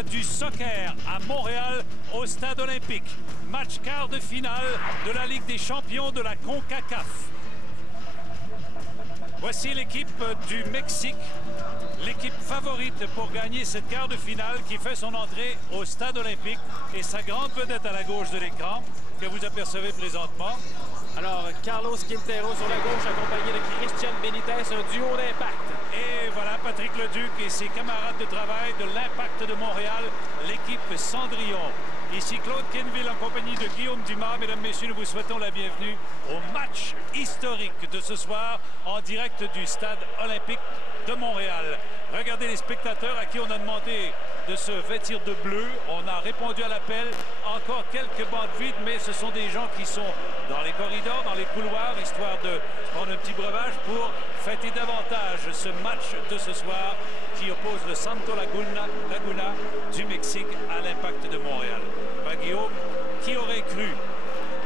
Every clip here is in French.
a du soccer à Montréal, au Stade olympique. Match quart de finale de la Ligue des champions de la CONCACAF. Voici l'équipe du Mexique, l'équipe favorite pour gagner cette quart de finale qui fait son entrée au Stade olympique. Et sa grande vedette à la gauche de l'écran, que vous apercevez présentement. Alors, Carlos Quintero sur la gauche, accompagné de Christian Benitez, un duo d'impact. Et voilà Patrick Leduc et ses camarades de travail de l'Impact de Montréal, l'équipe Cendrillon. Ici Claude Quenneville en compagnie de Guillaume Dumas. Mesdames, Messieurs, nous vous souhaitons la bienvenue au match historique de ce soir en direct du Stade olympique de Montréal. Regardez les spectateurs à qui on a demandé de se vêtir de bleu. On a répondu à l'appel. Encore quelques bancs vides, mais ce sont des gens qui sont dans les corridors, dans les couloirs, histoire de prendre un petit breuvage pour fêter davantage ce match de ce soir qui oppose le Santo Laguna du Mexique à l'Impact de Montréal. Guillaume, qui aurait cru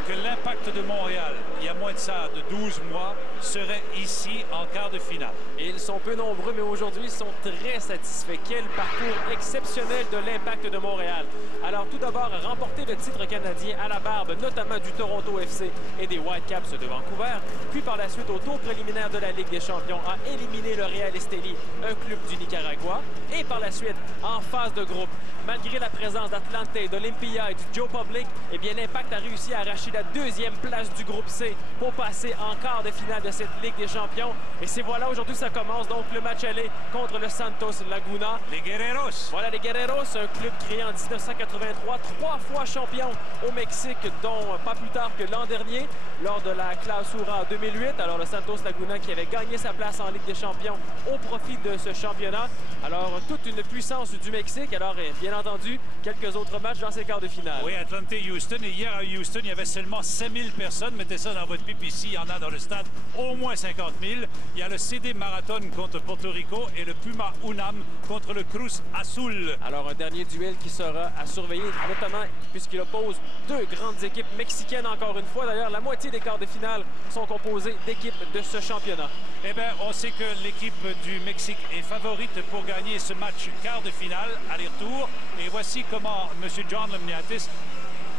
que l'Impact de Montréal, il y a moins de ça, de 12 mois, serait ici en quart de finale? Et ils sont peu nombreux, mais aujourd'hui, ils sont très satisfaits. Quel parcours exceptionnel de l'Impact de Montréal. Alors, tout d'abord, remporter le titre canadien à la barbe, notamment du Toronto FC et des Whitecaps de Vancouver. Puis, par la suite, au tour préliminaire de la Ligue des champions, a éliminé le Real Estelí, un club du Nicaragua. Et par la suite, en phase de groupe, malgré la présence d'Atlante, d'Olympia et du Joe Public, eh bien, l'Impact a réussi à arracher la deuxième place du groupe C pour passer en quart de finale de cette Ligue des champions. Et c'est voilà, aujourd'hui, ça commence donc le match aller contre le Santos Laguna. Les Guerreros. Voilà, les Guerreros, un club créé en 1983, 3 fois champion au Mexique, dont pas plus tard que l'an dernier, lors de la Clausura en 2008. Alors, le Santos Laguna qui avait gagné sa place en Ligue des champions au profit de ce championnat. Alors, toute une puissance du Mexique. Alors, bien entendu, quelques autres matchs dans ces quarts de finale. Oui, Atlante-Houston. Et hier à Houston, il y avait seulement 5000 personnes. Mettez ça dans votre pipe ici. Il y en a dans le stade au moins 50 000. Il y a le CD Marathon contre Porto Rico et le Puma Unam contre le Cruz Azul. Alors, un dernier duel qui sera à surveiller, notamment puisqu'il oppose deux grandes équipes mexicaines encore une fois. D'ailleurs, la moitié des quarts de finale sont composés d'équipes de ce championnat. Eh bien, on sait que l'équipe du Mexique est favorite pour gagner ce match quart de finale, aller-retour. Et voici comment M. John Lemniatis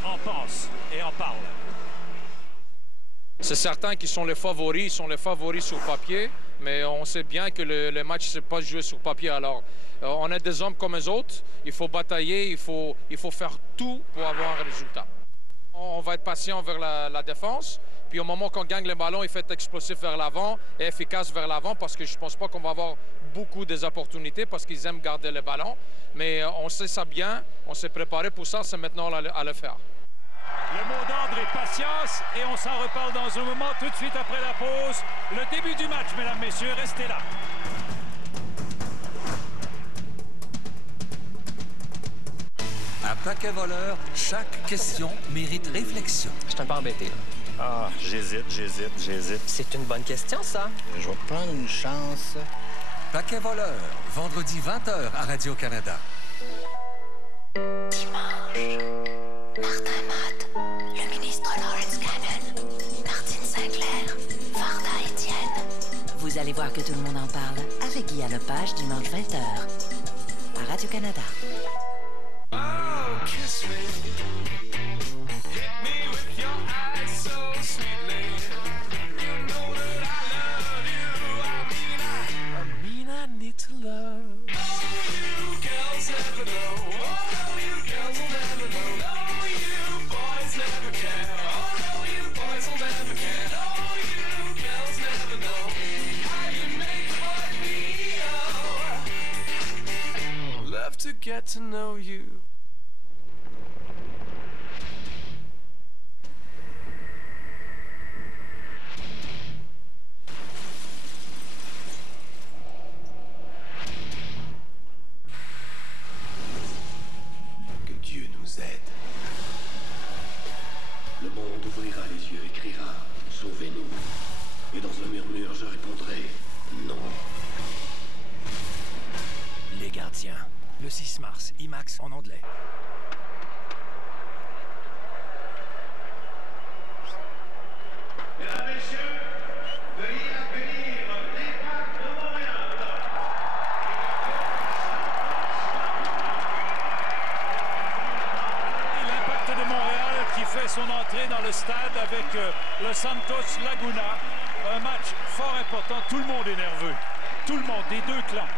en pense et en parle. C'est certain qu'ils sont les favoris, sur papier, mais on sait bien que le match ne s'est pas joué sur papier. Alors, on est des hommes comme les autres, il faut batailler, il faut faire tout pour avoir un résultat. On va être patient vers la défense, puis au moment qu'on gagne le ballon, il faut être explosif vers l'avant et efficace vers l'avant, parce que je ne pense pas qu'on va avoir beaucoup des opportunités, parce qu'ils aiment garder le ballon. Mais on sait ça bien, on s'est préparé pour ça, c'est maintenant à le faire. Le mot d'ordre est patience et on s'en reparle dans un moment, tout de suite après la pause. Le début du match, mesdames, messieurs, restez là. À paquet voleur, chaque question mérite réflexion. Je suis un peu embêté, là. Ah, j'hésite. C'est une bonne question, ça. Je vais prendre une chance. Paquet voleur, vendredi 20h à Radio-Canada. Dimanche, Martin Matt, le ministre Lawrence Cannon, Martine Sinclair, Varda Étienne. Vous allez voir que tout le monde en parle avec Guy Lepage, dimanche 20h à Radio-Canada. To get to know you. Que Dieu nous aide. Le monde ouvrira les yeux et criera « Sauvez-nous » Et dans un murmure, je répondrai « Non ». Les Gardiens, le 6 mars, IMAX en anglais. Mesdames, Messieurs, veuillez accueillir l'Impact de Montréal. son entrée dans le stade avec le Santos Laguna. Un match fort important. Tout le monde est nerveux. Tout le monde, des deux clans.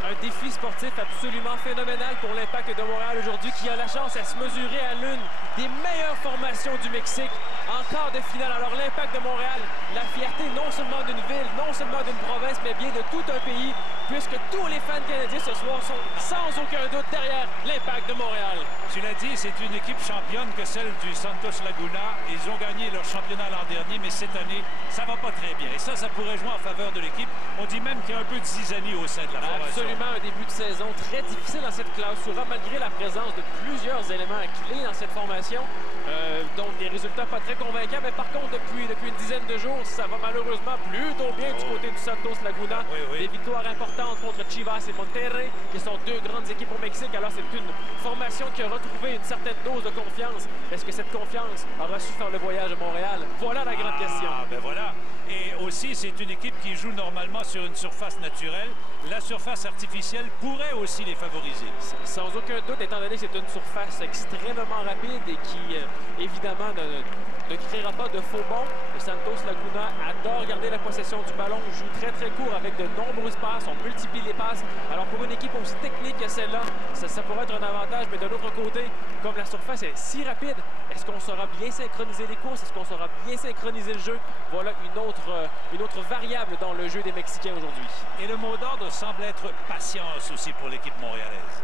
Un défi sportif absolument phénoménal pour l'Impact de Montréal aujourd'hui, qui a la chance à se mesurer à l'une des meilleures formations du Mexique en quart de finale. Alors l'Impact de Montréal, la fierté non seulement d'une ville, non seulement d'une province, mais bien de tout un pays, puisque tous les fans canadiens ce soir sont sans aucun doute derrière l'Impact de Montréal. Tu l'as dit, c'est une équipe championne que celle du Santos Laguna. Ils ont gagné leur championnat l'an dernier, mais cette année, ça va pas très bien. Et ça pourrait jouer en faveur de l'équipe. On dit même qu'il y a un peu de zizanie au sein de la formation. Absolument, un début de saison très difficile dans cette clausura, malgré la présence de plusieurs éléments clés dans cette formation. Donc des résultats pas très convaincants, mais par contre, depuis une dizaine de jours, ça va malheureusement plutôt bien du côté du Santos Laguna. Des victoires importantes contre Chivas et Monterrey, qui sont deux grandes équipes au Mexique. Alors c'est une formation qui a retrouvé une certaine dose de confiance. Est-ce que cette confiance aura su faire le voyage à Montréal? Voilà la grande question. Ben voilà. Et aussi, c'est une équipe qui joue normalement sur une surface naturelle. La surface artificielle pourrait aussi les favoriser. Sans aucun doute, étant donné que c'est une surface extrêmement rapide et qui, évidemment, ne créera pas de faux bons. Le Santos Laguna adore garder la possession du ballon, joue très très court avec de nombreuses passes, on multiplie les passes. Alors pour une équipe aussi technique que celle-là, ça pourrait être un avantage, mais de l'autre côté, comme la surface est si rapide, est-ce qu'on saura bien synchroniser les courses? Est-ce qu'on saura bien synchroniser le jeu? Voilà une autre variable dans le jeu des Mexicains aujourd'hui. Et le mot d'ordre semble être patience aussi pour l'équipe montréalaise.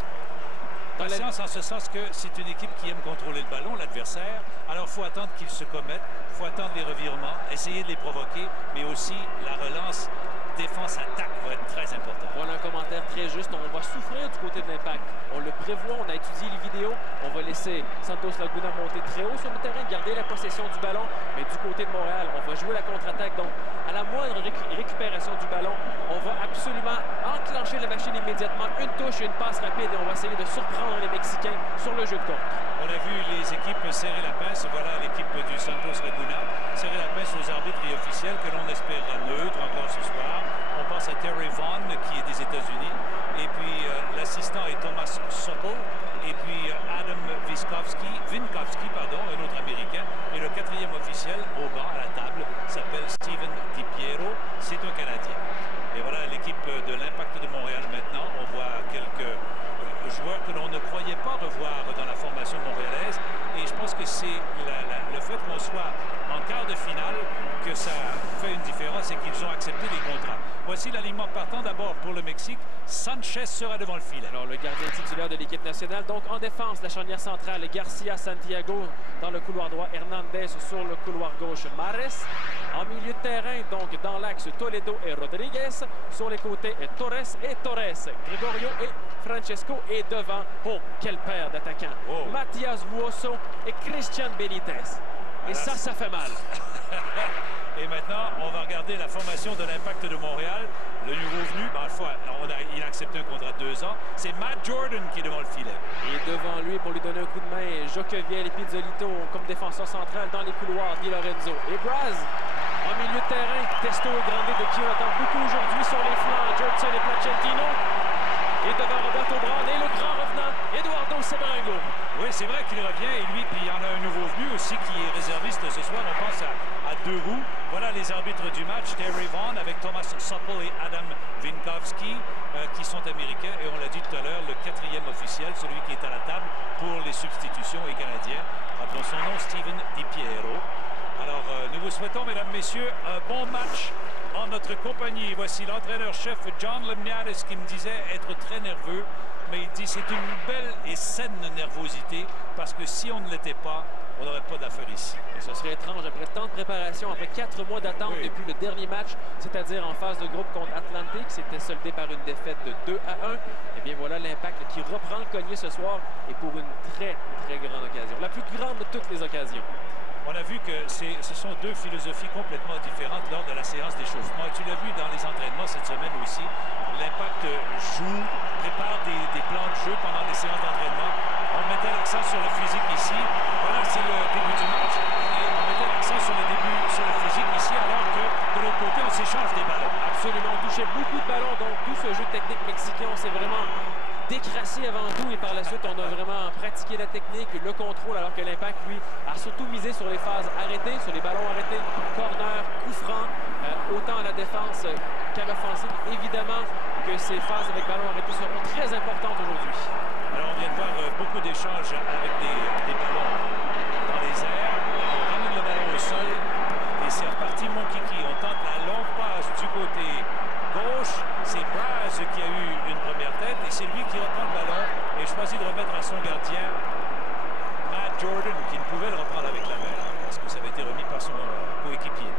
Patience en ce sens que c'est une équipe qui aime contrôler le ballon, l'adversaire. Alors il faut attendre qu'ils se commettent, il faut attendre les revirements, essayer de les provoquer, mais aussi la relance défense-attaque va être très importante. Voilà un commentaire très juste. On va souffrir du côté de l'Impact. On le prévoit, on a étudié les vidéos. On va laisser Santos Laguna monter très haut sur le terrain, garder la possession du ballon. Mais du côté de Montréal, on va jouer la contre-attaque. Donc, à la moindre récupération du ballon, on va absolument enclencher la machine immédiatement. Une touche et une passe rapide et on va essayer de surprendre les Mexicains sur le jeu de contre. On a vu les équipes serrer la pince. Voilà l'équipe du Santos Laguna serrer la pince aux arbitres et officiels que l'on espérera neutre encore ce soir. On pense à Terry Vaughn qui est des États-Unis. Et puis l'assistant est Thomas Supple. Et puis Adam Vinkowski, un autre Américain. Et le quatrième officiel au banc à la table s'appelle Steven DiPiero. C'est un Canadien. Et voilà l'équipe de l'Impact de Montréal maintenant. On voit quelques joueurs que l'on ne croyait pas revoir dans la formation montréalaise. Et je pense que c'est le fait qu'on soit en quart de finale que ça fait une différence et qu'ils ont accepté les contrats. Voici l'alignement partant d'abord pour le Mexique. Sanchez sera devant le filet. Alors le gardien titulaire de l'équipe nationale. Donc en défense, la charnière centrale, Garcia Santiago dans le couloir droit, Hernandez sur le couloir gauche, Mares. En milieu de terrain, donc dans l'axe, Toledo et Rodriguez. Sur les côtés, Torres et Torres. Gregorio et Francesco. Et devant, oh, quelle paire d'attaquants. Oh. Mathias Vuoso et Christian Benitez. Et ça fait mal. Et maintenant, on va regarder la formation de l'Impact de Montréal. Le nouveau venu, il a accepté un contrat de 2 ans. C'est Matt Jordan qui est devant le filet. Et devant lui, pour lui donner un coup de main, Joqueviel et Pizzolito comme défenseur central dans les couloirs, Di Lorenzo. Et Braz, en milieu de terrain, Testo et Grande de qui on attend beaucoup aujourd'hui sur les flancs, Judson et Placentino. Et devant Roberto Brown et le grand revenant, Eduardo Sebrango. Oui, c'est vrai qu'il revient et lui, puis il y en a un nouveau venu aussi qui est réserviste ce soir. On pense à deux roues. Voilà les arbitres du match. Terry Vaughn avec Thomas Supple et Adam Vinkowski qui sont américains. Et on l'a dit tout à l'heure, le quatrième officiel, celui qui est à la table pour les substitutions est canadien. Rappelons son nom, Steven DiPiero. Alors, nous vous souhaitons, mesdames, messieurs, un bon match en notre compagnie. Voici l'entraîneur-chef John Lemniatis qui me disait être très nerveux. Mais il dit c'est une belle et saine nervosité parce que si on ne l'était pas, on n'aurait pas d'affaire ici. Et ce serait étrange après tant de préparation, après 4 mois d'attente depuis le dernier match, c'est-à-dire en phase de groupe contre Atlantic, c'était soldé par une défaite de 2-1. Et bien voilà l'Impact qui reprend le collier ce soir et pour une très grande occasion, la plus grande de toutes les occasions. On a vu que ce sont deux philosophies complètement différentes lors de la séance d'échauffement. Tu l'as vu dans les entraînements cette semaine aussi. L'Impact joue, prépare des plans de jeu pendant les séances d'entraînement. On mettait l'accent sur le physique ici. Voilà, c'est le début du match. Et on mettait l'accent sur le physique ici, alors que de l'autre côté, on s'échange des ballons. Absolument, on touchait beaucoup de ballons. Donc tout ce jeu technique mexicain, on s'est vraiment décrassé avant tout. Et par la suite, on a vraiment pratiqué la technique, le contrôle, alors que l'Impact, lui, a surtout misé sur les phases arrêtées, sur les ballons arrêtés, corner, coup franc, autant à la défense qu'à l'offensive. Évidemment que ces phases avec ballons arrêtés seront très importantes aujourd'hui. Alors, on vient de voir beaucoup d'échanges avec des ballons dans les airs. On ramène le ballon au sol et c'est reparti mon kiki. On tente la longue passe du côté gauche. C'est Braz qui a eu une première tête et c'est lui qui reprend le ballon et choisit de remettre à son gardien Matt Jordan, qui ne pouvait le reprendre avec la main parce que ça avait été remis par son coéquipier.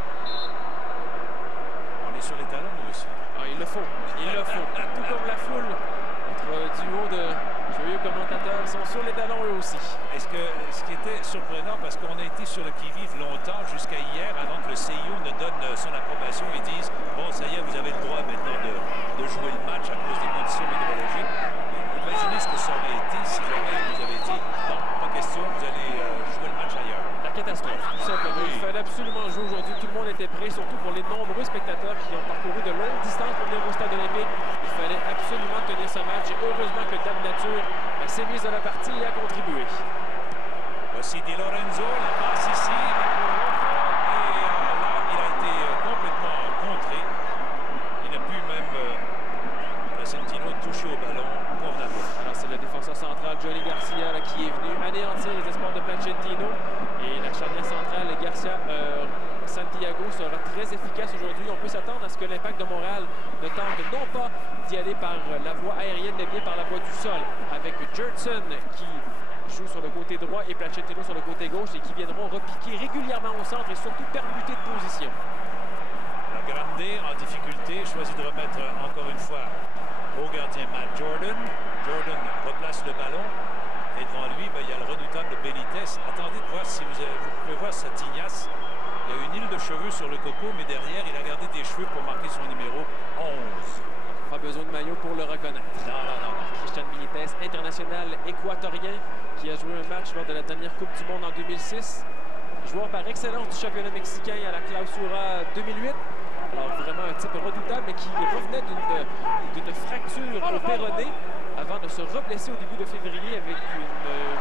On est sur les talons, nous aussi. Ah, il le faut. Il le faut. Tout comme la foule. Notre duo de joyeux commentateurs sont sur les talons eux aussi. Est-ce que ce qui était surprenant, parce qu'on a été sur le qui-vive longtemps jusqu'à hier, avant que le CIO ne donne son approbation et dise bon, ça y est, vous avez le droit maintenant de jouer le match à cause des conditions météorologiques. Imaginez ce que ça aurait été si jamais vous avez dit non, pas question, vous allez jouer le match ailleurs. La catastrophe, tout simplement. Oui. Il fallait absolument jouer aujourd'hui. Tout le monde était prêt, surtout pour les nombreux spectateurs qui ont parcouru de longues distances pour venir au stade olympique. Il fallait absolument tenir ce match. Et heureusement que Dame Nature s'est mise à la partie et a contribué. Voici Di Lorenzo, la passe ici. Et là, il a été complètement contré. Il n'a pu même Placentino toucher au ballon convenablement. Alors c'est le défenseur central Johnny Garcia là, qui est venu anéantir les espoirs de Placentino. Et la charnière centrale Garcia Santiago sera très efficace aujourd'hui. On peut s'attendre à ce que l'Impact de Montréal ne tente non pas d'y aller par la voie aérienne, mais bien par la voie du sol, avec Jurtson qui joue sur le côté droit et Placentino sur le côté gauche et qui viendront repiquer régulièrement au centre et surtout permuter de position. La Grande en difficulté choisit de remettre encore une fois au gardien Matt Jordan. Jordan replace le ballon. Et devant lui, il y a le redoutable Benitez. Attendez de voir si vous pouvez voir sa tignasse. Il a une île de cheveux sur le coco, mais derrière, il a gardé des cheveux pour marquer son numéro 11. Pas besoin de maillot pour le reconnaître. Non. Christian Benitez, international équatorien, qui a joué un match lors de la dernière Coupe du Monde en 2006. Joueur par excellence du championnat mexicain à la Clausura 2008. Alors vraiment un type redoutable, mais qui revenait d'une fracture au péroné avant de se reblesser au début de février avec une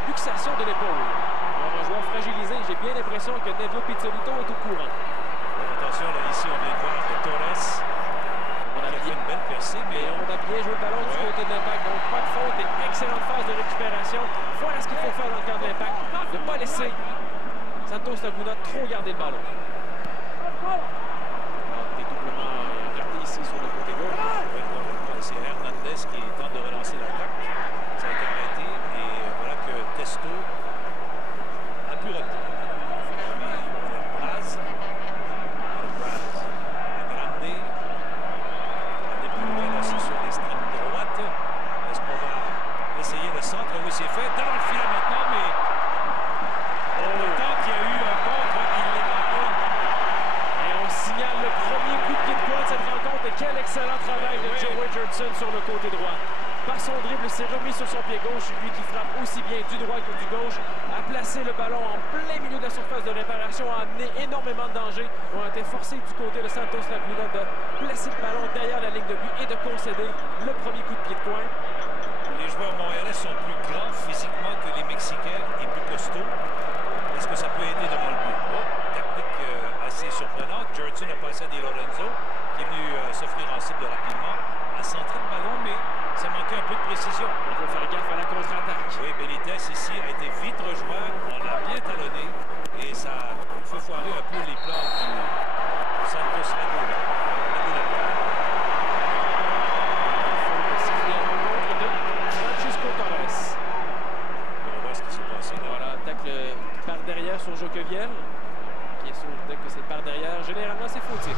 luxation de l'épaule. Alors un joueur fragilisé, j'ai bien l'impression que Nevio Pizzolito est au courant. Bon, attention, là, ici, on vient de voir que Torres a fait une belle percée, mais on a bien joué le ballon du côté de l'Impact. Donc pas de faute et excellente phase de récupération. Voilà ce qu'il faut faire dans le camp de l'Impact. Ne pas laisser Santos Laguna trop garder le ballon. Dédoublement raté ici sur le côté gauche. C'est Hernandez qui tente de relancer l'attaque. Ça a été arrêté et voilà que Testo a pu reprendre. Braz. La Grande. On est plus loin aussi sur l'extrême droite. Est-ce qu'on va essayer le centre? Oui, c'est fait. Dans le filet maintenant, mais le temps qu'il y a eu un contre, il l'a marqué. Et on signale le premier coup de pied de poing de cette rencontre. Et quel excellent travail de Joey Jurtson sur le côté droit. Par son dribble, s'est remis sur son pied gauche. Lui qui frappe aussi bien du droit que du gauche, a placé le ballon en plein milieu de la surface de réparation, a amené énormément de danger. On a été forcé du côté de Santos Laguna de placer le ballon derrière la ligne de but et de concéder le premier coup de pied de poing. Les joueurs montréalais sont plus grands physiquement que les Mexicains et plus costauds. Est-ce que ça peut aider devant le but? Tactique assez surprenante. Jurtson a passé à Di Lorenzo, qui est venu s'offrir en cible rapidement, a centré le ballon, mais ça manquait un peu de précision. Il faut faire gaffe à la contre-attaque. Oui, Benitez ici a été vite rejoint, on l'a bien talonné et ça fait foirer un peu les plans du Santos Laguna. Francisco Torres. On va voir ce qui s'est passé. Voilà, attaque par derrière sur Jokeviel. Bien sûr, dès que c'est par derrière, généralement c'est fautif. Oh,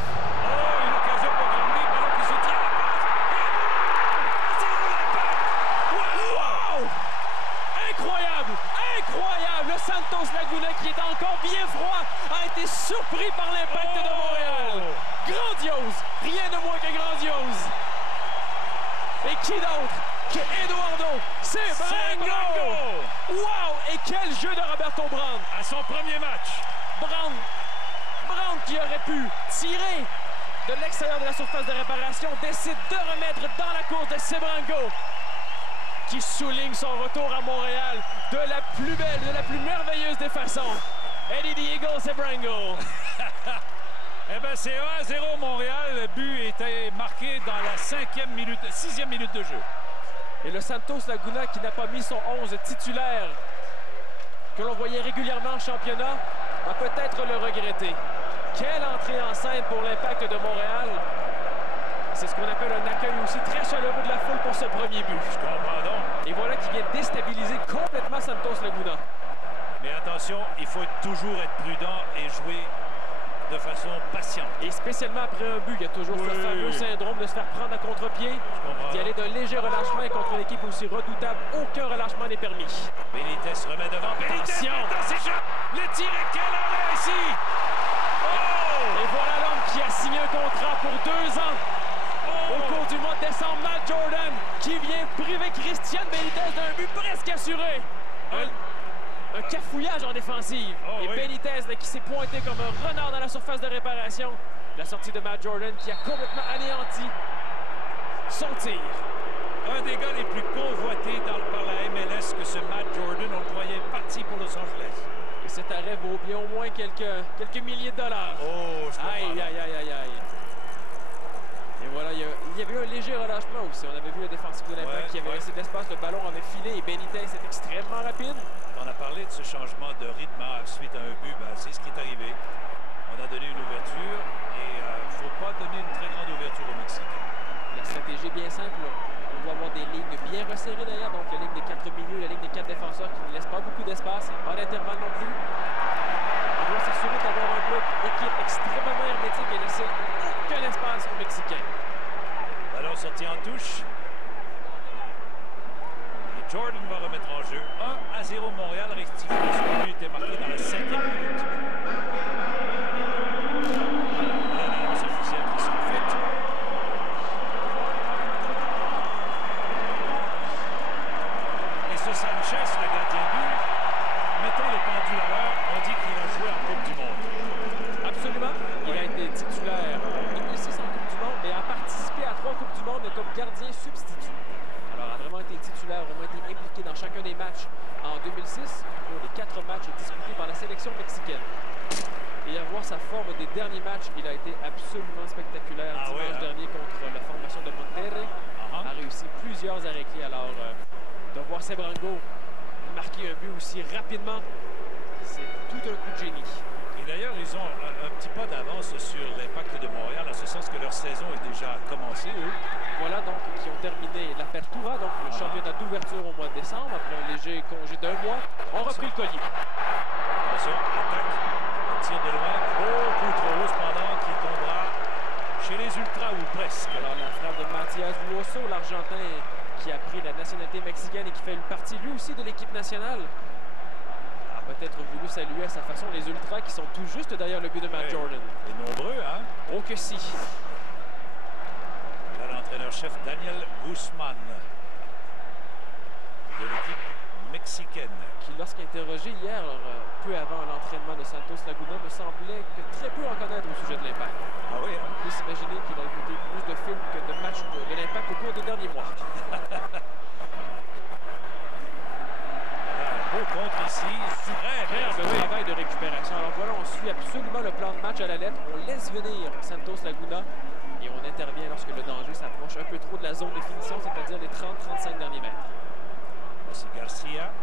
une occasion pour Grandi, ballon qui se tient à la passe. Wow! Incroyable! Incroyable! Le Santos Laguna, qui est encore bien froid, a été surpris par l'Impact de Montréal. Grandiose! Rien de moins que grandiose! Et qui d'autre que Eduardo? C'est Branco! Wow! Et quel jeu de Roberto Brand! À son premier match. Brand qui aurait pu tirer de l'extérieur de la surface de réparation décide de remettre dans la course de Sebrango. qui souligne son retour à Montréal de la plus belle, de la plus merveilleuse des façons. Eddie the Eagle Sebrango. Eh bien, c'est 1-0 Montréal. Le but était marqué dans la 6e minute de jeu. Et le Santos Laguna qui n'a pas mis son 11 titulaire que l'on voyait régulièrement en championnat va peut-être le regretter. Quelle entrée en scène pour l'Impact de Montréal. C'est ce qu'on appelle un accueil aussi très chaleureux de la foule pour ce premier but. Je comprends donc. Et voilà qui vient déstabiliser complètement Santos Laguna. Mais attention, il faut toujours être prudent et jouer de façon patiente. Et spécialement après un but, il y a toujours ce fameux syndrome de se faire prendre à contre-pied, d'y aller d'un léger relâchement, et contre une équipe aussi redoutable, aucun relâchement n'est permis. Benitez se remet devant. Benitez dans ses jambes. Le tir est quel arrêt ici. Et voilà l'homme qui a signé un contrat pour 2 ans. Au cours du mois de décembre, Matt Jordan qui vient priver Christian Benitez d'un but presque assuré. Un cafouillage en défensive. Et Benitez là, qui s'est pointé comme un renard dans la surface de réparation. La sortie de Matt Jordan qui a complètement anéanti son tir. Un des gars les plus convoités par la MLS que ce Matt Jordan, on le croyait parti pour Los Angeles. Et cet arrêt vaut bien au moins quelques milliers de dollars. Oh, je comprends. Aïe. Et voilà, il y avait eu un léger relâchement aussi. On avait vu le défensif de l'Impact qui avait laissé de l'espace, le ballon avait filé et Benitez est extrêmement rapide. On a parlé de ce changement de rythme suite à un but, c'est ce qui est arrivé. On a donné une ouverture et il ne faut pas donner une très grande ouverture au Mexique. La stratégie est bien simple. On doit avoir des lignes bien resserrées d'ailleurs, donc la ligne des 4 milieux, la ligne des 4 défenseurs qui ne laissent pas beaucoup d'espace, pas d'intervalle non plus. On doit s'assurer d'avoir un bloc d'équipe extrêmement hermétique et laisser aucun espace aux Mexicains. Ballon sorti en touche. Et Jordan va remettre en jeu. 1-0 Montréal rectifie. Ce but était marqué dans la 5e minute. Les annonces officielles qui sont faites. Et ce Sanchez, le gardien de but, mettons les pendules à l'heure, on dit qu'il a joué en Coupe du Monde. Absolument. Il a été titulaire en 2006 en Coupe du Monde, mais a participé à 3 Coupes du Monde comme gardien substitut. Alors, a vraiment été titulaire, vraiment été impliqué dans chacun des matchs en 2006 pour les 4 matchs disputés par la sélection mexicaine. Et à voir sa forme des derniers matchs, il a été absolument spectaculaire. Dimanche dernier contre la formation de Monterrey, a réussi plusieurs arrêts clés. Alors, de voir Sebrango marquer un but aussi rapidement, c'est tout un coup de génie. Et d'ailleurs, ils ont un petit pas d'avance sur l'Impact de Montréal, en ce sens que leur saison est déjà commencée, eux. Voilà, donc, qui ont terminé l'Apertura, donc le championnat d'ouverture au mois de décembre, après un léger congé d'1 mois, ont repris le collier. Attention, attaque, un tir de loin, beaucoup trop haut cependant, qui tombera chez les Ultras, ou presque. Alors, la frappe de Mathias Buoso, l'Argentin qui a pris la nationalité mexicaine et qui fait une partie, lui aussi, de l'équipe nationale, a peut-être voulu saluer à sa façon les Ultras qui sont tout juste derrière le but de Matt Jordan. Et nombreux, hein? Oh que si. Là, l'entraîneur-chef Daniel Guzman de l'équipe mexicaine. Qui, lorsqu'interrogé hier, peu avant l'entraînement de Santos Laguna, me semblait que très peu en connaître au sujet de l'Impact. Ah oui, hein? On peut s'imaginer qu'il a écouté plus de films que de matchs de l'Impact au cours des derniers mois. Beau contre ici, travail de récupération. Alors voilà, on suit absolument le plan de match à la lettre. On laisse venir Santos Laguna et on intervient lorsque le danger s'approche un peu trop de la zone de finition, c'est-à-dire les 30-35 derniers mètres. Voici Garcia.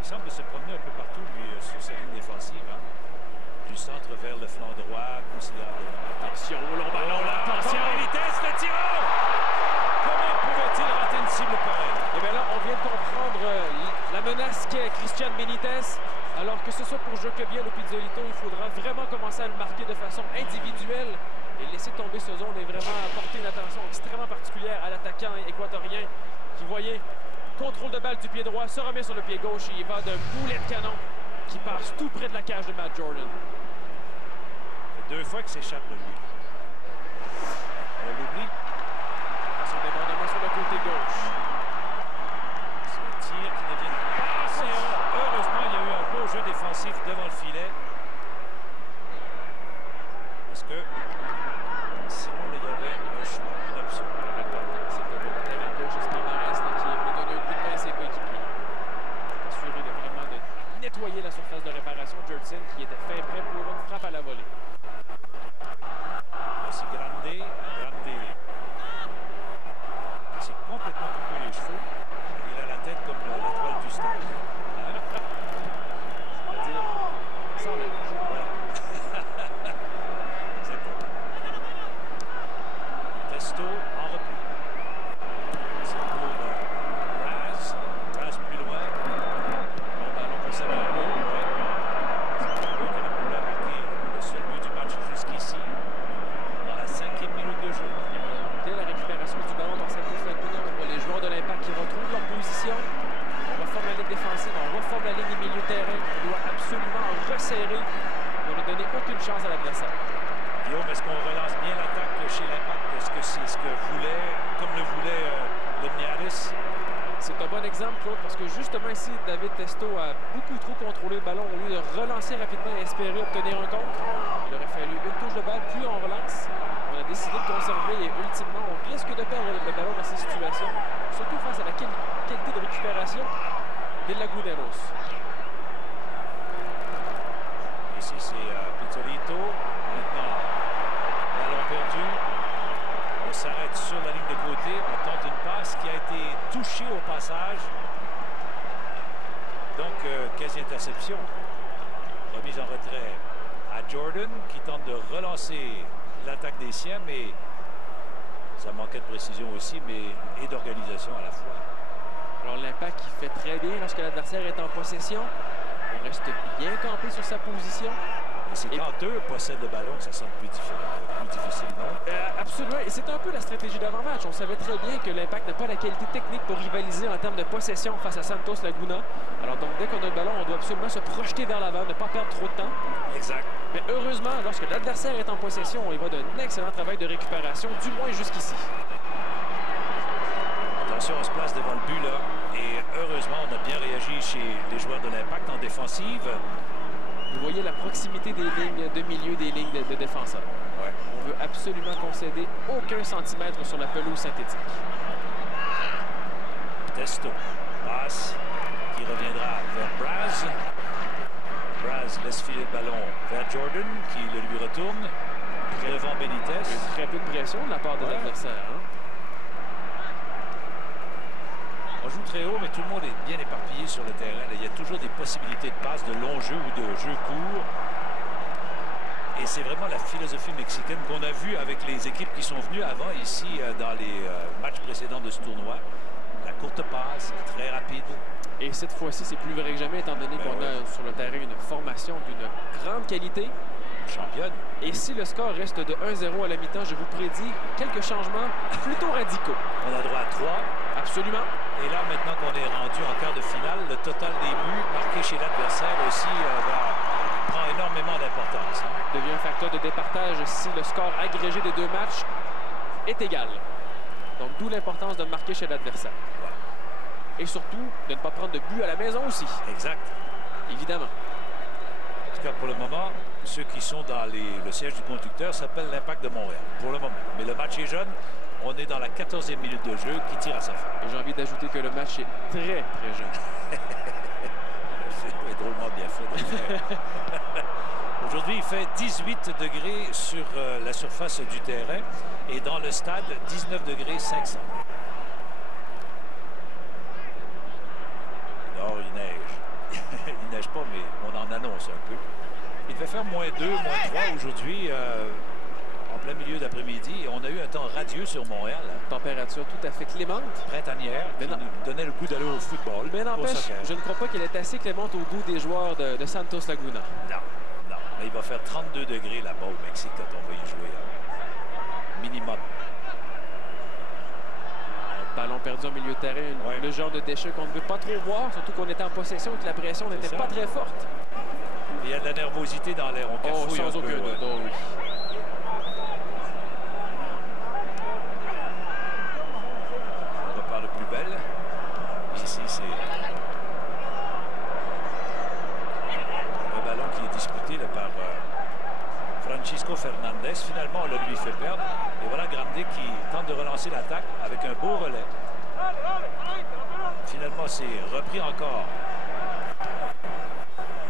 Il semble se promener un peu partout, lui, sur sa ligne défensive. Hein? Du centre vers le flanc droit, considérablement. Attention, au long ballon, attention! Benitez, le tireur! Comment pouvait-il rater une cible pareille? Et bien là, on vient de comprendre la menace qu'est Christian Benitez. Alors que ce soit pour Jocobien ou Pizzolito, il faudra vraiment commencer à le marquer de façon individuelle et laisser tomber ce zone et vraiment apporter une attention extrêmement particulière à l'attaquant équatorien qui, voyez, contrôle de balle du pied droit, se remet sur le pied gauche et il va d'un boulet de canon qui passe tout près de la cage de Matt Jordan. C'est 2 fois qu'il s'échappe de lui. On l'oublie. Son débordement sur le côté gauche. C'est un tir qui devient assez haut. Heureusement, il y a eu un beau jeu défensif devant le filet. Parce que sinon, il y avait un choix, une option. C'est le volontaire à gauche, Esparmares qui est venu donner un coup de main surface de réparation, Jurtsen, qui était fin prêt pour une frappe à la volée. Voici Grande. C'est complètement coupé les cheveux. Il a la tête comme la toile du stade. C'est-à-dire sans la bouche. Voilà. Exactement. Testo en repli. C'est pour Braz. Braz plus loin. Bon ballon pour Samuel. C'est un peu qui a pu marquer le seul but du match jusqu'ici. Dans la 5e minute de jeu. Dès la récupération du ballon dans cette course Laguna, on voit les joueurs de l'Impact qui retrouvent leur position. On reforme la ligne défensive, on reforme la ligne des milieux de terrain. On doit absolument resserrer pour ne donner aucune chance à l'adversaire. Guillaume, est-ce qu'on relance bien l'attaque chez l'Impact? Est-ce que c'est ce que voulait, comme le voulait Lobniadis? C'est un bon exemple, Claude, parce que justement ici, David Testo a beaucoup trop contrôlé le ballon au lieu de relancer rapidement et espérer obtenir un contre. Il aurait fallu une touche de balle, puis on relance. On a décidé de conserver et ultimement, on risque de perdre le ballon dans ces situations, surtout face à la qualité de récupération des Laguneros. Ici, c'est Pizzolito. Maintenant, ballon perdu. On s'arrête sur la ligne de côté. On tente une passe qui a été touchée au passage. Donc, quasi-interception. Remise en retrait à Jordan qui tente de relancer l'attaque des siens, mais ça manquait de précision aussi, mais et d'organisation à la fois. Alors l'impact qui fait très bien lorsque l'adversaire est en possession. On reste bien campé sur sa position. Et c'est quand eux possèdent le ballon que ça semble plus difficile, non? Absolument. Et c'est un peu la stratégie d'avant-match. On savait très bien que l'Impact n'a pas la qualité technique pour rivaliser en termes de possession face à Santos Laguna. Alors donc, dès qu'on a le ballon, on doit absolument se projeter vers l'avant, ne pas perdre trop de temps. Exact. Mais heureusement, lorsque l'adversaire est en possession, on y va d'un excellent travail de récupération, du moins jusqu'ici. Attention, on se place devant le but, là. Et heureusement, on a bien réagi chez les joueurs de l'Impact en défensive. Vous voyez la proximité des lignes de milieu, des lignes de défenseurs. Ouais. On veut absolument concéder aucun centimètre sur la pelouse synthétique. Testo. Passe qui reviendra vers Braz. Braz laisse filer le ballon vers Jordan qui le lui retourne. Devant Benitez. Très peu de pression de la part des adversaires. Hein? On joue très haut, mais tout le monde est bien éparpillé sur le terrain. Il y a toujours des possibilités de passe, de long jeu ou de jeu court. Et c'est vraiment la philosophie mexicaine qu'on a vue avec les équipes qui sont venues avant ici dans les matchs précédents de ce tournoi. La courte passe, très rapide. Et cette fois-ci, c'est plus vrai que jamais, étant donné qu'on a sur le terrain une formation d'une grande qualité. Championne. Et si le score reste de 1-0 à la mi-temps, je vous prédis quelques changements plutôt radicaux. On a droit à 3. Absolument. Et là, maintenant qu'on est rendu en quart de finale, le total des buts marqués chez l'adversaire aussi prend énormément d'importance. Hein? Devient un facteur de départage si le score agrégé des deux matchs est égal. Donc, d'où l'importance de marquer chez l'adversaire. Ouais. Et surtout, de ne pas prendre de but à la maison aussi. Exact. Évidemment. En tout cas, pour le moment, ceux qui sont dans le siège du conducteur s'appellent l'Impact de Montréal. Pour le moment. Mais le match est jeune. On est dans la 14e minute de jeu qui tire à sa fin. J'ai envie d'ajouter que le match est très, très jeune. C'est drôlement bien fait. Aujourd'hui, il fait 18 degrés sur la surface du terrain et dans le stade, 19 degrés 500. Non, il neige. Il neige pas, mais on en annonce un peu. Il devait faire -2, -3 aujourd'hui. En plein milieu d'après-midi, et on a eu un temps radieux sur Montréal. Température tout à fait clémente. Printanière, qui nous donnait le goût d'aller au football. Mais n'empêche, je ne crois pas qu'elle est assez clémente au goût des joueurs de Santos Laguna. Non, non. Mais il va faire 32 degrés là-bas au Mexique quand on va y jouer. Minimum. Ballon perdu en milieu de terrain. Le genre de déchet qu'on ne veut pas trop voir, surtout qu'on était en possession et que la pression n'était pas très forte. Il y a de la nervosité dans l'air. On cafouille sans aucun doute. Oh, oui. Belle. Ici, c'est un ballon qui est disputé là, par Francisco Fernandez. Finalement, on le lui fait perdre. Et voilà Grande qui tente de relancer l'attaque avec un beau relais. Finalement, c'est repris encore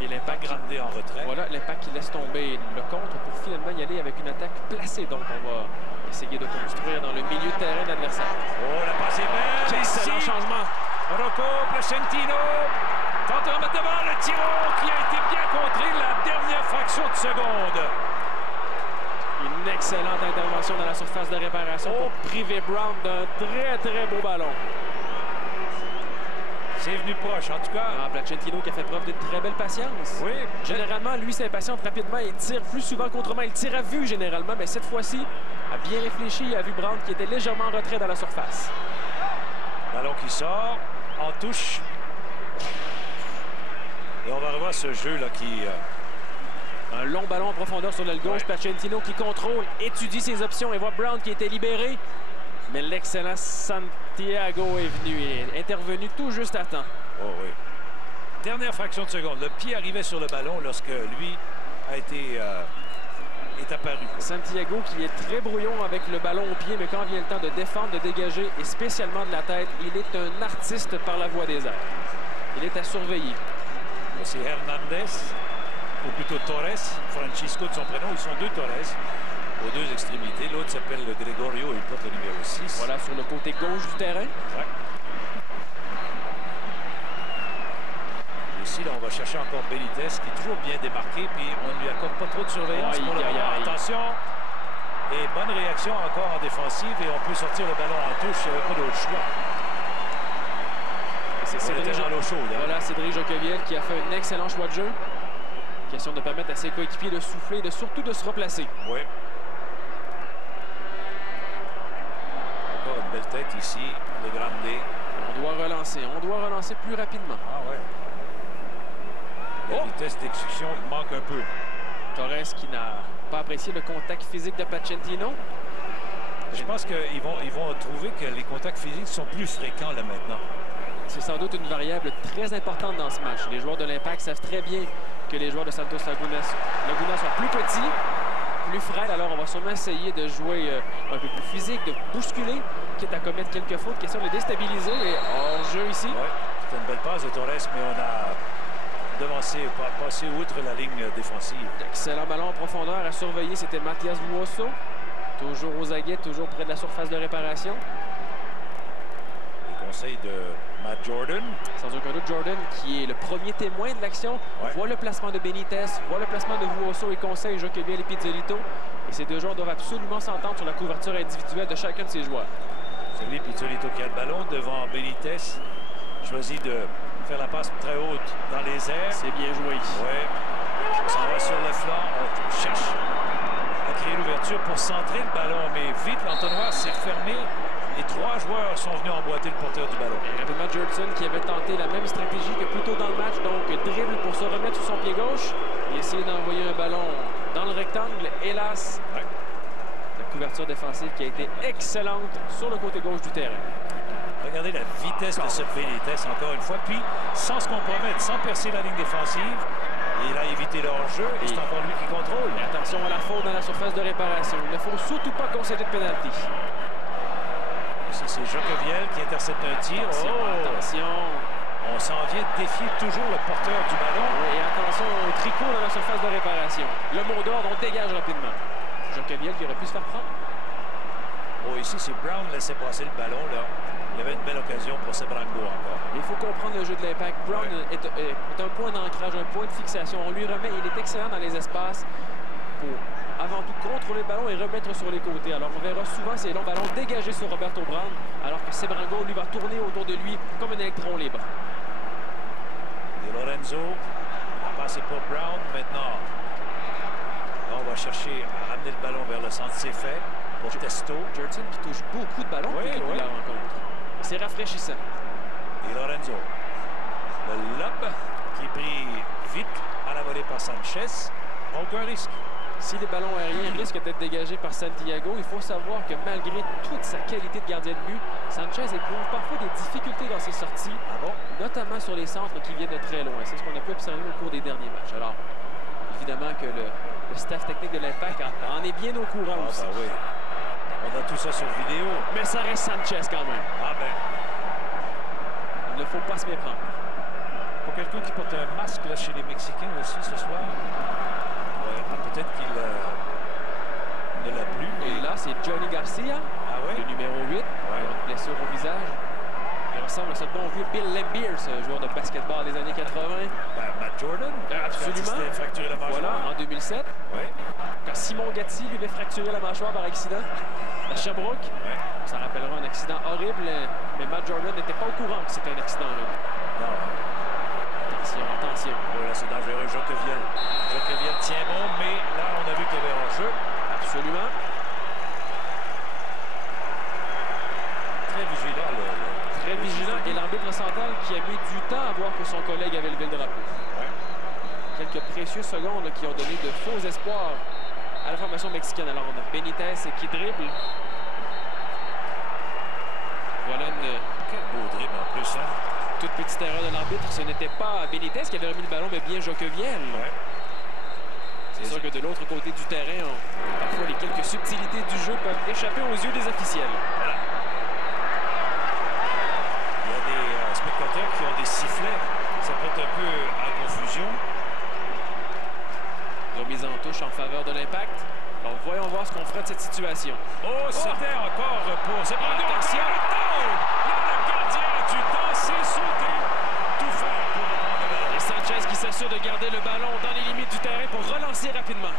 Et l'Impact Grande en retrait. Voilà, l'Impact qui laisse tomber le contre pour finalement y aller avec une attaque placée. Donc, on va essayer de construire dans le milieu de terrain de l'adversaire. Oh, la passe est belle. Quel excellent changement. Rocco Placentino tente de remettre devant le tiro qui a été bien contré la dernière fraction de seconde. Une excellente intervention dans la surface de réparation pour priver Brown d'un très beau ballon. C'est venu proche, en tout cas. Placentino qui a fait preuve d'une très belle patience. Oui. Généralement, lui s'impatiente rapidement et tire plus souvent qu'autrement. Il tire à vue généralement, mais cette fois-ci, a bien réfléchi. Il a vu Brown qui était légèrement en retrait dans la surface. Ballon qui sort, en touche. Et on va revoir ce jeu-là qui... Un long ballon en profondeur sur l'aile gauche. Placentino qui contrôle, étudie ses options et voit Brown qui était libéré. Mais l'excellent Santiago est venu et est intervenu tout juste à temps. Oh oui. Dernière fraction de seconde. Le pied arrivait sur le ballon lorsque lui a été est apparu. Santiago qui est très brouillon avec le ballon au pied, mais quand vient le temps de défendre, de dégager et spécialement de la tête, il est un artiste par la voie des airs. Il est à surveiller. C'est Hernandez, ou plutôt Torres, Francisco de son prénom. Ils sont deux Torres. Aux deux extrémités. L'autre s'appelle Gregorio, il porte le numéro 6. Voilà, sur le côté gauche du terrain. Ouais. Ici, là, on va chercher encore Benitez, qui est toujours bien démarqué, puis on ne lui accorde pas trop de surveillance pour le moment. Attention! Et bonne réaction encore en défensive, et on peut sortir le ballon en touche, il n'y avait pas d'autre choix. C'est Cédric chaude, hein? Voilà, Cédric Joqueviel qui a fait un excellent choix de jeu. Question de permettre à ses coéquipiers de souffler et surtout de se replacer. Oui. Une belle tête ici, de Grande. On doit relancer plus rapidement. Ah ouais. La vitesse d'exécution manque un peu. Torres qui n'a pas apprécié le contact physique de Placentino. Je pense qu'ils vont trouver que les contacts physiques sont plus fréquents là maintenant. C'est sans doute une variable très importante dans ce match. Les joueurs de l'Impact savent très bien que les joueurs de Santos Laguna sont plus petits, plus frêles. Alors on va sûrement essayer de jouer un peu plus physique, de bousculer, quitte à commettre quelques fautes, question de déstabiliser. Et hors-jeu ici. Oui, c'est une belle passe de Torres, mais on a passé outre la ligne défensive. Excellent ballon en profondeur à surveiller, c'était Mathias Vuoso. Toujours aux aguets, toujours près de la surface de réparation. Les conseils de Matt Jordan. Sans aucun doute, Jordan, qui est le premier témoin de l'action, voit le placement de Benitez, voit le placement de Vuoso et conseille Joqueviel et Pizzolito. Et ces deux joueurs doivent absolument s'entendre sur la couverture individuelle de chacun de ces joueurs. C'est lui, Pizzolito, qui a le ballon devant Benitez. Choisit de faire la passe très haute dans les airs. C'est bien joué. Oui. On s'en va sur le flanc. On cherche à créer l'ouverture pour centrer le ballon. Mais vite, l'entonnoir s'est refermé. Et trois joueurs sont venus emboîter le porteur du ballon. Et rapidement, Jurtson qui avait tenté la même stratégie que plus tôt dans le match. Donc, dribble pour se remettre sur son pied gauche et essayer d'envoyer un ballon dans le rectangle. Hélas, la couverture défensive qui a été excellente sur le côté gauche du terrain. Regardez la vitesse de ce Benitez, encore une fois. Puis, sans se compromettre, sans percer la ligne défensive, il a évité le hors-jeu et c'est encore lui qui contrôle. Et attention à la faute dans la surface de réparation. Il ne faut surtout pas concéder de pénalty. Ici, c'est Joqueviel qui intercepte un tir. Attention. On s'en vient de défier toujours le porteur du ballon. Et attention au tricot dans la surface de réparation. Le mot d'ordre, on dégage rapidement. Joqueviel qui aurait pu se faire prendre. Oh, ici, c'est Brown qui laissait passer le ballon, là. Il y avait une belle occasion pour Sebrango encore. Il faut comprendre le jeu de l'Impact. Brown est un point d'ancrage, un point de fixation. On lui remet, il est excellent dans les espaces pour avant tout contrôler le ballon et remettre sur les côtés. Alors on verra souvent ces longs ballons dégagés sur Roberto Brown, alors que Sebrango lui va tourner autour de lui comme un électron libre. Et Lorenzo, la passe est pour Brown. Maintenant, là, on va chercher à ramener le ballon vers le centre. C'est fait pour Testo. Jurtson qui touche beaucoup de ballons depuis la rencontre. C'est rafraîchissant. Et Lorenzo. Le lob qui est pris vite à la volée par Sanchez. Aucun risque. Si les ballons aériens risquent d'être dégagés par Santiago, il faut savoir que malgré toute sa qualité de gardien de but, Sanchez éprouve parfois des difficultés dans ses sorties, notamment sur les centres qui viennent de très loin. C'est ce qu'on a pu observer au cours des derniers matchs. Alors, évidemment que le staff technique de l'Impact en est bien au courant aussi. Ben oui. On a tout ça sur vidéo. Mais ça reste Sanchez quand même. Ah ben. Il ne faut pas se méprendre. Pour quelqu'un quelqu'un qui porte un masque là, chez les Mexicains aussi ce soir. Ouais, peut-être qu'il ne l'a plus. Et là, c'est Johnny Garcia, le numéro 8, une blessure au visage. Il ressemble à ce bon vieux Bill Laimbeer, ce joueur de basketball des années 80. Matt Jordan. Absolument. Fracturé la mâchoire. Voilà, en 2007. Ouais. Quand Simon Gatti lui avait fracturé la mâchoire par accident à Sherbrooke. Ouais. Ça rappellera un accident horrible, mais Matt Jordan n'était pas au courant que c'était un accident horrible. Non. Attention, attention. Oh là, c'est dangereux. Joqueviel. Joqueviel tient bon, mais là, on a vu qu'il y avait hors-jeu. Absolument. Très vigilant. Très vigilant. Et l'arbitre central qui a mis du temps à voir que son collègue avait levé le drapeau. Ouais. Quelques précieuses secondes qui ont donné de faux espoirs à la formation mexicaine. Alors, on a Benitez qui dribble. Voilà une... Quel beau dribble en plus, hein? Toute petite erreur de l'arbitre. Ce n'était pas Benitez qui avait remis le ballon, mais bien Joqueviel. Ouais. C'est sûr que de l'autre côté du terrain, parfois les quelques subtilités du jeu peuvent échapper aux yeux des officiels. Voilà. Il y a des spectateurs qui ont des sifflets. Ça porte un peu en confusion. Remise en touche en faveur de l'Impact. Alors voyons voir ce qu'on fera de cette situation. Oh, c'était encore pour... Attention! Là, le gardien a dû danser, sauter, tout faire pour prendre le ballon. Et Sanchez qui s'assure de garder le ballon dans les limites du terrain pour relancer rapidement.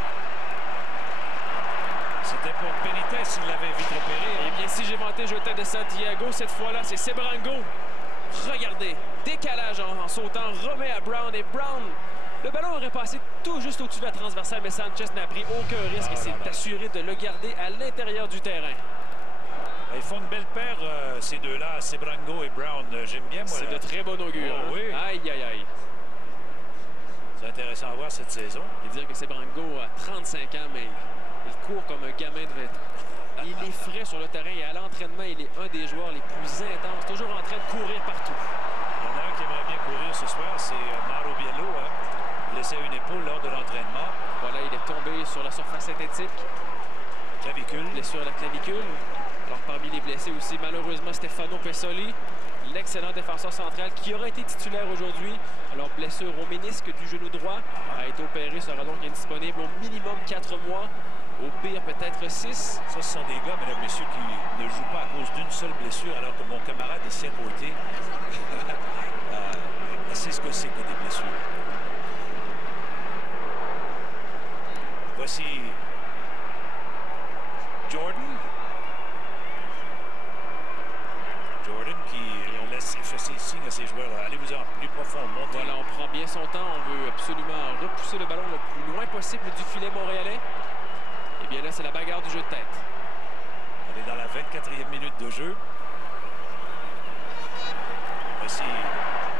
C'était pour Benitez, il l'avait vite repéré. Eh bien, si j'ai vanté Jota de Santiago, cette fois-là, c'est Sebrango. Regardez, décalage en sautant, remet à Brown. Et Brown, le ballon aurait passé tout juste au-dessus de la transversale, mais Sanchez n'a pris aucun risque et s'est assuré de le garder à l'intérieur du terrain. Ils font une belle paire, ces deux-là, Sebrango et Brown. J'aime bien, moi. C'est de très bon augure. Oh, oui. Aïe, aïe, aïe. C'est intéressant à voir cette saison. Et dire que Sebrango a 35 ans, mais il court comme un gamin de 20 ans. Il est frais sur le terrain et à l'entraînement, il est un des joueurs les plus intenses, toujours en train de courir partout. Il y en a un qui aimerait bien courir ce soir, c'est Mauro Biello. Blessé à une épaule lors de l'entraînement. Voilà, il est tombé sur la surface synthétique. Clavicule. Blessure à la clavicule. Alors, parmi les blessés aussi, malheureusement, Stefano Pesoli, l'excellent défenseur central qui aurait été titulaire aujourd'hui. Alors, blessure au ménisque du genou droit, a été opéré, sera donc indisponible au minimum 4 mois. Au pire, peut-être 6. Ça, ce sont des gars, mesdames, messieurs, qui ne jouent pas à cause d'une seule blessure, alors que mon camarade ici à côté sait ce que c'est que des blessures. Voici Jordan. Jordan qui laisse faire ses signes à ses joueurs. Allez-vous-en plus profond, montez. Voilà, on prend bien son temps. On veut absolument repousser le ballon le plus loin possible du filet montréalais. Et bien là, c'est la bagarre du jeu de tête. On est dans la 24e minute de jeu. Voici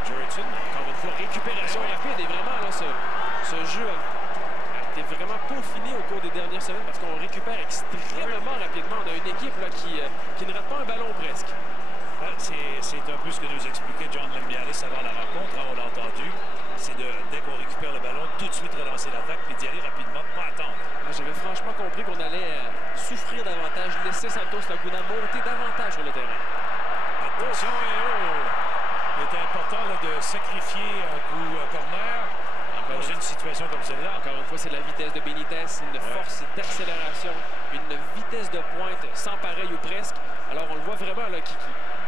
Jordan. Encore une fois, récupération rapide. Et vraiment, là, ce jeu a été vraiment peaufiné au cours des dernières semaines parce qu'on récupère extrêmement rapidement. On a une équipe là, qui ne rate pas un ballon presque. C'est un peu ce que nous expliquait John Lembialis avant la rencontre, on l'a entendu. C'est dès qu'on récupère le ballon, tout de suite relancer l'attaque puis d'y aller rapidement, pas attendre. J'avais franchement compris qu'on allait souffrir davantage, laisser Santos Laguna monter davantage sur le terrain. Attention, il était important là, de sacrifier un coup corner dans une situation comme celle-là. Encore une fois, c'est la vitesse de Benitez, une force d'accélération, une vitesse de pointe sans pareil ou presque. Alors on le voit vraiment là, qui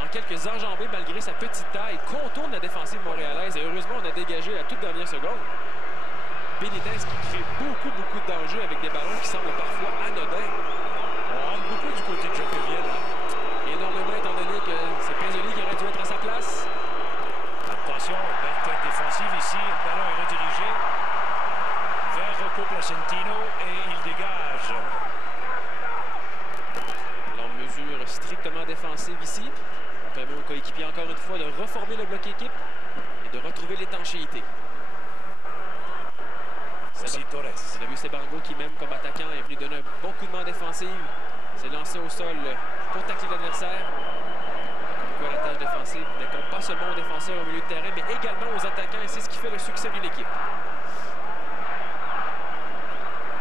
en quelques enjambées, malgré sa petite taille, contourne la défensive montréalaise. Et heureusement, on a dégagé la toute dernière seconde. Benitez qui crée beaucoup de dangers avec des ballons qui semblent parfois anodins. On rentre beaucoup du côté de Joqueviel. Énormément, étant donné que c'est Pesoli qui aurait dû être à sa place. Attention, belle tête défensive ici. Le ballon est redirigé vers Rocco Placentino et il dégage. Alors, mesure strictement défensive ici. On permet aux coéquipiers encore une fois de reformer le bloc équipe et de retrouver l'étanchéité. Torres. On a vu Sebrango qui, même comme attaquant, est venu donner un bon coup de main défensif. S'est lancé au sol pour tacler l'adversaire. Comme quoi la tâche défensive n'incombe pas seulement aux défenseurs au milieu de terrain, mais également aux attaquants. Et c'est ce qui fait le succès d'une équipe.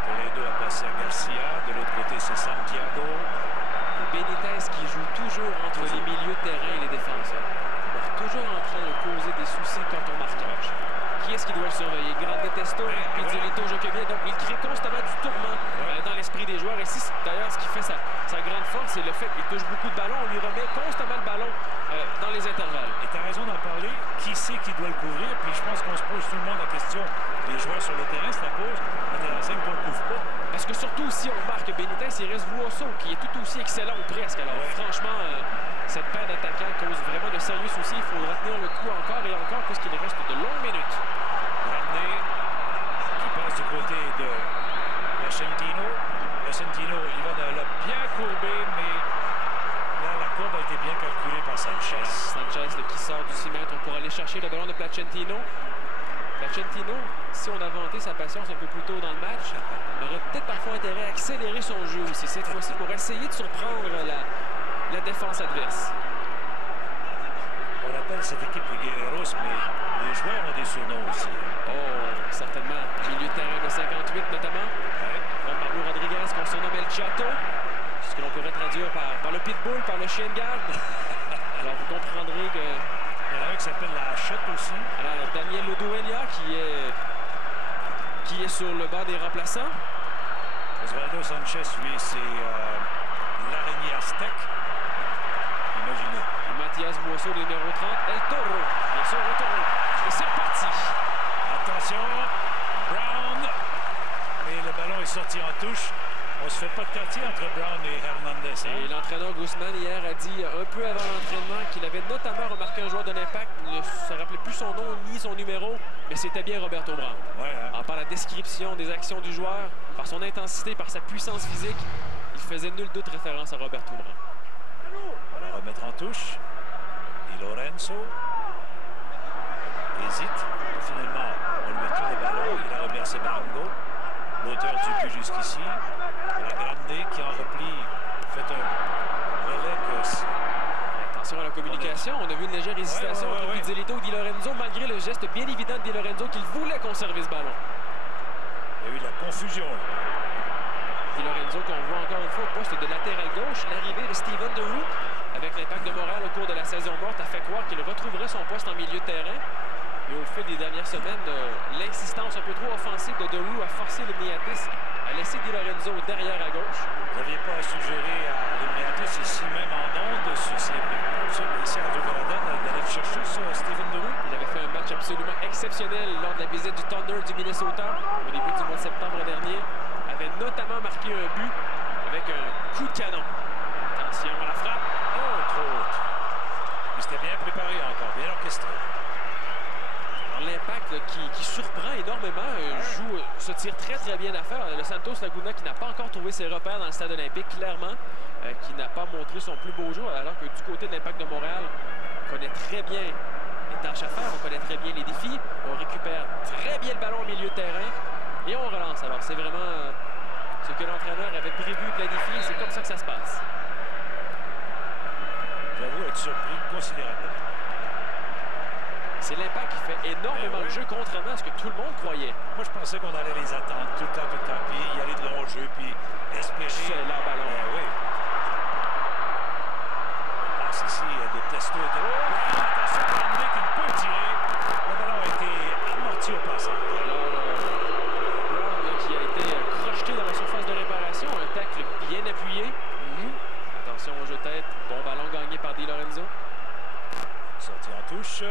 Toledo a passé à Garcia. De l'autre côté, c'est Santiago. Et Benitez qui joue toujours entre les milieux de terrain et les défenseurs. Alors, toujours en train de causer des soucis quant au marquage. Benitez qui doit le surveiller. Grande Testo, Pizzuelito, Jokevien. Donc, il crée constamment du tourment dans l'esprit des joueurs. Et si, d'ailleurs, ce qui fait sa grande force, c'est le fait qu'il touche beaucoup de ballons. On lui remet constamment le ballon dans les intervalles. Et tu as raison d'en parler. Qui c'est qui doit le couvrir? Puis je pense qu'on se pose tout le monde la question. Les joueurs sur le terrain se la posent. Mais l'enseigne qu'on ne le couvre pas. Parce que surtout, si on marque Benitez, il reste Vuoso, qui est tout aussi excellent ou presque. Alors, franchement, cette paire d'attaquants cause vraiment de sérieux soucis. Il faudra tenir le coup encore et encore, puisqu'il reste de longues minutes. Grande qui passe du côté de Crescentino. Crescentino, il va de là bien courbé, mais là, la courbe a été bien calculée par Sanchez. Sanchez qui sort du 6 mètres pour aller chercher le ballon de Placentino. Placentino, si on a vanté sa patience un peu plus tôt dans le match, aurait peut-être parfois intérêt à accélérer son jeu aussi, cette fois-ci, pour essayer de surprendre la défense adverse. On appelle cette équipe les Guerreros, mais les joueurs ont des surnoms aussi. Oh, certainement. Milieu de terrain de 58 notamment. Comme Pablo Rodriguez, qu'on surnomme El Chato. Ce que l'on pourrait traduire par le pitbull, par le chien de garde. Alors vous comprendrez que... Il y en a un qui s'appelle la Hachette aussi. Alors Daniel Oduelia qui est sur le banc des remplaçants. Osvaldo Sanchez, lui, c'est l'araignée aztèque. Imaginez. Mathias Vuoso, numéro 30. El Toro, bien sûr, El Toro. Et c'est reparti. Attention, Brown. Et le ballon est sorti en touche. On se fait pas de quartier entre Brown et Hernandez. Hein? Et l'entraîneur Guzman hier a dit un peu avant l'entraînement qu'il avait notamment remarqué un joueur de l'Impact. Il ne se rappelait plus son nom ni son numéro, mais c'était bien Roberto Brown. Par la description des actions du joueur, par son intensité, par sa puissance physique, il faisait nul doute référence à Roberto Brown. On va remettre en touche. Di Lorenzo hésite. Finalement, on lui retourne le ballon. Il a remis à Sebarango, l'auteur du but jusqu'ici. La Grande qui en repli fait un relais que... Attention à la communication. On a vu une légère hésitation entre Pizzuelito et Di Lorenzo, malgré le geste bien évident de Di Lorenzo qu'il voulait conserver ce ballon. Il y a eu de la confusion. Di Lorenzo qu'on voit encore une fois au poste de latéral gauche. L'arrivée de Steven Deroux avec l'Impact de Montréal au cours de la saison morte a fait croire qu'il retrouverait son poste en milieu de terrain. Et au fil des dernières semaines, l'insistance un peu trop offensive de Deroux a forcé le Miatis à laisser Di Lorenzo derrière à gauche. Vous n'aviez pas suggéré à Miatis ici même en ondes ici à Radio-Canada d'aller le chercher sur Steven Deroux. Il avait fait un match absolument exceptionnel lors de la visite du Thunder du Minnesota au début du mois de septembre dernier. Avait notamment marqué un but avec un coup de canon. Attention à la frappe. Oh, trop haute. Mais c'était bien préparé encore, bien orchestré. L'Impact qui surprend énormément, se tire très bien d'affaire. Le Santos Laguna qui n'a pas encore trouvé ses repères dans le stade olympique, clairement, qui n'a pas montré son plus beau jour, alors que du côté de l'Impact de Montréal, on connaît très bien les tâches à faire, on connaît très bien les défis, on récupère très bien le ballon au milieu de terrain et on relance. Alors c'est vraiment ce que l'entraîneur avait prévu, planifié, c'est comme ça que ça se passe. J'avoue être surpris considérablement. C'est l'Impact qui fait énormément de jeu, contrairement à ce que tout le monde croyait. Moi, je pensais qu'on allait les attendre tout le temps, puis y aller de long jeu, puis espérer... C'est leur ballon. Oui. Passe ici de Testo. Attention, Grande qui peut tirer. Le ballon a été amorti au passage. Brown qui a été crocheté dans la surface de réparation. Un tacle bien appuyé. Attention au jeu de tête. Bon ballon gagné par Di Lorenzo. Sorti en touche.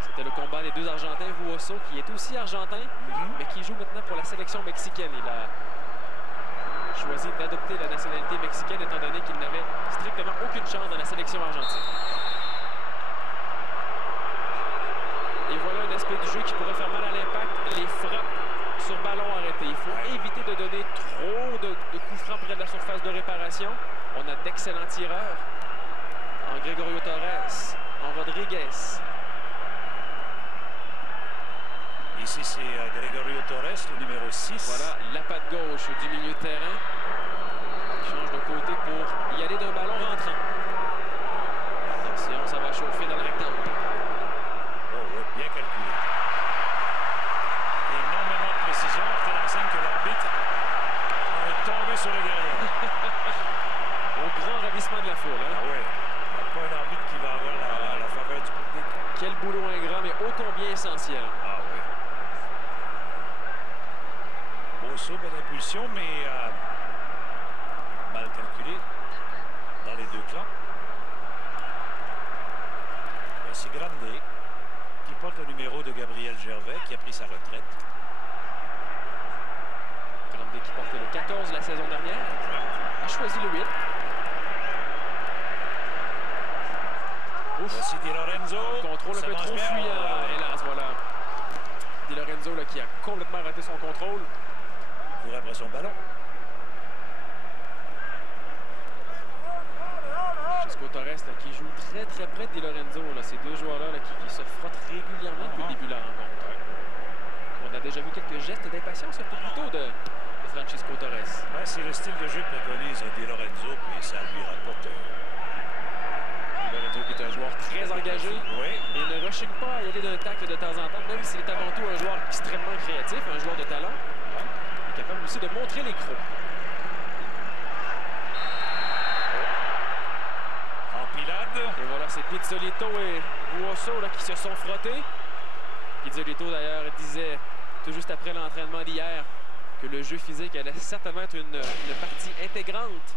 C'était le combat des deux Argentins. Vuoso, qui est aussi argentin, mais qui joue maintenant pour la sélection mexicaine. Il a choisi d'adopter la nationalité mexicaine, étant donné qu'il n'avait strictement aucune chance dans la sélection argentine. Et voilà un aspect du jeu qui pourrait faire mal à l'Impact. Les frappes sur ballon arrêté. Il faut éviter de donner trop de coups francs près de la surface de réparation. On a d'excellents tireurs. En Gregorio Torres, en Rodriguez. Ici, c'est Gregorio Torres, le numéro 6. Voilà, la patte gauche du milieu de terrain. Il change de côté pour y aller d'un ballon rentrant. Attention, ça va chauffer dans le rectangle. Oh oui, bien calculé. Énormément de précision. C'était l'enseigne que l'arbitre est tombé sur le derrière. Au grand ravissement de la foule. Hein? Ah oui. Il n'y a pas un arbitre qui va avoir la faveur du public. Quel boulot ingrat, mais ô combien essentiel. Ah oui. Vuoso, belle impulsion, mais mal calculé dans les deux clans. Voici Grande, qui porte le numéro de Gabriel Gervais, qui a pris sa retraite. Grande qui portait le 14 la saison dernière, a choisi le 8. Ouf. Voici Di Lorenzo. Contrôle un peu trop fuyant, hélas, voilà. Di Lorenzo là, qui a complètement raté son contrôle. Court après son ballon. Francesco Torres là, qui joue très près de Di Lorenzo. Là. Ces deux joueurs-là là, qui se frottent régulièrement depuis le début de la rencontre. On a déjà vu quelques gestes d'impatience un peu plus tôt de Francesco Torres. Ouais, c'est le style de jeu que préconise Di Lorenzo, puis ça lui rapporte. Di Lorenzo qui est un joueur très engagé. Oui. Et ne rechigne pas à y aller d'un tacle de temps en temps, même s'il est avant tout un joueur extrêmement créatif, un joueur de talent. Il est capable aussi de montrer les crocs. Et voilà, c'est Pizzolito et Vuoso là, qui se sont frottés. Pizzolito, d'ailleurs, disait tout juste après l'entraînement d'hier que le jeu physique allait certainement être une partie intégrante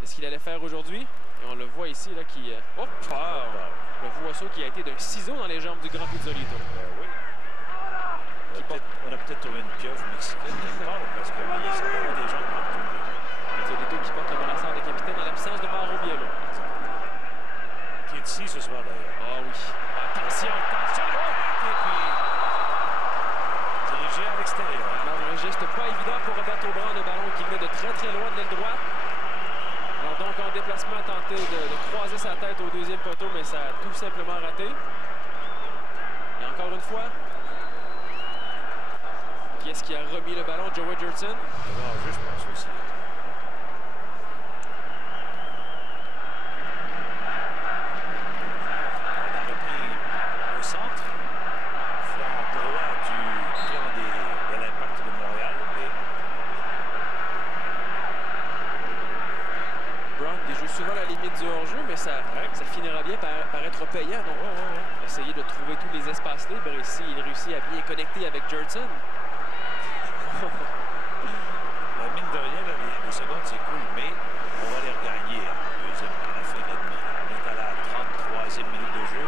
de ce qu'il allait faire aujourd'hui. Et on le voit ici, là, qui... Hop! Le Vuoso qui a été d'un ciseau dans les jambes du grand Pizzolito. Oui. On a peut-être trouvé une pieuvre mexicaine quelque part, parce que ça a des gens partout. Pizzolito qui porte le brassard de capitaine en l'absence de Mauro Biello. Qui est ici ce soir d'ailleurs. Ah oui. Attention! Et puis dirigé à l'extérieur. Alors un geste pas évident pour Roberto Brown, le ballon qui venait de très loin de l'aile droite. Alors donc en déplacement a tenté de croiser sa tête au deuxième poteau, mais ça a tout simplement raté. Et encore une fois, qui est-ce qui a remis le ballon? Joe Edgerton. Je pense aussi. Souvent la limite du hors-jeu, mais ça finira bien par être payant. Donc, essayer de trouver tous les espaces libres. Ici, il réussit à bien connecter avec Jerton. Mine de rien, les secondes, c'est cool, mais on va les regagner à la fin de la demi. On est à la 33e minute de jeu.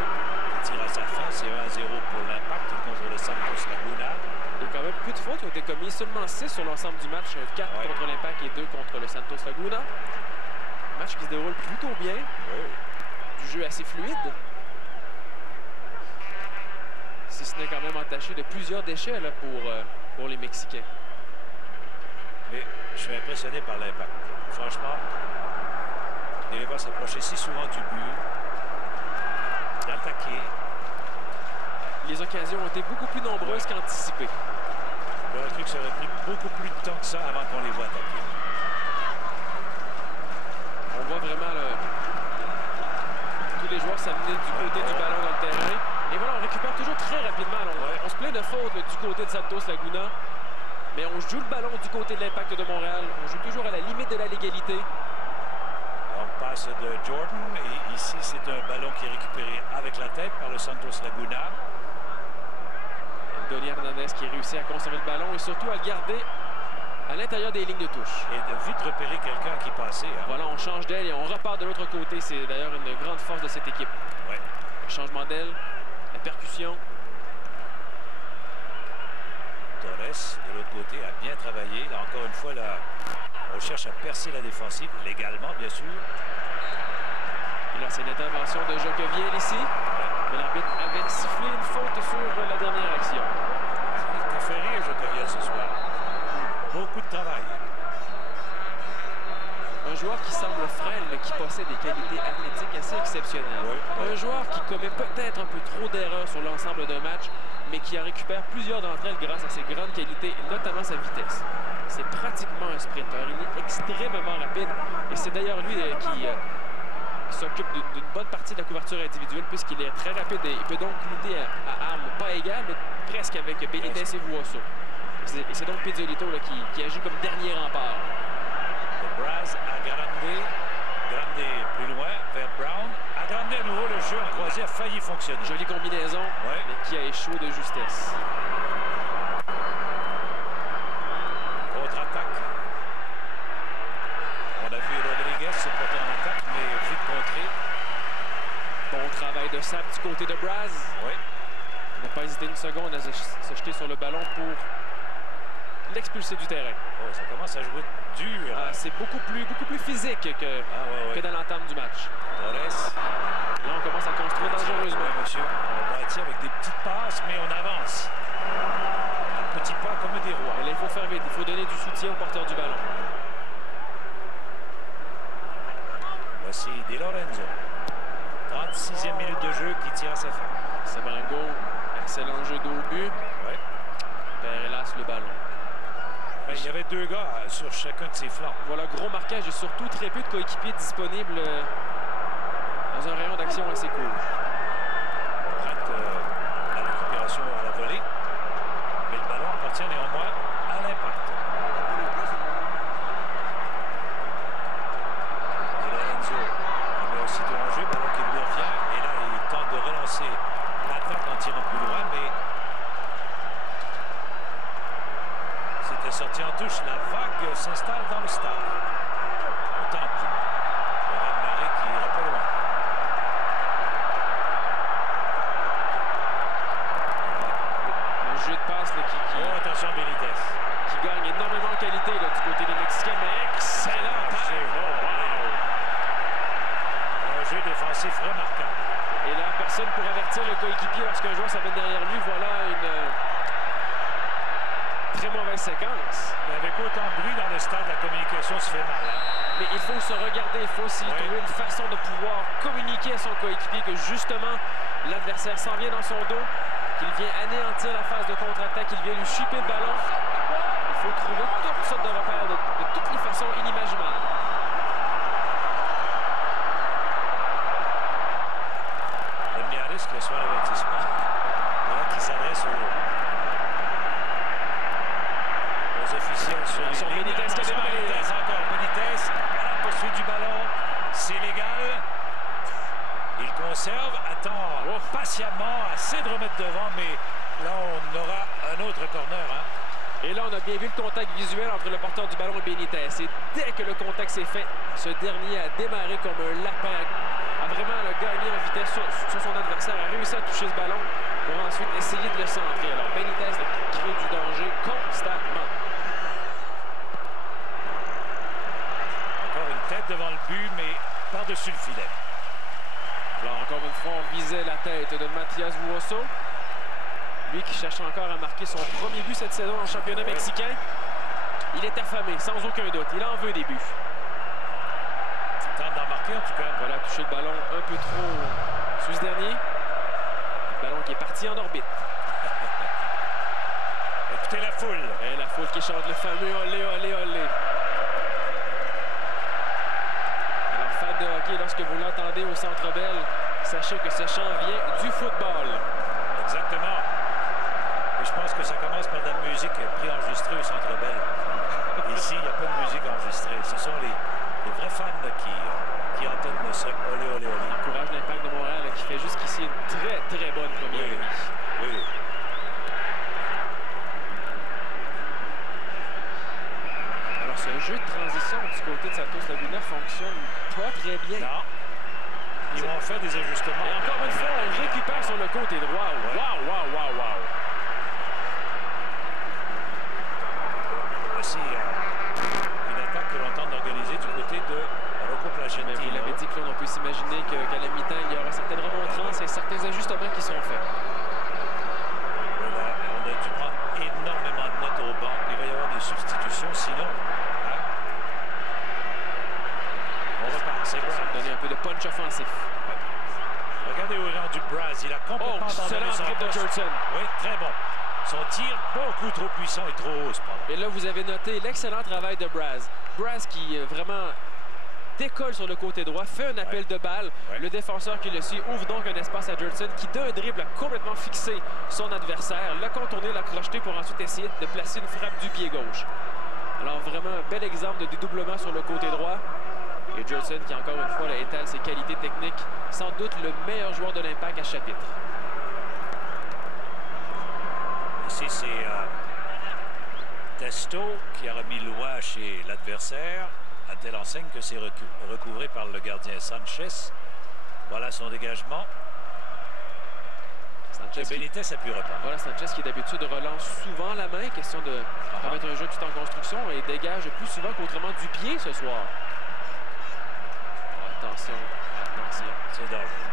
Il tire à sa fin. C'est 1-0 pour l'Impact contre le Santos Laguna. Il y a quand même peu de fautes qui ont été commises. Seulement 6 sur l'ensemble du match. 4 contre l'Impact et 2 contre le Santos Laguna. Match qui se déroule plutôt bien, du jeu assez fluide, si ce n'est quand même entaché de plusieurs déchets là, pour les Mexicains. Mais je suis impressionné par l'Impact. Franchement, il les voir s'approcher si souvent du but, d'attaquer. Les occasions ont été beaucoup plus nombreuses qu'anticipées. J'aurais cru que ça aurait pris beaucoup plus de temps que ça avant qu'on les voit attaquer. On voit vraiment tous les joueurs s'amener du côté du ballon dans le terrain. Et voilà, on récupère toujours très rapidement. On se plaint de faute du côté de Santos Laguna. Mais on joue le ballon du côté de l'Impact de Montréal. On joue toujours à la limite de la légalité. On passe de Jordan. Et ici, c'est un ballon qui est récupéré avec la tête par le Santos Laguna. Anthony Hernandez qui réussit à conserver le ballon et surtout à le garder à l'intérieur des lignes de touche. Et de vite repérer quelqu'un qui passait. Voilà, on change d'aile et on repart de l'autre côté. C'est d'ailleurs une grande force de cette équipe. Le changement d'aile, la percussion. Torres, de l'autre côté, a bien travaillé. Là, encore une fois, là, on cherche à percer la défensive, légalement, bien sûr. Et là, c'est une intervention de Jokeviel ici. Mais l'arbitre avait sifflé une faute sur la dernière action. Il t'a fait rire, Jokeviel, ce soir. Beaucoup de travail. Un joueur qui semble frêle, mais qui possède des qualités athlétiques assez exceptionnelles. Un joueur qui commet peut-être un peu trop d'erreurs sur l'ensemble d'un match, mais qui en récupère plusieurs d'entre elles grâce à ses grandes qualités, notamment sa vitesse. C'est pratiquement un sprinter. Il est extrêmement rapide. Et c'est d'ailleurs lui qui s'occupe d'une bonne partie de la couverture individuelle, puisqu'il est très rapide et il peut donc lutter à armes pas égales, mais presque avec Benitez et Vuoso. Et c'est donc Pizzolito là, qui agit comme dernier rempart. De Braz à Grande. Grande plus loin vers Brown. À Grande à nouveau, le jeu en croisé a failli fonctionner. Jolie combinaison, mais qui a échoué de justesse. de sable du côté de Braz. Oui. Il n'a pas hésité une seconde à se jeter sur le ballon pour l'expulser du terrain. Oh, ça commence à jouer dur. C'est beaucoup plus physique que dans l'entame du match. Torres. Là, on commence à construire dangereusement. Oui, monsieur. On bâtit avec des petites passes, mais on avance. Un petit pas comme des rois. Et là, il faut faire vite. Il faut donner du soutien au porteur du ballon. Voici Di Lorenzo. 36e minute de jeu qui tire à sa fin. Sebrango, excellent jeu d'au but. Oui. Perd hélas le ballon. Ben, il y avait 2 gars sur chacun de ses flancs. Voilà, gros marquage et surtout très peu de coéquipiers disponibles dans un rayon d'action assez court. On rate la récupération à la volée. Mais le ballon appartient néanmoins à l'Impact. Di Lorenzo met aussitôt en jeu, ballon qui lui revient. Et là, il tente de relancer l'attaque en tirant plus loin, mais c'était sorti en touche. La vague s'installe dans le stade. Au temple. Le Red-Marie qui ira pas loin. Le jeu de passe là, Oh, attention, Benitez. qui gagne énormément en qualité là, du côté des Mexicains, mais excellent tacle. Oh, wow. Un jeu défensif remarquable. Et là, personne pour avertir le coéquipier lorsqu'un joueur s'amène derrière lui. Voilà une très mauvaise séquence. Mais avec autant de bruit dans le stade, la communication se fait mal. Mais il faut se regarder, il faut aussi trouver une façon de pouvoir communiquer à son coéquipier que justement l'adversaire s'en vient dans son dos, qu'il vient anéantir la phase de contre-attaque, qu'il vient lui chipper le ballon. Il faut trouver toutes sortes de repères de toutes les façons inimaginables. Le Miaris qui reçoit l'avertissement. Voilà qui s'adresse aux officiels sur les lignes. Benitez qui a démarré. Benitez encore. Benitez à la poursuite du ballon. C'est légal. Il conserve, attend patiemment, assez de remettre devant, mais là, on aura un autre corner. Et là, on a bien vu le contact visuel entre le porteur du ballon et Benitez. Et dès que le contact s'est fait, ce dernier a démarré comme un lapin, a vraiment gagné en vitesse sur son adversaire, a réussi à toucher ce ballon pour ensuite essayer de le centrer. Alors, Benitez crée du danger constamment. Encore une tête devant le but, mais par-dessus le filet. Alors, encore une fois, on visait la tête de Mathias Vuoso. Lui qui cherche encore à marquer son premier but cette saison en championnat mexicain. Il est affamé, sans aucun doute. Il en veut des buts. Il tente d'en marquer, en tout cas. Voilà, touché le ballon un peu trop sous ce dernier. Le ballon qui est parti en orbite. Écoutez la foule. Et la foule qui chante le fameux olé, olé, olé. Alors, fan de hockey, lorsque vous l'entendez au Centre Bell, sachez que ce chant vient du football. Exactement. Et je pense que ça commence par de la musique préenregistrée au Centre Bell. Ici, il n'y a pas de musique enregistrée. Ce sont les vrais fans qui entonnent ce olé, olé, olé. Encourage l'Impact de Montréal qui fait jusqu'ici une très, très bonne première demi. Oui. Alors, ce jeu de transition du côté de Santos Laguna fonctionne pas très bien. Non. Ils vont faire des ajustements. Et encore une fois, on récupère sur le côté droit. Wow, wow, wow, wow. Voici une attaque que l'on tente d'organiser du côté de Rocco Placentino. Mais vous l'avez dit, Claude, on peut s'imaginer qu'à la mi-temps, il y aura certaines remontrances et certains ajustements qui seront faits. Voilà, on a dû prendre énormément de notes au banc. Il va y avoir des substitutions, sinon... On repart, c'est Braz. Donner un peu de punch offensif. Regardez où est rendu Braz. Il a complètement abandonné son de Jolson. Oui, très bon. Son tir beaucoup trop puissant et trop haut, cependant. Et là, vous avez noté l'excellent travail de Braz. Braz qui vraiment décolle sur le côté droit, fait un appel de balle. Le défenseur qui le suit ouvre donc un espace à Jolson qui, d'un dribble, a complètement fixé son adversaire, l'a contourné, l'a crocheté pour ensuite essayer de placer une frappe du pied gauche. Alors, vraiment un bel exemple de dédoublement sur le côté droit. Et Jolson qui, encore une fois, étale ses qualités techniques. Sans doute le meilleur joueur de l'Impact à chapitre. Ici, c'est Testo qui a remis l'oie chez l'adversaire, à telle enseigne que c'est recouvré par le gardien Sanchez. Voilà son dégagement. Sanchez. Benitez s'appuiera pas. Voilà, Sanchez qui d'habitude relance souvent la main. Question de remettre un jeu tout en construction et dégage plus souvent qu'autrement du pied ce soir. Oh, attention, attention. C'est dangereux.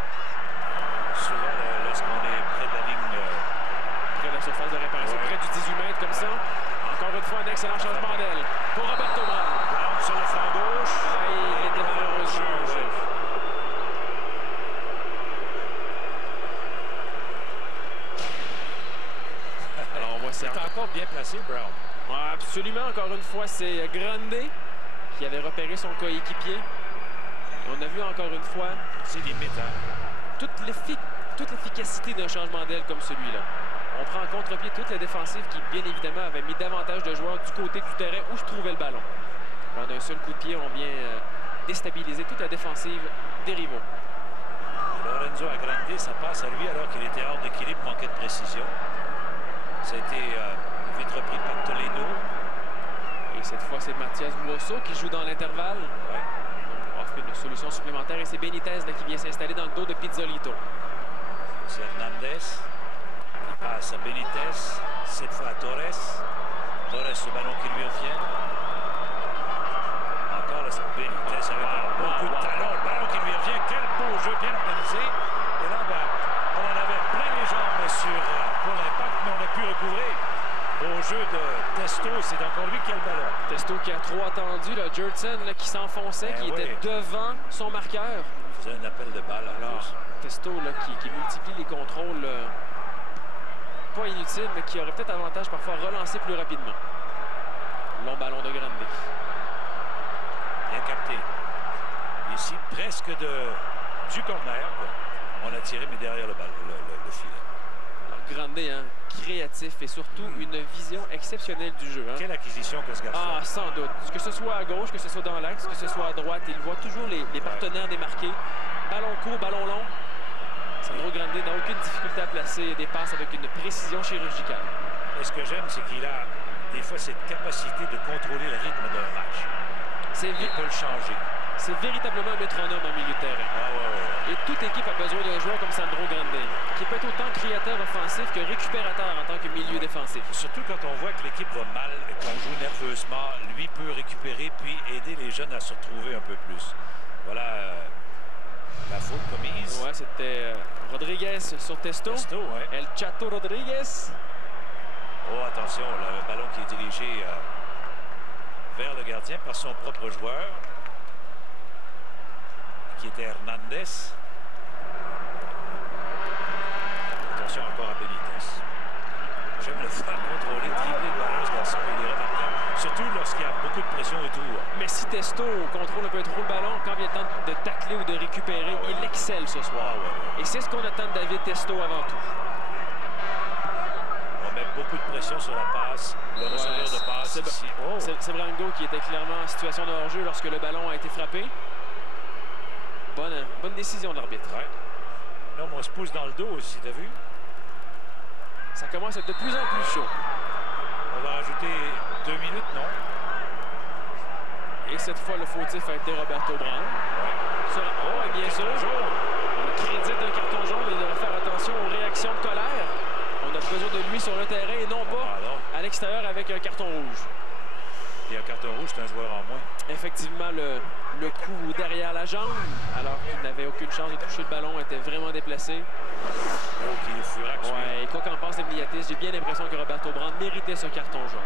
Souvent, lorsqu'on est près de la ligne... près de la surface de réparation, près du 18 mètres comme ça. Encore une fois, un excellent changement d'aile pour Roberto Brown. Brown sur le flanc gauche. Il était malheureusement au jeu. Alors, on voit c'est encore bien placé, Brown. Ouais, absolument. Encore une fois, c'est Grande qui avait repéré son coéquipier. Et on a vu encore une fois... C'est limite, hein? Toute l'efficacité d'un changement d'aile comme celui-là. On prend en contre-pied toute la défensive qui, bien évidemment, avait mis davantage de joueurs du côté du terrain où se trouvait le ballon. Alors, d'un seul coup de pied, on vient déstabiliser toute la défensive des rivaux. Lorenzo Agrandi, ça passe à lui alors qu'il était hors d'équilibre, manquait de précision. Ça a été vite repris par Toledo. Et cette fois, c'est Mathias Buoso qui joue dans l'intervalle. Ouais. On offre une solution supplémentaire et c'est Benitez là, qui vient s'installer dans le dos de Pizzolito. C'est Hernandez. Il passe à Benitez. Cette fois à Torres. Torres, ce ballon qui lui revient. Encore là, c'est Benitez avec un coup de talon. Le ballon qui lui revient. Quel beau jeu bien organisé. Et là, ben, on en avait plein les jambes pour l'impact, mais on a pu recouvrir. Au jeu de Testo, c'est encore lui qui a le ballon. Testo qui a trop attendu, là, Jurtsen là, qui s'enfonçait, qui était devant son marqueur. Il faisait un appel de balle en plus. Testo là, qui multiplie les contrôles, pas inutiles, mais qui aurait peut-être avantage parfois à relancer plus rapidement. Long ballon de Grande. Bien capté. Ici, presque du corner. On a tiré, mais derrière le filet. Grande, hein, créatif et surtout une vision exceptionnelle du jeu. Hein. Quelle acquisition que ce garçon. Ah, sans doute. Que ce soit à gauche, que ce soit dans l'axe, que ce soit à droite, il voit toujours les partenaires démarqués. Ballon court, ballon long. Sandro Grande n'a aucune difficulté à placer des passes avec une précision chirurgicale. Et ce que j'aime, c'est qu'il a des fois cette capacité de contrôler le rythme d'un match. Il peut le changer. C'est véritablement un métronome en milieu de terrain. Et toute équipe a besoin d'un joueur comme Sandro Grande, qui peut être autant créateur offensif que récupérateur en tant que milieu défensif. Surtout quand on voit que l'équipe va mal et qu'on joue nerveusement, lui peut récupérer puis aider les jeunes à se retrouver un peu plus. Voilà la faute commise. Ouais, c'était Rodriguez sur Testo. Ouais. El Chato Rodriguez. Oh, attention, là, un ballon qui est dirigé vers le gardien par son propre joueur, qui était Hernandez. Attention encore à Benitez. J'aime le faire contrôler, dribbler le ballon, ce garçon, il est remarquable. Surtout lorsqu'il y a beaucoup de pression autour. Mais si Testo contrôle un peu trop le ballon, quand vient le temps de tacler ou de récupérer, il excelle ce soir. Et c'est ce qu'on attend de David Testo avant tout. On met beaucoup de pression sur la passe, le receveur de passe ici. C'est Brango qui était clairement en situation de hors-jeu lorsque le ballon a été frappé. Bonne décision de l'arbitre. Ouais. Là, on se pousse dans le dos aussi, t'as vu? Ça commence à être de plus en plus chaud. On va rajouter 2 minutes, non? Et cette fois, le fautif a été Roberto Brown. Ouais. Et bien sûr, on crédite d'un carton jaune, il devrait faire attention aux réactions de colère. On a besoin de lui sur le terrain et non pas à l'extérieur avec un carton rouge. Et un carton rouge, c'est un joueur en moins. Effectivement, le coup derrière la jambe, alors qu'il n'avait aucune chance de toucher le ballon, était vraiment déplacé. Oh, qui est furax. Ouais, et quoi qu'en pense Emiliatis, j'ai bien l'impression que Roberto Brown méritait ce carton jaune.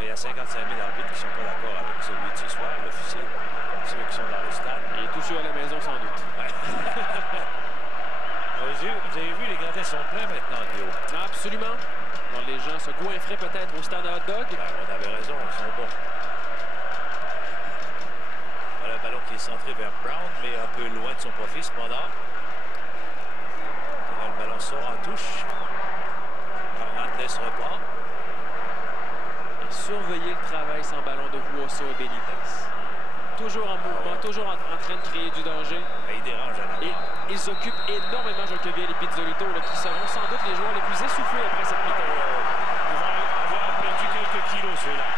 Il y a 55 000 arbitres qui ne sont pas d'accord avec celui de ce soir, l'officiel. Ceux qui sont dans le stade. Et tous ceux à la maison, sans doute. Ouais. Vous avez vu, les gardiens sont pleins maintenant, Guillaume. Absolument. Bon, les gens se goinfraient peut-être au stade à hot dog. Ben, on avait raison, ils sont bons. Voilà un ballon qui est centré vers Brown, mais un peu loin de son profil cependant. Et là, le ballon sort en touche. Hernandez reprend. Et surveiller le travail sans ballon de Buoso et Benitez. Toujours en mouvement, toujours en train de créer du danger. Ben, il dérange à la Et ils s'occupent énormément, Jokovic et Pizzolito, qui seront sans doute les joueurs les plus essoufflés après cette mi-temps. Ils vont avoir perdu quelques kilos, ceux-là.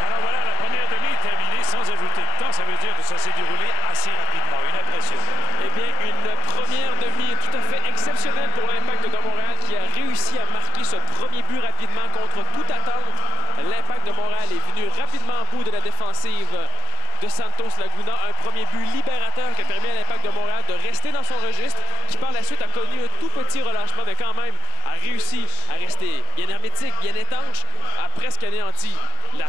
Alors voilà, la première demi est terminée sans ajouter de temps. Ça veut dire que ça s'est déroulé assez rapidement. Une impression. Eh bien, une première demi tout à fait exceptionnelle pour l'Impact de Montréal qui a réussi à marquer ce premier but rapidement contre toute attente. L'Impact de Montréal est venu rapidement au bout de la défensive de Santos Laguna. Un premier but libérateur qui a permis à l'Impact de Montréal de rester dans son registre, qui par la suite a connu un tout petit relâchement, mais quand même a réussi à rester bien hermétique, bien étanche, a presque anéanti la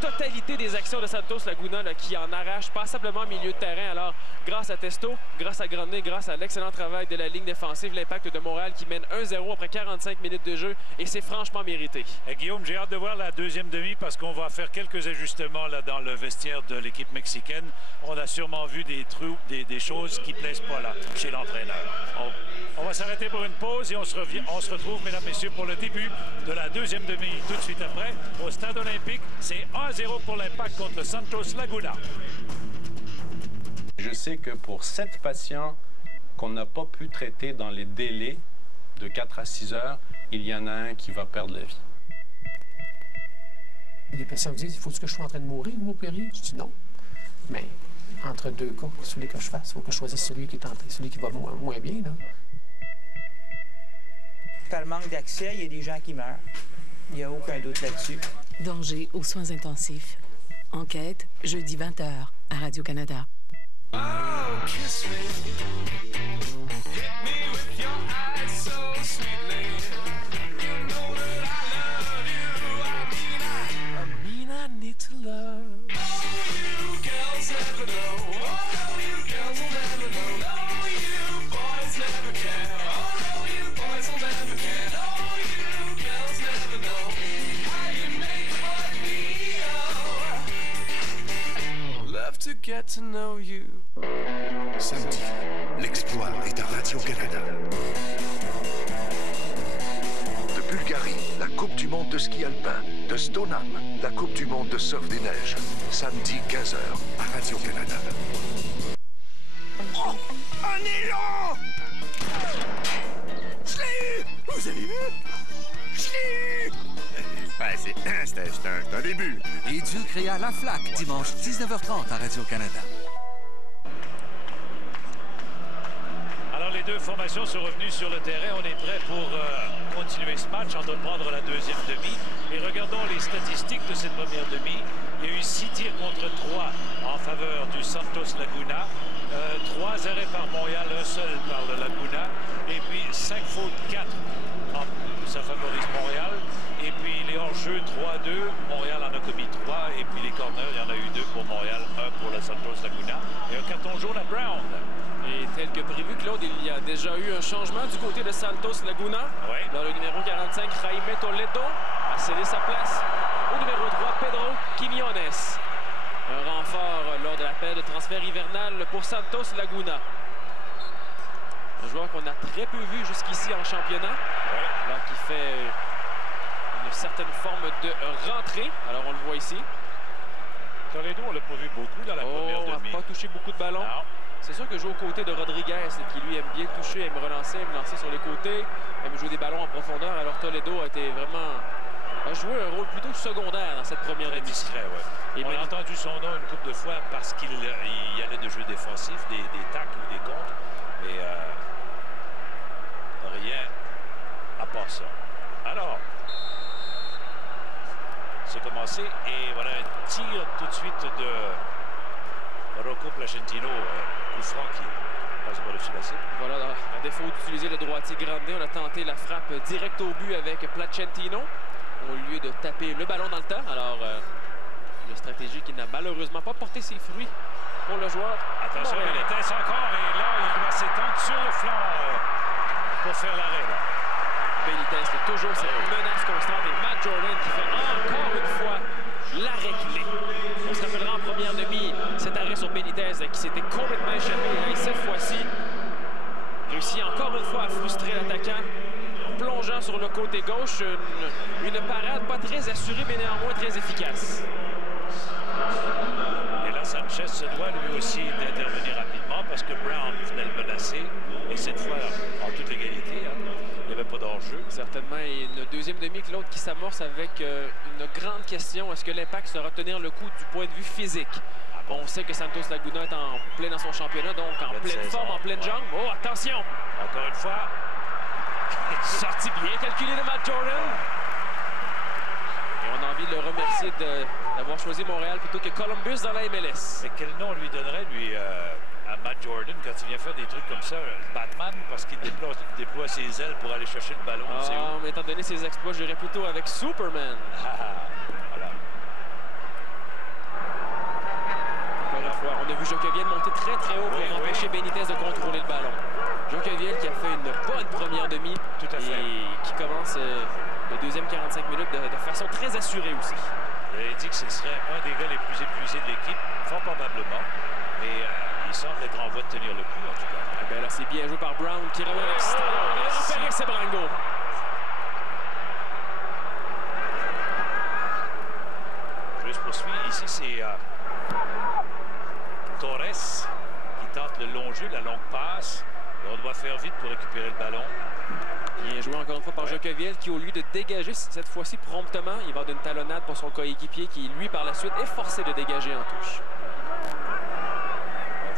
totalité des actions de Santos Laguna là, qui en arrache passablement au milieu de terrain. Alors, grâce à Testo, grâce à Grenier, grâce à l'excellent travail de la ligne défensive, l'Impact de Montréal qui mène 1-0 après 45 minutes de jeu, et c'est franchement mérité. Et Guillaume, j'ai hâte de voir la deuxième demi parce qu'on va faire quelques ajustements là dans le vestiaire de l'équipe mexicaine. On a sûrement vu des trucs, des choses qui ne plaisent pas là chez l'entraîneur. On va s'arrêter pour une pause et on se retrouve, mesdames, messieurs, pour le début de la deuxième demi tout de suite après au Stade olympique. C'est 1-0 pour l'Impact contre Santos Laguna. Je sais que pour 7 patients qu'on n'a pas pu traiter dans les délais de 4 à 6 heures, il y en a un qui va perdre la vie. Les patients me disent, il faut que je sois en train de mourir ou m'opérer? Je dis non. Mais entre deux cas, qu'est-ce que vous voulez que je fasse? Il faut que je choisisse celui qui est celui qui va moins bien, là. Par le manque d'accès, il y a des gens qui meurent. Il n'y a aucun doute là-dessus. Danger aux soins intensifs. Enquête, jeudi 20h, à Radio-Canada. Oh, kiss me. Hit me with your eyes so sweetly. You know that I love you. I mean I need to love. Oh, you girls never know. Oh, you girls will never know. Oh, you boys never care. Oh, you boys will never care. Oh, you girls never know how you make a boy feel. Love to get to know you. Samedi, l'exploit est à Radio-Canada. De Bulgarie, la Coupe du monde de ski alpin. De Stoneham, la Coupe du monde de surf des neiges. Samedi, 15h, à Radio-Canada. Oh, un élan! Je l'ai eu! Vous avez vu? Je l'ai eu! C'est un début. Et Dieu créa la flaque, dimanche 19h30 à Radio-Canada. Alors, les deux formations sont revenues sur le terrain. On est prêt pour continuer ce match, entreprendre la deuxième demi. Et regardons les statistiques de cette première demi. Il y a eu 6 tirs contre 3 en faveur du Santos Laguna. 3 arrêts par Montréal, un seul par le Laguna. Et puis 5 fautes, 4. Ça favorise Montréal. Et puis les hors-jeux 3-2, Montréal en a commis 3. Et puis les corners, il y en a eu 2 pour Montréal, 1 pour le Santos Laguna. Et un carton jaune à Brown. Et tel que prévu, Claude, il y a déjà eu un changement du côté de Santos Laguna. Oui. Dans le numéro 45, Jaime Toledo a cédé sa place au numéro 3, Pedro Quiñones. Un renfort lors de la période de transfert hivernal pour Santos Laguna. Un joueur qu'on a très peu vu jusqu'ici en championnat. Oui. Alors qui fait une certaine forme de rentrée. Alors on le voit ici. Toledo, on l'a pas vu beaucoup dans la première demi. On n'a pas touché beaucoup de ballons. C'est sûr que jouer aux côtés de Rodriguez, qui lui aime bien toucher, aime relancer, aime lancer sur les côtés, aime jouer des ballons en profondeur. Alors Toledo a joué un rôle plutôt secondaire dans cette première demi. Discret, ouais. On a entendu son nom une couple de fois parce qu'il y allait de jeux défensifs, des tacles ou des contres, mais rien à part ça. Alors, c'est commencé et voilà un tir tout de suite de Rocco Placentino, coup franc qui passe par-dessus la cible. Voilà, à défaut d'utiliser le droitier Grande, on a tenté la frappe directe au but avec Placentino au lieu de taper le ballon dans le tas. Alors, une stratégie qui n'a malheureusement pas porté ses fruits pour le joueur. Attention, Benitez encore et là, il doit s'étendre sur le flanc pour faire l'arrêt. Benitez, c'est toujours cette menace constante et Matt Jordan qui fait encore une fois l'arrêt clé. On se rappellera en première demi cet arrêt sur Benitez qui s'était complètement échappé et cette fois-ci réussit encore une fois à frustrer l'attaquant en plongeant sur le côté gauche. Une parade pas très assurée mais néanmoins très efficace. Et là, Sanchez se doit lui aussi d'intervenir rapidement parce que Brown venait le menacer et cette fois en toute légalité. Il n'y avait pas d'enjeu. Certainement. Et une deuxième demi, Claude, qui s'amorce avec une grande question. Est-ce que l'Impact saura tenir le coup du point de vue physique? On sait que Santos Laguna est en plein dans son championnat, donc en pleine forme, en pleine jambe. Oh, attention! Encore une fois. Sortie bien calculée de Matt Jordan. Et on a envie de le remercier d'avoir choisi Montréal plutôt que Columbus dans la MLS. Mais quel nom on lui donnerait, lui, à Matt Jordan quand il vient faire des trucs comme ça? Batman, parce qu'il déploie ses ailes pour aller chercher le ballon. Ah, mais étant donné ses exploits, je dirais plutôt avec Superman. Voilà. Encore une fois, on a vu Jokeviel monter très haut pour empêcher Benitez de contrôler le ballon. Jokeviel qui a fait une bonne première demi. Tout à fait. Et qui commence le deuxième 45 minutes de façon très assurée aussi. Il a dit que ce serait un des gars les plus épuisés de l'équipe, fort probablement. Mais il semble être en voie de tenir le coup, en tout cas. Ah ben là, c'est bien joué par Brown qui remet à l'extérieur. On a repéré Sebrango. Je poursuis. Ici, c'est Torres qui tente le long jeu, la longue passe. Et on doit faire vite pour récupérer le ballon. Bien joué encore une fois par Jokeviel qui, au lieu de dégager cette fois-ci promptement, il va d'une talonnade pour son coéquipier qui, lui, par la suite, est forcé de dégager en touche.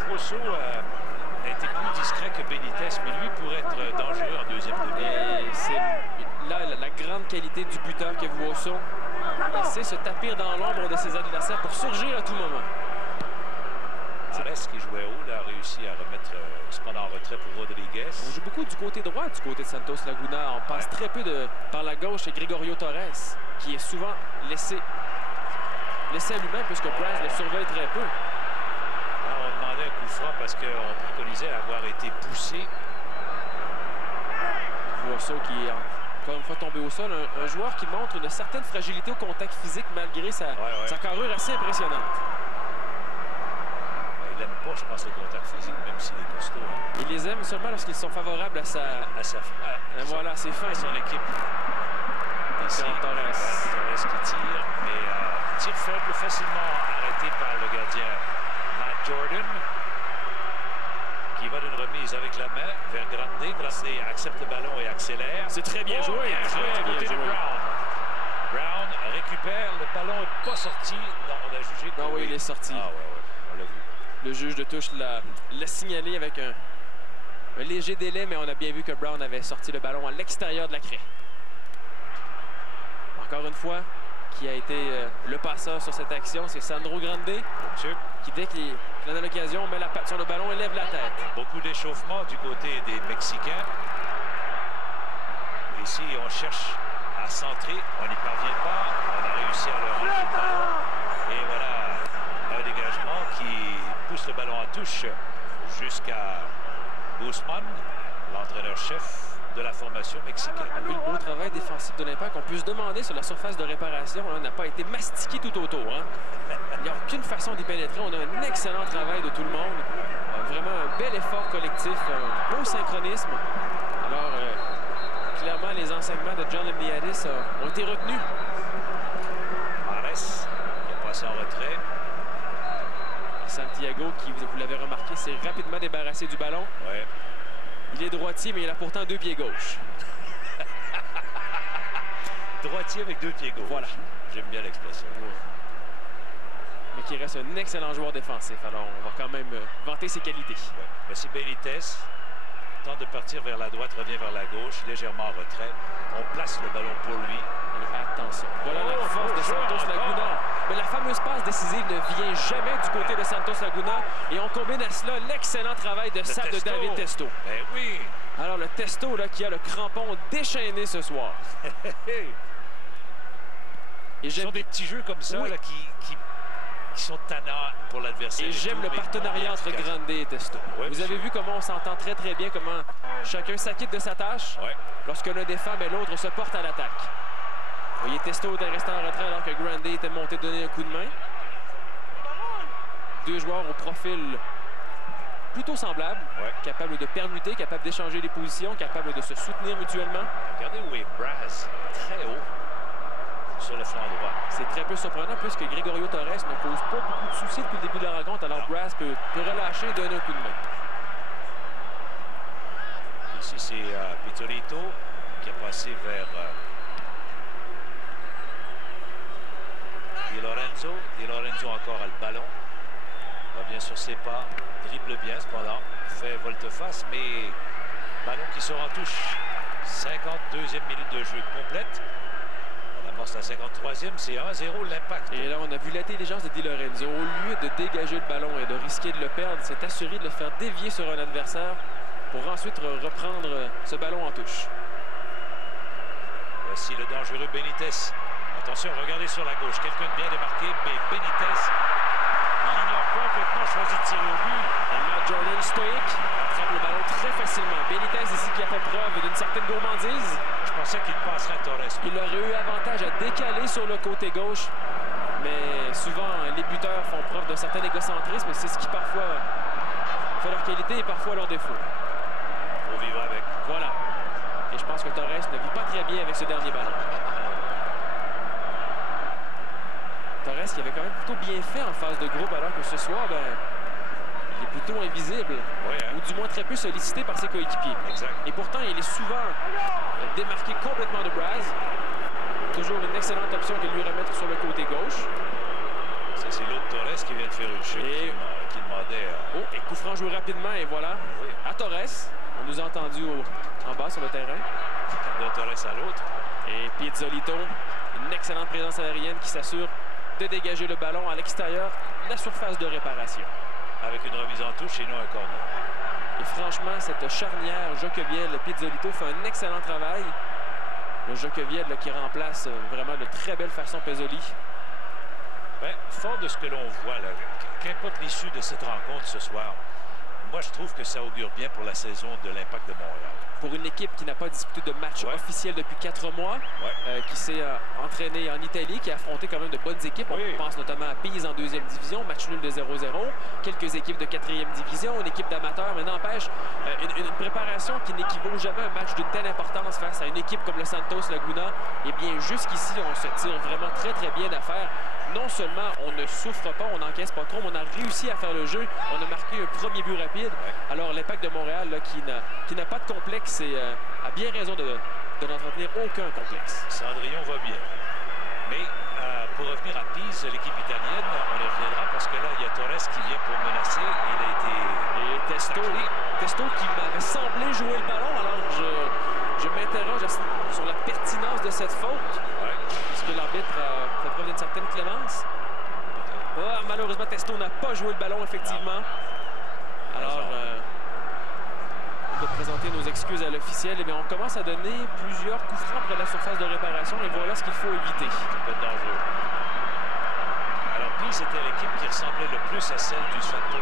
Rousseau a été plus discret que Benitez, mais lui pourrait être dangereux en deuxième demi. Et c'est là la grande qualité du buteur que Rousseau. Il sait se taper dans l'ombre de ses adversaires pour surgir à tout moment. Torres qui jouait haut a réussi à remettre cependant en retrait pour Rodriguez. On joue beaucoup du côté droit, du côté de Santos Laguna. On passe très peu par la gauche chez Gregorio Torres, qui est souvent laissé à lui-même puisque Braz le surveille très peu. Là, on demandait un coup franc parce qu'on préconisait avoir été poussé. Rousseau qui est encore une fois tombé au sol. Un joueur qui montre une certaine fragilité au contact physique malgré sa carrure assez impressionnante. Il n'aime pas, je pense, le contact physique, même s'il est costaud. Hein. Il les aime seulement lorsqu'ils sont favorables à sa voilà, c'est fin. Son équipe. Ici, Torres qui tire, mais tir faible, facilement arrêté par le gardien Matt Jordan, qui va d'une remise avec la main vers Grande. Grande accepte le ballon et accélère. C'est très bien joué. Bien joué à côté de Brown. Brown récupère, le ballon n'est pas sorti. Non, on a jugé que oui, il est sorti. Ah ouais, on l'a vu. Le juge de touche l'a signalé avec un léger délai, mais on a bien vu que Brown avait sorti le ballon à l'extérieur de la craie. Encore une fois, qui a été le passeur sur cette action, c'est Sandro Grande, qui dès qu'il en a l'occasion, met la patte sur le ballon et lève la tête. Beaucoup d'échauffement du côté des Mexicains. Ici, on cherche à centrer, on n'y parvient pas, on a réussi à leur enlever le ballon. Et voilà, un dégagement qui pousse le ballon en touche jusqu'à Guzman, l'entraîneur-chef de la formation mexicaine. Vu le beau travail défensif de l'Impact, on peut se demander sur la surface de réparation, on n'a pas été mastiqué tout autour. Hein? Il n'y a aucune façon d'y pénétrer. On a un excellent travail de tout le monde. Vraiment un bel effort collectif, un beau synchronisme. Alors, clairement, les enseignements de John Lemniadis ont été retenus. Mares qui a passé en retrait. Santiago, qui, vous l'avez remarqué, s'est rapidement débarrassé du ballon. Ouais. Il est droitier, mais il a pourtant deux pieds gauche. Droitier avec deux pieds gauche. Voilà. J'aime bien l'expression. Ouais. Mais qui reste un excellent joueur défensif. Alors, on va quand même vanter ses qualités. Ouais. Voici Benitez. Tente de partir vers la droite, revient vers la gauche, légèrement en retrait. On place le ballon pour lui. Et attention. Voilà la force de Santos Laguna. Mais la fameuse passe décisive ne vient jamais du côté de Santos Laguna. Et on combine à cela l'excellent travail de salle de David Testo. Ben oui. Alors, le Testo là, qui a le crampon déchaîné ce soir. Et ce sont des petits jeux comme ça là, qui sont tannants pour l'adversaire. Et j'aime le partenariat entre Grande et Testo. Ouais, vous avez vu comment on s'entend très bien, comment chacun s'acquitte de sa tâche. Ouais. Lorsque l'un défend, mais l'autre se porte à l'attaque. Vous voyez, Testo était resté en retrait alors que Grande était monté donner un coup de main. Deux joueurs au profil plutôt semblable, capable de permuter, capable d'échanger les positions, capable de se soutenir mutuellement. Regardez où est Braz, très haut sur le flanc droit. C'est très peu surprenant puisque Gregorio Torres ne pose pas beaucoup de soucis depuis le début de la rencontre, alors Braz peut relâcher et donner un coup de main. Ici, c'est Pitorito qui a passé vers Di Lorenzo. Di Lorenzo encore a le ballon. Revient sur ses pas, dribble bien cependant, fait volte-face, mais ballon qui sort en touche. 52e minute de jeu complète. On amorce la 53e, c'est 1-0 l'Impact. Et là, on a vu l'intelligence de Di Lorenzo. Au lieu de dégager le ballon et de risquer de le perdre, c'est assuré de le faire dévier sur un adversaire pour ensuite reprendre ce ballon en touche. Voici le dangereux Benitez. Attention, regardez sur la gauche, quelqu'un de bien démarqué, mais Benitez l'ignore complètement, choisit de tirer au but. Et Matt Jordan stoïque, attrape le ballon très facilement. Benitez ici qui a fait preuve d'une certaine gourmandise. Je pensais qu'il passerait à Torres. Il aurait eu avantage à décaler sur le côté gauche, mais souvent les buteurs font preuve d'un certain égocentrisme et c'est ce qui parfois fait leur qualité et parfois leur défaut. Pour vivre avec. Voilà. Et je pense que Torres ne vit pas très bien avec ce dernier ballon. Torres qui avait quand même plutôt bien fait en phase de groupe, alors que ce soir, il est plutôt invisible. Oui, hein? Ou du moins très peu sollicité par ses coéquipiers. Exact. Et pourtant, il est souvent démarqué complètement de Braz. Toujours une excellente option de lui remettre sur le côté gauche. Ça, c'est l'autre Torres qui vient de faire une chute qui demandait... Oh, et coup franc joué rapidement, et voilà. Oui. À Torres. On nous a entendu en bas sur le terrain. De Torres à l'autre. Et Pizzolito, une excellente présence aérienne qui s'assure de dégager le ballon à l'extérieur de la surface de réparation. Avec une remise en touche et non un corner. Et franchement, cette charnière Jokeviel-Pizzolito fait un excellent travail. Le Jokeviel qui remplace vraiment de très belle façon Pezzoli. Ben, fort de ce que l'on voit, qu'importe l'issue de cette rencontre ce soir, moi je trouve que ça augure bien pour la saison de l'Impact de Montréal. Pour une équipe qui n'a pas disputé de match officiel depuis 4 mois, qui s'est entraînée en Italie, qui a affronté quand même de bonnes équipes. On pense notamment à Pise en 2e division, match nul de 0-0. Quelques équipes de 4e division, une équipe d'amateurs, mais n'empêche, une préparation qui n'équivaut jamais à un match d'une telle importance face à une équipe comme le Santos Laguna. Et bien, jusqu'ici, on se tire vraiment très, très bien d'affaire. Non seulement on ne souffre pas, on n'encaisse pas trop, mais on a réussi à faire le jeu. On a marqué un premier but rapide. Alors l'Impact de Montréal, là, qui n'a pas de complexe, a bien raison de n'entretenir aucun complexe. Cendrillon va bien. Mais pour revenir à Pise, l'équipe italienne, on y reviendra parce que là, il y a Torres qui vient pour menacer. Il a été... Et Testo qui m'avait semblé jouer le ballon. Alors je m'interroge sur la pertinence de cette faute. Est-ce que l'arbitre a fait preuve d'une certaine clémence? Malheureusement, Testo n'a pas joué le ballon, effectivement. Alors, on doit présenter nos excuses à l'officiel. Eh bien, on commence à donner plusieurs coups francs près de la surface de réparation. Et voilà ce qu'il faut éviter. C'est pas dangereux. Alors, Pise, c'était l'équipe qui ressemblait le plus à celle du Santos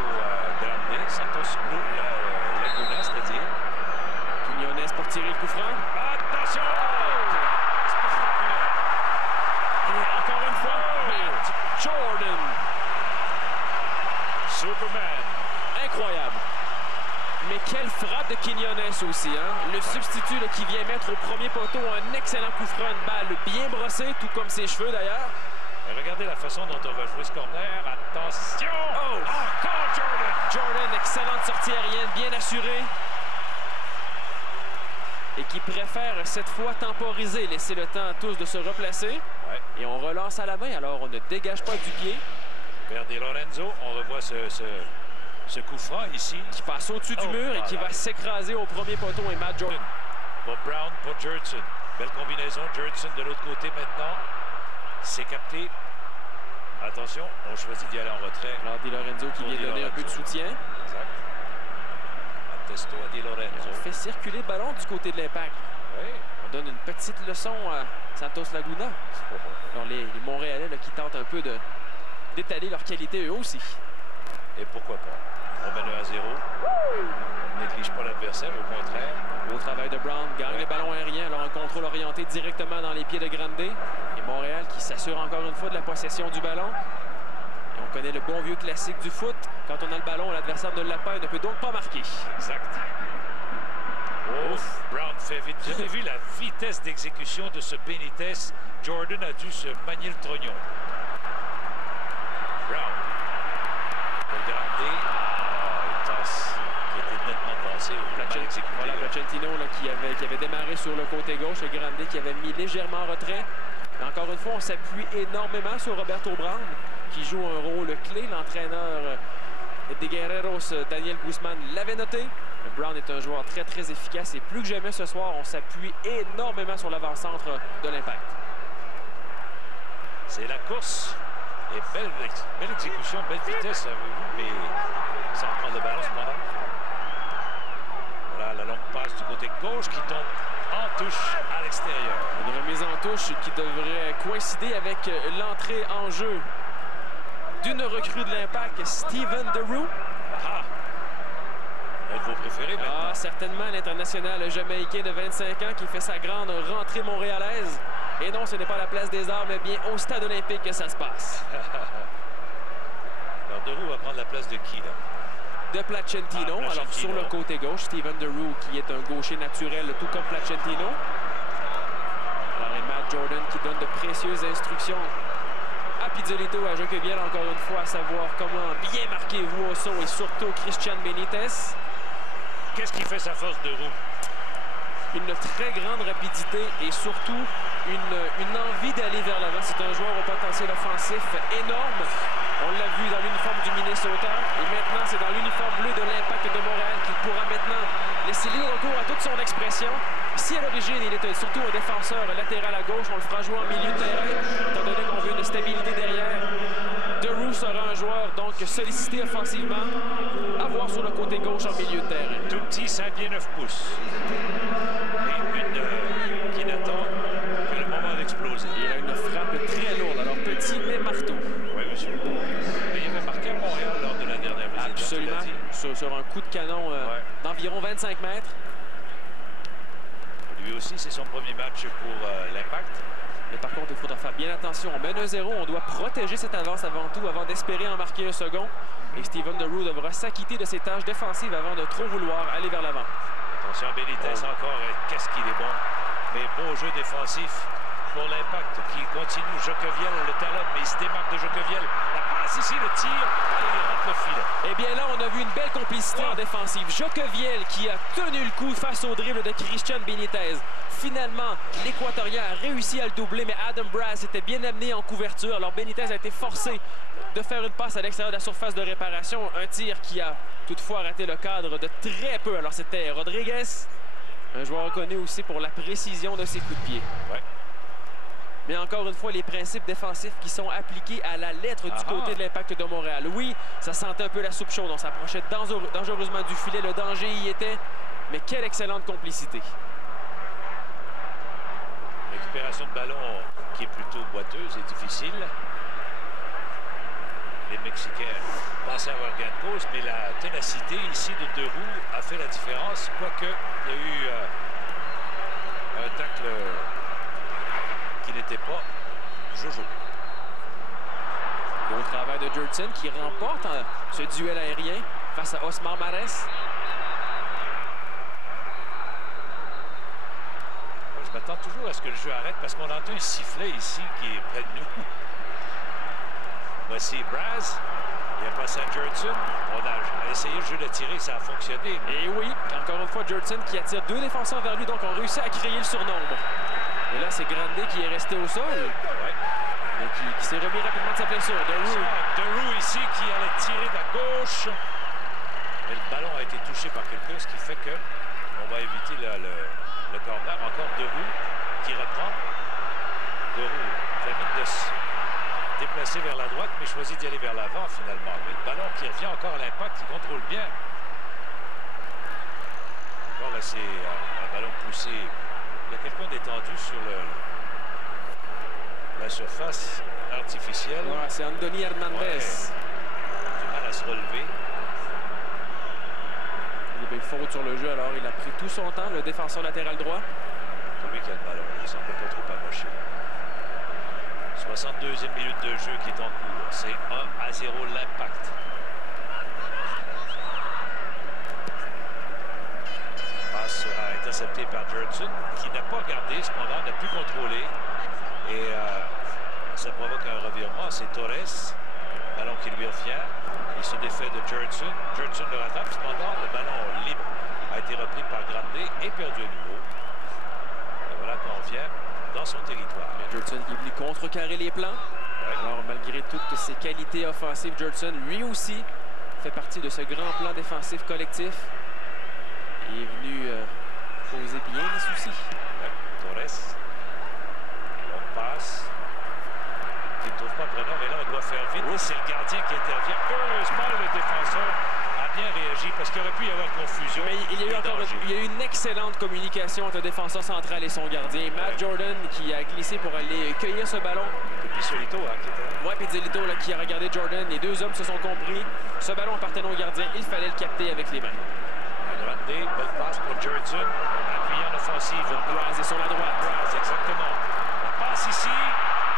Laguna, c'est-à-dire. Quiñones pour tirer le coup franc. Attention! Et encore une fois, Matt Jordan. Superman. Incroyable. Mais quelle frappe de Quiñones aussi, hein? Le substitut qui vient mettre au premier poteau un excellent coup franc, une balle bien brossée, tout comme ses cheveux d'ailleurs. Regardez la façon dont on va jouer ce corner. Attention! Oh! Encore Jordan! Jordan, excellente sortie aérienne, bien assurée. Et qui préfère cette fois temporiser, laisser le temps à tous de se replacer. Et on relance à la main, alors on ne dégage pas du pied. Vers Di Lorenzo, on revoit ce coup franc ici. Qui passe au-dessus du mur et qui va s'écraser au premier poteau. Et Matt Jordan. Pour Brown, pour Jurtson. Belle combinaison. Jurtson de l'autre côté maintenant. C'est capté. Attention, on choisit d'y aller en retrait. Alors Di Lorenzo qui vient donner un peu de soutien. Exact. Testo à Di Lorenzo. On fait circuler le ballon du côté de l'Impact. Oui. On donne une petite leçon à Santos Laguna. Alors les Montréalais qui tentent un peu d'étaler leur qualité eux aussi. Et pourquoi pas? On mène 1-0. On néglige pas l'adversaire, au contraire. Beau travail de Brown, gagne le ballon aérien. Alors un contrôle orienté directement dans les pieds de Grande. Et Montréal qui s'assure encore une fois de la possession du ballon. Et on connaît le bon vieux classique du foot. Quand on a le ballon, l'adversaire ne l'a pas et ne peut donc pas marquer. Exact. Ouf, Brown fait vite. Vous avez vu la vitesse d'exécution de ce Benitez. Jordan a dû se manier le trognon. Brown. Pour Grande. Une tasse qui était nettement passée ou mal exécutée. Voilà, Placentino qui avait démarré sur le côté gauche et Grande qui avait mis légèrement en retrait. Mais encore une fois, on s'appuie énormément sur Roberto Brown qui joue un rôle clé. L'entraîneur des Guerreros, Daniel Guzman, l'avait noté. Brown est un joueur très, très efficace et plus que jamais ce soir, on s'appuie énormément sur l'avant-centre de l'Impact. C'est la course. Et belle exécution, belle vitesse, avez-vous, mais sans prendre le ballon ce moment-là. Voilà la longue passe du côté gauche qui tombe en touche à l'extérieur. Une remise en touche qui devrait coïncider avec l'entrée en jeu d'une recrue de l'Impact, Steven Deroux. Ah! Un de vos préférés maintenant. Ah, certainement l'international jamaïcain de 25 ans qui fait sa grande rentrée montréalaise. Et non, ce n'est pas à la place des Arts, mais bien au stade olympique que ça se passe. Alors, Deroux va prendre la place de qui, là? De Placentino. Ah, alors, sur le côté gauche, Steven Deroux, qui est un gaucher naturel, tout comme Placentino. Alors, et Matt Jordan qui donne de précieuses instructions à Pizzolito, à Joqueviel, encore une fois, à savoir comment bien marquer Vuoso et surtout Christian Benitez. Qu'est-ce qui fait sa force, Deroux? Une très grande rapidité et surtout une envie d'aller vers l'avant. C'est un joueur au potentiel offensif énorme. On l'a vu dans l'uniforme du Minnesota et maintenant c'est dans l'uniforme bleu de l'Impact de Montréal qu'il pourra maintenant laisser libre recours à toute son expression. Si à l'origine il était surtout un défenseur latéral à gauche, on le fera jouer en milieu de terrain, étant donné qu'on veut une stabilité derrière. Deroux sera un joueur donc sollicité offensivement, à voir sur le côté gauche en milieu de terrain. Tout petit, 5 pieds 9 pouces. Et une qui n'attend que le moment d'exploser. Il a une frappe très lourde, alors petit mais marteau. Oui, monsieur. Mais il avait marqué à Montréal lors de la dernière visite. Absolument, sur un coup de canon d'environ 25 mètres. Lui aussi, c'est son premier match pour l'Impact. Mais par contre, il faudra faire bien attention. On mène 1-0, on doit protéger cette avance avant tout, avant d'espérer en marquer un second. Et Steven Deroux devra s'acquitter de ses tâches défensives avant de trop vouloir aller vers l'avant. Attention, Benitez encore, qu'est-ce qu'il est bon. Mais beau jeu défensif pour l'Impact qui continue. Joqueviel le talonne, mais il se démarque de Joqueviel. La passe ici, le tir, et il rentre le filet. Eh bien là, on a vu une belle complicité en défensive. Joqueviel qui a tenu le coup face au dribble de Christian Benitez. Finalement, l'Équatorien a réussi à le doubler, mais Adam Brass était bien amené en couverture. Alors Benitez a été forcé de faire une passe à l'extérieur de la surface de réparation. Un tir qui a toutefois raté le cadre de très peu. Alors c'était Rodriguez, un joueur reconnu aussi pour la précision de ses coups de pied. Ouais. Mais encore une fois, les principes défensifs qui sont appliqués à la lettre du côté de l'Impact de Montréal. Oui, ça sentait un peu la soupe chaude. On s'approchait dangereusement du filet. Le danger y était. Mais quelle excellente complicité. Récupération de ballon qui est plutôt boiteuse et difficile. Les Mexicains pensaient avoir gain de cause, mais la ténacité ici de Deroux a fait la différence. Quoique, il y a eu un tacle qui n'était pas Jojo. Bon travail de Jurtson qui remporte ce duel aérien face à Osmar Mares. Je m'attends toujours à ce que le jeu arrête parce qu'on entend un sifflet ici qui est près de nous. Voici Braz. Il a passé à Jurtson. On a essayé le jeu de tirer, ça a fonctionné. Et oui, encore une fois, Jurtson qui attire deux défenseurs vers lui, donc on réussit à créer le surnombre. Et là, c'est Grande qui est resté au sol. Ouais. Mais qui s'est remis rapidement de sa blessure. Deroux ici qui allait tirer de la gauche. Mais le ballon a été touché par quelqu'un, ce qui fait que on va éviter le corner. Encore Deroux qui reprend. Deroux termine de se déplacer vers la droite, mais choisit d'y aller vers l'avant finalement. Mais le ballon qui revient encore à l'Impact, qui contrôle bien. Encore là, c'est un ballon poussé. Il y a quelqu'un d'étendu sur la surface artificielle. Ouais, c'est Andoni Hernandez. Ouais. Du mal à se relever. Il y avait faute sur le jeu, alors il a pris tout son temps, le défenseur latéral droit. C'est lui qui a le ballon, il semble pas trop amoché. 62e minute de jeu qui est en cours. C'est 1-0 l'Impact. Passe sera intercepté par Jurtson, qui n'a pas gardé, cependant n'a pu contrôler. Et ça provoque un revirement. C'est Torres, ballon qui lui revient. Il se défait de Jurtson. Jurtson le rattrape, cependant le ballon libre a été repris par Grande et perdu à nouveau. Et voilà qu'on vient dans son territoire. Jurtson qui est venu contrecarrer les plans. Ouais. Alors malgré toutes ses qualités offensives, Jurtson lui aussi fait partie de ce grand plan défensif collectif. Il est venu poser bien les soucis. Torres. Longue passe. Il ne trouve pas preneur et là, on doit faire vite. C'est le gardien qui intervient. Heureusement, le défenseur a bien réagi parce qu'il aurait pu y avoir confusion. Mais il y a eu une excellente communication entre le défenseur central et son gardien. Matt Jordan qui a glissé pour aller cueillir ce ballon. Et Pizzolito, hein, qui était là. Ouais, Pizzolito qui a regardé Jordan. Les deux hommes se sont compris. Ce ballon appartenant au gardien, il fallait le capter avec les mains. Grande, belle passe pour Jurtson. Appuyé en offensive. Braz est sur la droite. Braz, exactement. La passe ici.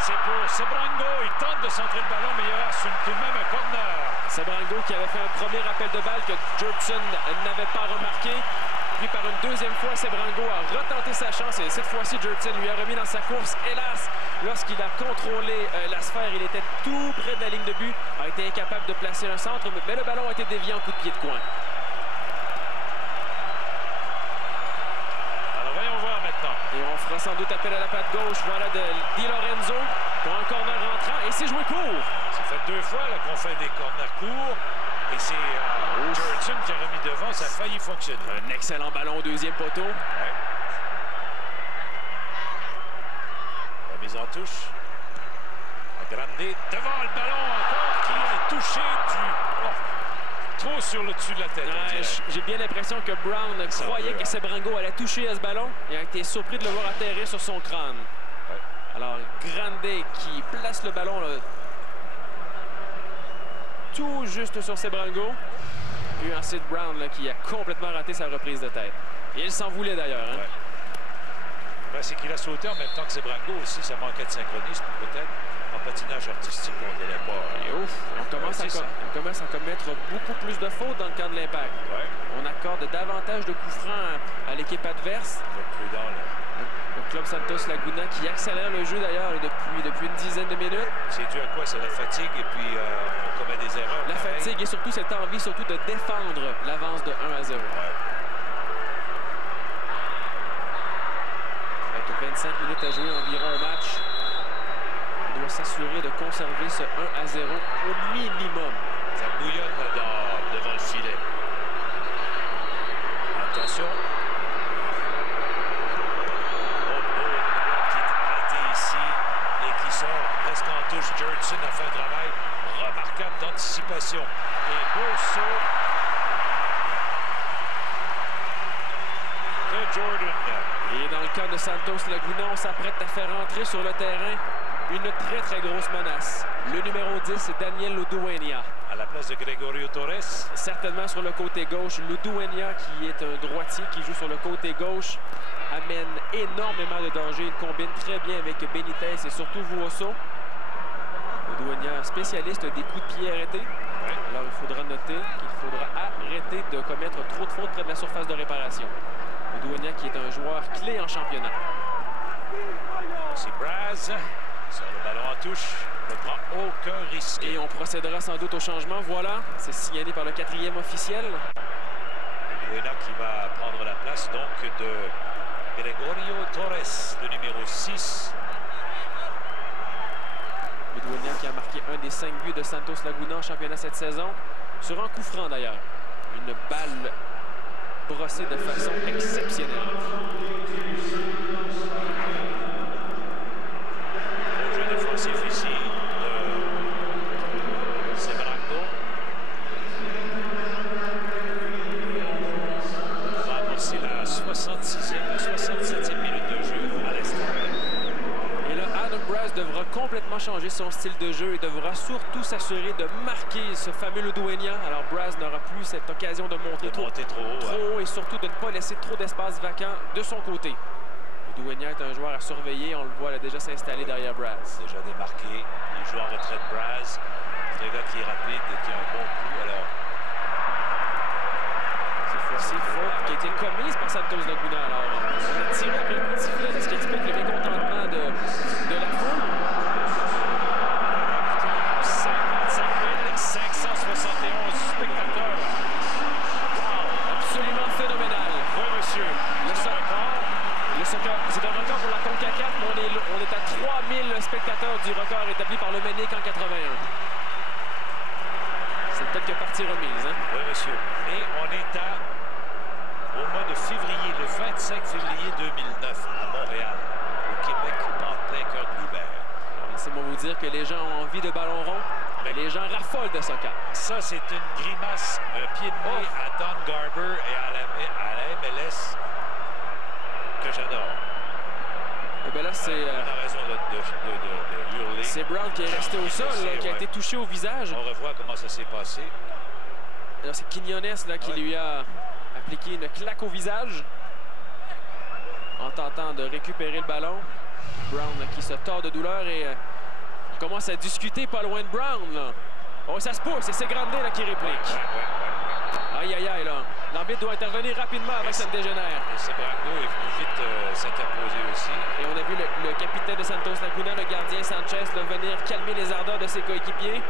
C'est pour Sebrango. Il tente de centrer le ballon, mais il y aura tout de même un corner. Sebrango qui avait fait un premier appel de balle que Jurtson n'avait pas remarqué. Puis par une deuxième fois, Sebrango a retenté sa chance et cette fois-ci, Jurtson lui a remis dans sa course. Hélas, lorsqu'il a contrôlé la sphère, il était tout près de la ligne de but, a été incapable de placer un centre, mais le ballon a été dévié en coup de pied de coin. Et on fera sans doute appel à la patte gauche. Voilà de Di Lorenzo pour un corner rentrant. Et c'est joué court. Ça fait 2 fois qu'on fait des corners courts. Et c'est Jurtson qui a remis devant. Ça a failli fonctionner. Un excellent ballon au deuxième poteau. Ouais. La mise en touche. Grande devant le ballon encore qui est touché trop sur le dessus de la tête. J'ai bien l'impression que Brown croyait que Sebrango allait toucher à ce ballon et a été surpris de le voir atterrir sur son crâne. Ouais. Alors, Grande qui place le ballon là, tout juste sur Sebrango. Puis ensuite Brown là, qui a complètement raté sa reprise de tête. Et il s'en voulait d'ailleurs. Hein? Ouais. Ben, c'est qu'il a sauté en même temps que Sebrango aussi. Ça manquait de synchronisme peut-être. En patinage artistique, on ne l'est pas. Et ouf, on commence à commettre beaucoup plus de fautes dans le camp de l'Impact. Ouais. On accorde davantage de coups francs à l'équipe adverse. Prudent, là. Le Club Santos Laguna qui accélère le jeu d'ailleurs depuis une dizaine de minutes. C'est dû à quoi? C'est la fatigue et puis on commet des erreurs. La fatigue et surtout cette envie de défendre l'avance de 1-0. Ouais. Avec 25 minutes à jouer environ au match. On doit s'assurer de conserver ce 1-0 au minimum. Ça bouillonne devant le filet. Attention. Qui est arrêté ici et qui sort presque en touche. Jurtson a fait un travail remarquable d'anticipation. Et beau saut de Jordan. Et dans le cas de Santos Laguna, on s'apprête à faire entrer sur le terrain une très très grosse menace. Le numéro 10, Daniel Ludueña. À la place de Gregorio Torres. Certainement sur le côté gauche. Ludueña, qui est un droitier qui joue sur le côté gauche, amène énormément de danger. Il combine très bien avec Benitez et surtout Vuoso. Ludueña, spécialiste des coups de pied arrêtés. Ouais. Alors il faudra noter qu'il faudra arrêter de commettre trop de fautes près de la surface de réparation. Ludueña qui est un joueur clé en championnat. C'est Braz. Sur le ballon en touche, ne prend aucun risque. Et on procédera sans doute au changement. Voilà, c'est signalé par le 4e officiel. Ludueña qui va prendre la place donc de Gregorio Torres, le numéro 6. Ludueña qui a marqué un des 5 buts de Santos Laguna en championnat cette saison. Sur un coup franc d'ailleurs. Une balle brossée de façon exceptionnelle. Défensif ici de Sebrango. On va amorcer la 67e minute de jeu à l'instant. Et là, Adam Braz devra complètement changer son style de jeu et devra surtout s'assurer de marquer ce fameux Ludueña. Alors Braz n'aura plus cette occasion de monter trop haut et surtout de ne pas laisser trop d'espace vacant de son côté. Ludueña est un joueur à surveiller. On le voit là, déjà s'installer derrière Braz. Déjà démarqué. Il joue en retraite Braz. C'est un gars qui est rapide et qui a un bon coup. Alors, cette fois-ci, faute qui a été commise par Santos Laguna. Alors, on a tiré après le coup de sifflet, ce qui explique le mécontentement de la foule. 55 571 spectateurs. Wow! Absolument phénoménal. Oui, monsieur. C'est un record pour la CONCACAF, mais on est à 3000 spectateurs du record établi par le MENIC en 81. C'est quelques parties remises. Hein? Oui, monsieur. Et on est au mois de février, le 25 février 2009, à Montréal, au Québec, en plein cœur de l'hiver. Laissez-moi vous dire que les gens ont envie de ballon rond, mais les gens raffolent de soccer. Ça, c'est une grimace, un pied de nez à Don Garber et à la MLS que j'adore. Et bien là, c'est... on a raison de hurler. C'est Brown qui est resté au sol, là, qui a été touché au visage. On revoit comment ça s'est passé. Alors, c'est Quiñones là, qui lui a appliqué une claque au visage en tentant de récupérer le ballon. Brown là, qui se tord de douleur et commence à discuter pas loin de Brown. Là. Oh, ça se pousse et c'est Grande là, qui réplique. Aïe, aïe, aïe, là. L'arbitre doit intervenir rapidement avant que ça ne dégénère. Et Sebrango est venu vite s'interposer aussi. Et on a vu le capitaine de Santos Laguna, le gardien Sanchez, là, venir calmer les ardeurs de ses coéquipiers.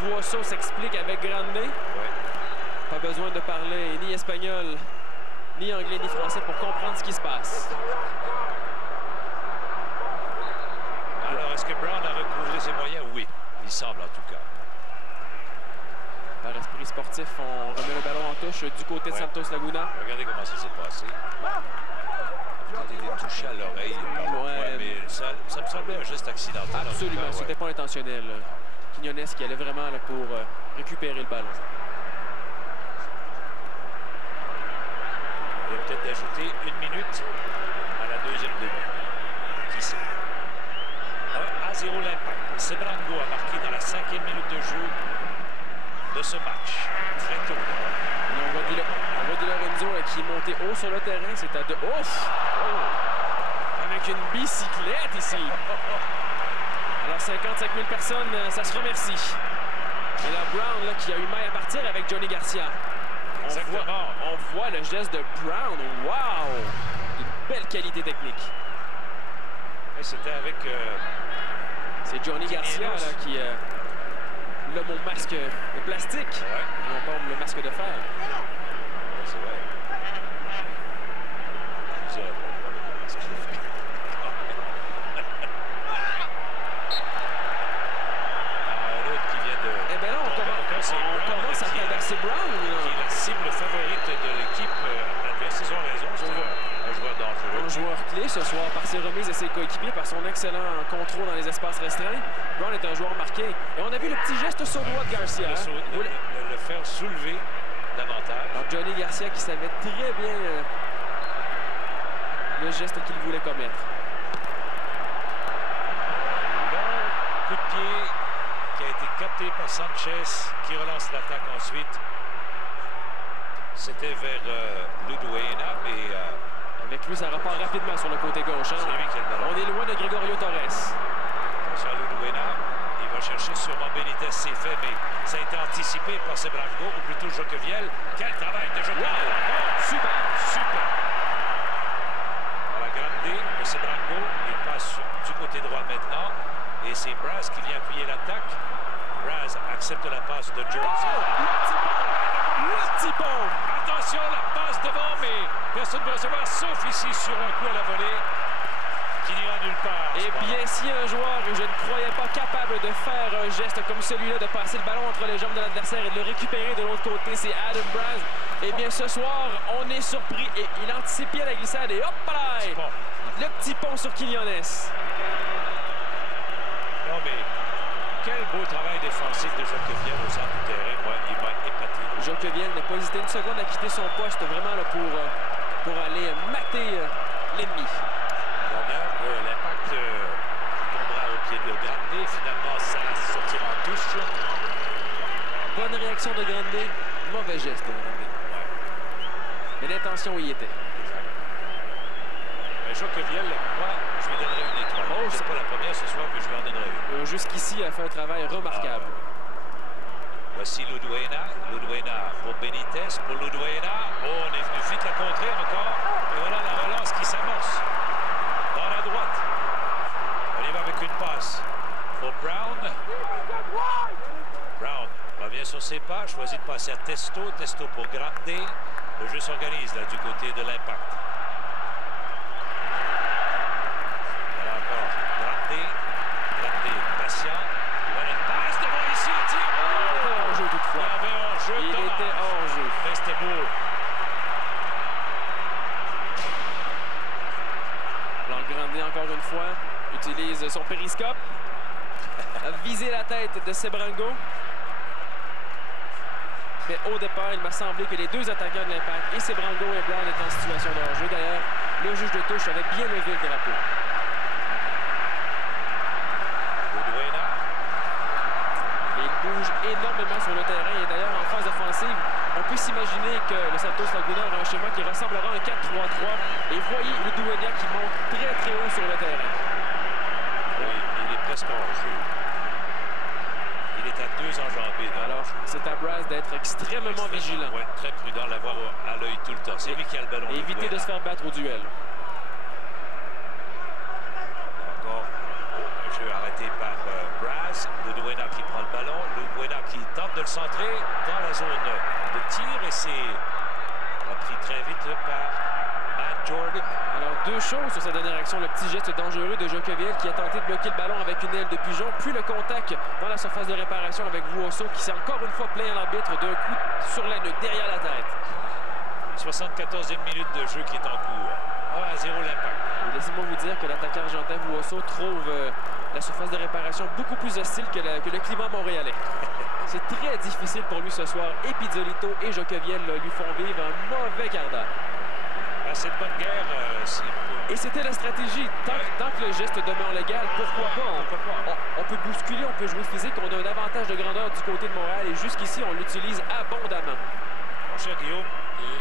Vuoso s'explique avec Grande. Pas besoin de parler ni espagnol, ni anglais, ni français pour comprendre ce qui se passe. Alors, est-ce que Brown a recouvré ses moyens? Oui, il semble en tout cas. Par esprit sportif, on remet le ballon en touche du côté de Santos Laguna. Regardez comment ça s'est passé. Il est touché à l'oreille. Mais ça me semblait un geste accidentel. Absolument, c'était pas intentionnel. Quiñones qui allait vraiment là, pour récupérer le ballon. Il va peut-être ajouter 1 minute à la deuxième demi. Qui sait? 1-0 l'Impact. Sebrango a marqué dans la 5e minute de jeu de ce match. Très tôt. On voit Di Lorenzo là, qui est monté haut sur le terrain. C'est à 2. Avec une bicyclette ici. Alors 55 000 personnes, ça se remercie. Et là, Brown là, qui a eu maille à partir avec Johnny Garcia. On voit le geste de Brown. Wow! Une belle qualité technique. C'était avec... c'est Johnny Garcia là, qui... l'homme au masque de plastique. Et on parle le masque de fer. C'est vrai. L'autre qui vient de... Eh bien là, on commence à traverser Brown. Qui est la cible favorite de l'équipe adverse. Ils ont raison. C'est un joueur dangereux. Un joueur clé ce soir par ses remises et ses coéquipiers, par son excellent contrôle dans les espaces restreints. Brown est un joueur marqué. Et on a vu le petit geste sur le doigt de Garcia. Le faire soulever davantage. Alors Johnny Garcia qui savait très bien le geste qu'il voulait commettre. Long coup de pied qui a été capté par Sanchez qui relance l'attaque ensuite. C'était vers Luduena, mais... avec lui, ça repart rapidement sur le côté gauche. Hein? C'est lui qui a le ballon. On est loin de Gregorio Torres. Attention à Luduena. Il va chercher sûrement Benitez, c'est fait, mais ça a été anticipé par Sebrango, ou plutôt Joqueviel. Quel travail de Joqueviel! Wow. Super! Super! Voilà, Grande de Sebrango. Il passe du côté droit maintenant. Et c'est Braz qui vient appuyer l'attaque. Braz accepte la passe de Jones. Le petit pont! Attention, la passe devant, mais personne ne va recevoir, sauf ici sur un coup à la volée qui n'ira nulle part. Et bien, si un joueur, je ne croyais pas capable de faire un geste comme celui-là, de passer le ballon entre les jambes de l'adversaire et de le récupérer de l'autre côté, c'est Adam Braz. Eh bien, ce soir, on est surpris et il anticipe bien la glissade et hop là! Le petit pont sur Quiñones. Non, mais quel beau travail défensif de Joqueviel au centre du terrain. Moi, il m'a épaté. Joqueviel n'a pas hésité une seconde à quitter son poste vraiment là, pour aller mater l'ennemi. L'impact tombera au pied de Grande. Finalement, ça sortira en touche. Bonne réaction de Grande. Mauvais geste de Grande. Mais l'intention y était. Joqueviel, moi, je lui donnerai une étoile. C'est pas la première ce soir, mais je lui en donnerai une. Jusqu'ici, il a fait un travail remarquable. Voici Luduena. Luduena pour Benitez. Pour Luduena. Oh, on est venu vite la contrer encore. Et voilà la relance qui s'amorce. Dans la droite. On y va avec une passe pour Brown. Brown revient sur ses pas. Choisit de passer à Testo. Testo pour Grande. Le jeu s'organise là du côté de l'Impact. Voilà encore Grande. Grande patient. Il va une passe devant ici. Tire. Toutefois. Il y avait Grande, encore une fois, utilise son périscope. A visé la tête de Sebrango. Mais au départ, il m'a semblé que les deux attaquants de l'Impact, et Sebrango et Brown, étaient en situation de hors-jeu. D'ailleurs, le juge de touche avait bien levé le drapeau. Il bouge énormément sur le terrain et d'ailleurs en phase offensive, on peut s'imaginer que le Santos Laguna aura un schéma qui ressemblera à un 4-3-3 et voyez le Dueñas qui monte très très haut sur le terrain. Oui, il est presque en jeu. Il est à 2 enjambées. Alors, c'est à Brass d'être extrêmement vigilant. Oui, très prudent, l'avoir à l'œil tout le temps. C'est lui qui a le ballon. Et éviter de se faire battre au duel. Encore un jeu arrêté par Brass. Le Dueñas qui prend le ballon. Le Dueñas qui tente de le centrer dans la zone de tir. Et c'est pris très vite par Matt Jordan. Alors, deux choses sur sa dernière action. Le petit geste dangereux de Jokeviel qui a tenté de bloquer le ballon avec une aile de pigeon. Puis le contact dans la surface de réparation avec Vuoso qui s'est encore une fois plaint à l'arbitre d'un coup sur la nuque, derrière la tête. 74e minute de jeu qui est en cours. 1-0 l'Impact. Laissez-moi vous dire que l'attaquant argentin Vuoso trouve la surface de réparation beaucoup plus hostile que le climat montréalais. C'est très difficile pour lui ce soir. Et Pizzolito et Jokeviel lui font vivre un mauvais quart d'heure. C'est une bonne guerre. Et c'était la stratégie. Tant que le geste demeure légal, pourquoi pas? On peut bousculer, on peut jouer physique. On a un avantage de grandeur du côté de Montréal et jusqu'ici, on l'utilise abondamment. Mon cher Guillaume,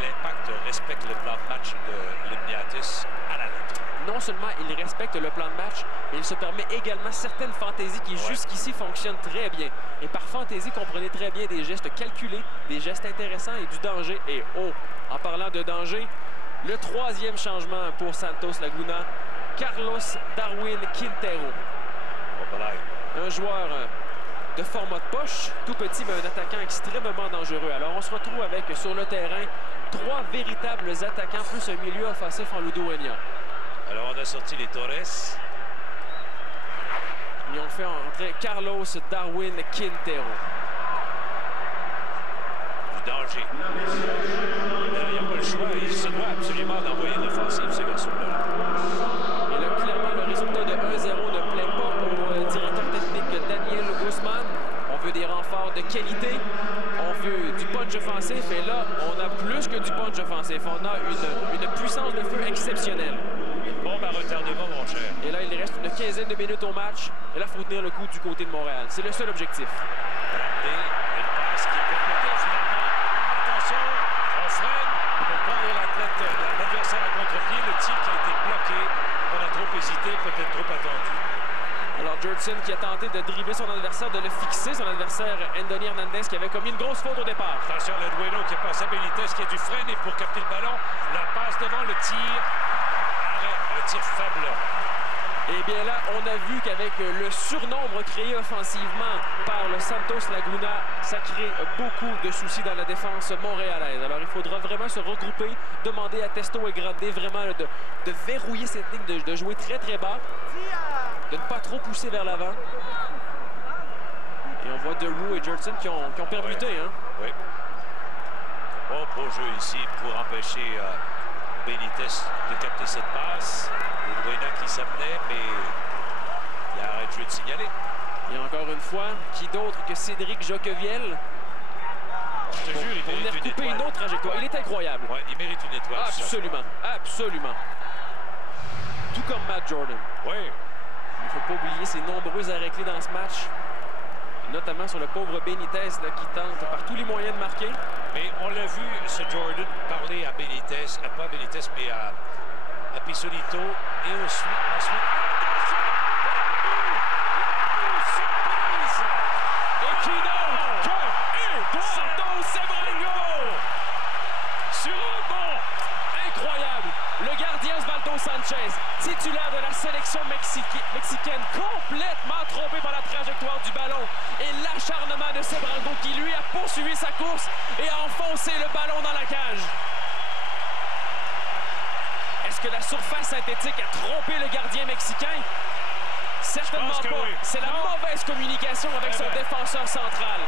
l'Impact respecte le plan de match de Limniatis à la lettre. Non seulement il respecte le plan de match, mais il se permet également certaines fantaisies qui jusqu'ici fonctionnent très bien. Et par fantaisie, comprenez très bien des gestes calculés, des gestes intéressants et du danger. Et en parlant de danger, le 3e changement pour Santos Laguna, Carlos Darwin Quintero. Un joueur de format de poche, tout petit, mais un attaquant extrêmement dangereux. Alors, on se retrouve avec, sur le terrain, 3 véritables attaquants, plus un milieu offensif en Ludueñas. Alors, on a sorti les Torres. Et on fait entrer Carlos Darwin Quintero. Du danger. Il n'y a pas le choix. Il se doit absolument d'envoyer une offensive, ce garçon-là. Et là, clairement, le résultat de 1-0 ne plaît pas au directeur technique Daniel Guzman. On veut des renforts de qualité. On veut du punch offensif. Et là, on a plus que du punch offensif. On a une puissance de feu exceptionnelle. Bombe à retardement, mon cher. Et là, il reste une quinzaine de minutes au match. Et là, il faut tenir le coup du côté de Montréal. C'est le seul objectif. Ramener une passe qui est complétée finalement. Attention, on freine pour prendre l'adversaire à contre-pied. Le tir qui a été bloqué. On a trop hésité, peut-être trop attendu. Alors, Jurtson qui a tenté de dribbler son adversaire, de le fixer, son adversaire Anthony Hernandez qui avait commis une grosse faute au départ. Attention, le Dueñas qui a passé à Benitez qui a dû freiner pour capter le ballon. La passe devant le tir. Arrêt, le tir faible. Et bien là, on a vu qu'avec le surnombre créé offensivement par le Santos Laguna, ça crée beaucoup de soucis dans la défense montréalaise. Alors il faudra vraiment se regrouper, demander à Testo et Grandet vraiment de verrouiller cette ligne, de jouer très très bas, de ne pas trop pousser vers l'avant. Et on voit DeRue et Jurtson qui ont permuté. Hein? Oui. Bon pro jeu ici pour empêcher Benitez de capter cette passe. Le Dueñas qui s'amenait, mais il arrête de jeu de signaler. Et encore une fois, qui d'autre que Cédric Jokeviel pour venir couper une autre trajectoire. Il est incroyable. Ouais, il mérite une étoile. Absolument, absolument. Tout comme Matt Jordan. Oui. Il ne faut pas oublier ses nombreux arrêts clés dans ce match. Notamment sur le pauvre Benitez là, qui tente par tous les moyens de marquer. Mais on l'a vu, ce Jordan, parler à Benitez, pas à Benitez, mais à Pizzolito. Et ensuite... Surprise! Et qui donc que Eduardo Sebrango! Sur un bond incroyable, le gardien Osvaldo Sanchez, titulaire de la sélection mexicaine, complètement trompé par la trajectoire du ballon et l'acharnement de Sebrango qui lui a poursuivi sa course et a enfoncé le ballon dans la cage. Est-ce que la surface synthétique a trompé le gardien mexicain? Certainement pas. Oui. C'est la mauvaise communication avec son défenseur central.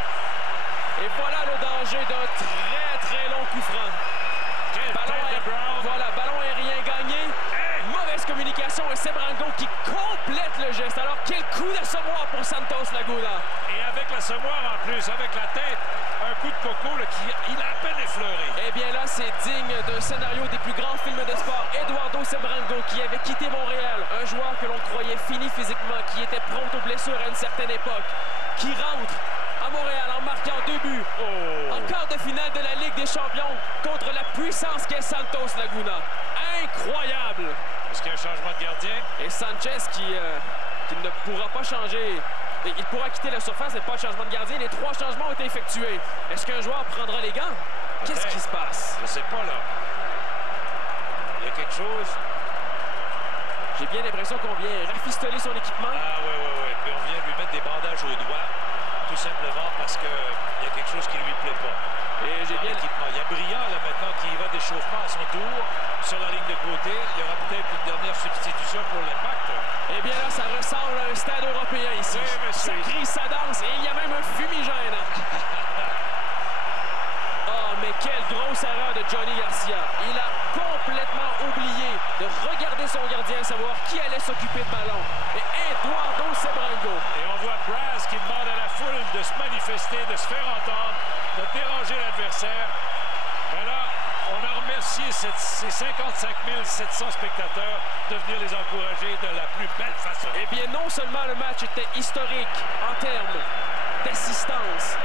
Et voilà le danger d'un très long coup franc. Ballon aérien gagné. Mauvaise communication et Sebrango qui complète le geste. Alors, quel coup d'assommoir pour Santos Laguna. Et avec l'assommoir en plus, avec la tête, un coup de coco là, il a à peine effleuré. Eh bien là, c'est digne d'un scénario des plus grands films de sport. Eduardo Sebrango qui avait quitté Montréal, un joueur que l'on croyait fini physiquement, qui était prompt aux blessures à une certaine époque, qui rentre à Montréal en marquant 2 buts. En quart de finale de la Ligue des Champions contre la puissance qu'est Santos Laguna. Incroyable! Est-ce qu'il y a un changement de gardien? Et Sanchez qui ne pourra pas changer. Il pourra quitter la surface, mais pas de changement de gardien. Les 3 changements ont été effectués. Est-ce qu'un joueur prendra les gants? Qu'est-ce qui se passe? Je sais pas, là. Il y a quelque chose. J'ai bien l'impression qu'on vient rafistoler son équipement. Ah oui. Puis on vient lui mettre des bandages aux doigts, tout simplement parce qu'il y a quelque chose qui ne lui plaît pas. Et j'ai bien l'équipement. Il y a Brillant, là, maintenant, qui va d'échauffement à son tour sur la ligne de côté. Il y aura peut-être une dernière substitution pour l'Impact. Eh bien là, ça ressemble à un stade européen ici. Oui, ça crie, ça danse et il y a même un fumigène. Oh, mais quelle grosse erreur de Johnny Garcia. Il a complètement oublié de regarder son gardien, savoir qui allait s'occuper de ballon. Et Eduardo Sebrango. Et on voit Brass qui demande à la foule de se manifester, de se faire entendre, de déranger l'adversaire. Ben là, on a remercié ces 55 700 spectateurs de venir les encourager de la plus belle façon. Eh bien, non seulement le match était historique en termes d'assistance,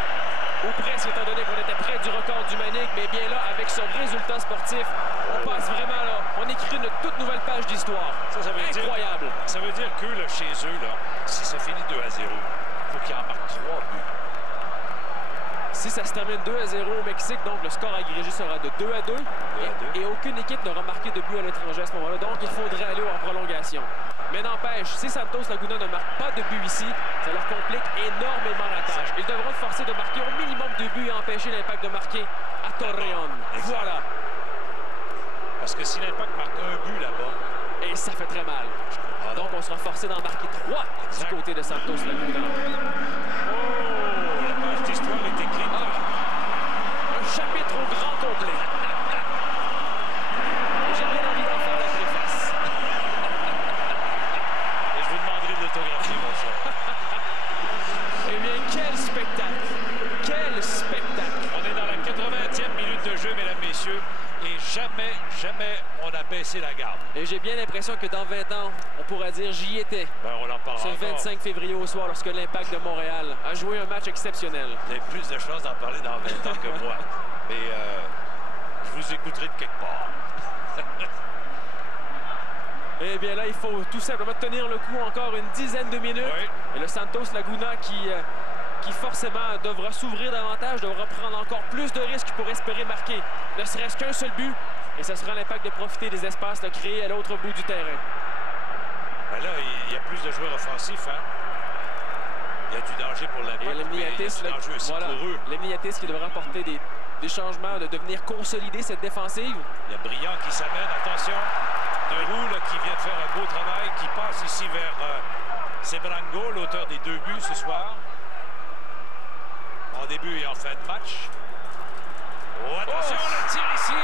ou presque, étant donné qu'on était près du record du Manic, mais bien là, avec ce résultat sportif, on passe vraiment là, on écrit une toute nouvelle page d'histoire. Ça veut incroyable. Ça veut dire que là, chez eux, là, si ça finit 2-0, il faut qu'ils en marquent 3 buts. Si ça se termine 2-0 au Mexique, donc le score agrégé sera de 2-2. Et aucune équipe n'aura marqué de but à l'étranger à ce moment-là. Donc, il faudrait aller en prolongation. Mais n'empêche, si Santos Laguna ne marque pas de but ici, ça leur complique énormément la tâche. Ils devront être forcés de marquer au minimum 2 buts et empêcher l'Impact de marquer à Torreón. Voilà. Parce que si l'Impact marque un but là-bas... Et ça fait très mal. Donc, on sera forcé d'en marquer 3 du côté de Santos Laguna. La page d'histoire est écrite. Un chapitre au grand complet. J'ai bien envie d'en faire la préface. Et je vous demanderai de l'autographier, mon cher. Eh bien, quel spectacle! Quel spectacle! On est dans la 80e minute de jeu, mesdames, messieurs. Et jamais on a baissé la garde. Et j'ai bien l'impression que dans 20 ans, on pourra dire j'y étais. Ben, on en parlera ce 25 février au soir, lorsque l'Impact de Montréal a joué un match exceptionnel. Vous avez plus de chances d'en parler dans 20 ans que moi. Mais je vous écouterai de quelque part. Eh bien là, il faut tout simplement tenir le coup encore une dizaine de minutes. Oui. Et le Santos Laguna qui forcément devra s'ouvrir davantage, devra prendre encore plus de risques pour espérer marquer ne serait-ce qu'un seul but. Et ce sera l'Impact de profiter des espaces créés à l'autre bout du terrain. Ben là, il y a plus de joueurs offensifs. Hein? Il y a du danger pour l'Impact, mais il y a du danger aussi voilà, pour eux. Lemniatis qui devra apporter des changements, de venir consolider cette défensive. Il y a Brillant qui s'amène, attention. De Roux là, qui vient de faire un beau travail, qui passe ici vers Sebrango, l'auteur des 2 buts ce soir. En début et en fin de match. Oh, attention, le tir ici!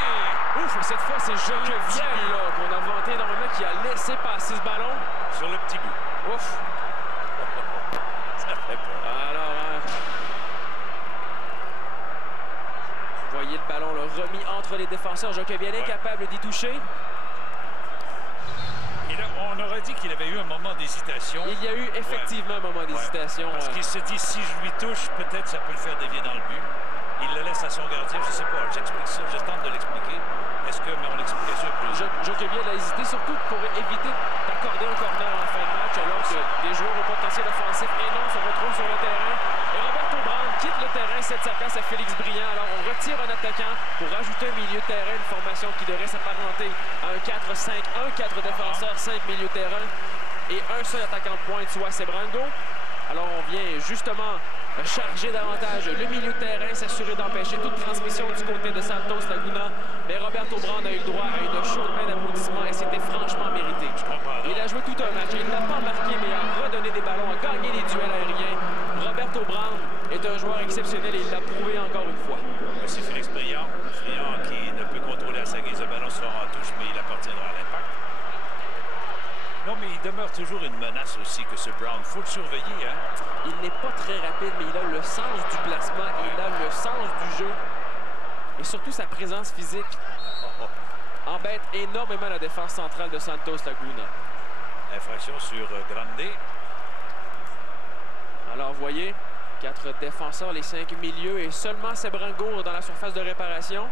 Ouf, cette fois, c'est Joqueviel qu'on a vanté énormément, qui a laissé passer ce ballon. Sur le petit but. Ouf! Ça fait peur. Alors, vous voyez le ballon là, remis entre les défenseurs. Joqueviel est capable d'y toucher. Et là, on aurait dit qu'il avait eu un moment d'hésitation. Il y a eu effectivement un moment d'hésitation. Parce qu'il se dit, si je lui touche, peut-être ça peut le faire dévier dans le but. Il le laisse à son gardien, je ne sais pas, j'explique ça, je tente de l'expliquer. Est-ce que, mais on l'expliquait ça plus. Joqueviel a hésité, surtout pour éviter d'accorder un corner en fin de match, alors que des joueurs au potentiel offensif énorme se retrouvent sur le terrain. Et Roberto Brown quitte le terrain, cède sa place à Félix Brillant. Alors on retire un attaquant pour rajouter un milieu de terrain, une formation qui devrait s'apparenter à un 4-5-1, 4 défenseurs, 5 milieux de terrain et un seul attaquant de pointe, soit Sebrango. Alors on vient justement charger davantage le milieu de terrain, s'assurer d'empêcher toute transmission du côté de Santos Laguna. Mais Roberto Brown a eu le droit à une chaude main d'applaudissements et c'était franchement mérité. Il a joué tout un match. Il n'a pas marqué, mais a redonné des ballons, a gagné des duels aériens. Roberto Brown est un joueur exceptionnel et il l'a prouvé encore une fois. Merci Félix Brillant. Brillant qui ne peut contrôler à sa guise le ballon sera en touche, mais il appartiendra à l'Impact. Non, mais il demeure toujours une menace aussi que ce Brown. Il faut le surveiller. Hein? Il n'est pas très rapide, mais il a le sens du placement, il a le sens du jeu. Et surtout sa présence physique embête énormément la défense centrale de Santos Laguna. Infraction sur Grande. Alors, vous voyez, 4 défenseurs, les 5 milieux et seulement Sebrango dans la surface de réparation.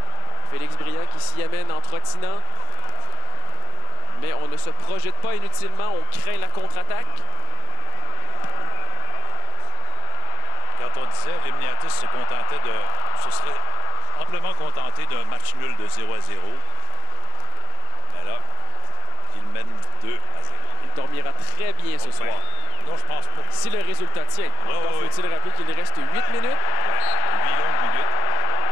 Félix Briand qui s'y amène en trottinant. Mais on ne se projette pas inutilement, on craint la contre-attaque. Quand on disait Limniatis se serait amplement contenté d'un match nul de 0-0. Mais là, il mène 2-0. Il dormira très bien ce soir. Non, je pense pas. Si le résultat tient. Encore faut-il rappeler qu'il reste 8 minutes. 8 longues minutes.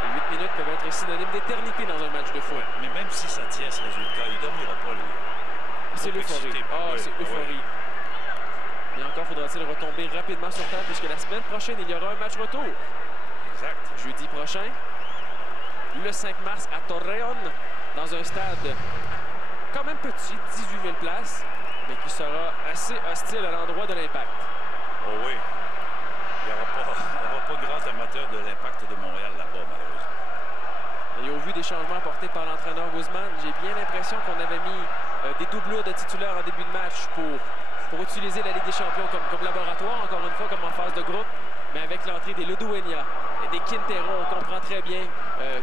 Et 8 minutes peuvent être synonymes d'éternité dans un match de foot. Mais même si ça tient ce résultat, il ne dormira pas, lui. C'est l'euphorie. C'est euphorie. Et encore faudra-t-il retomber rapidement sur terre puisque la semaine prochaine, il y aura un match retour. Exact. Jeudi prochain, le 5 mars à Torreón, dans un stade quand même petit, 18 000 places, mais qui sera assez hostile à l'endroit de l'Impact. Oh oui. Il n'y aura pas grand amateur de l'Impact de Montréal là-bas, malheureusement. Et au vu des changements apportés par l'entraîneur Guzman, j'ai bien l'impression qu'on avait mis des doublures de titulaires en début de match pour utiliser la Ligue des Champions comme laboratoire, encore une fois, comme en phase de groupe. Mais avec l'entrée des Ludueña et des Quintero, on comprend très bien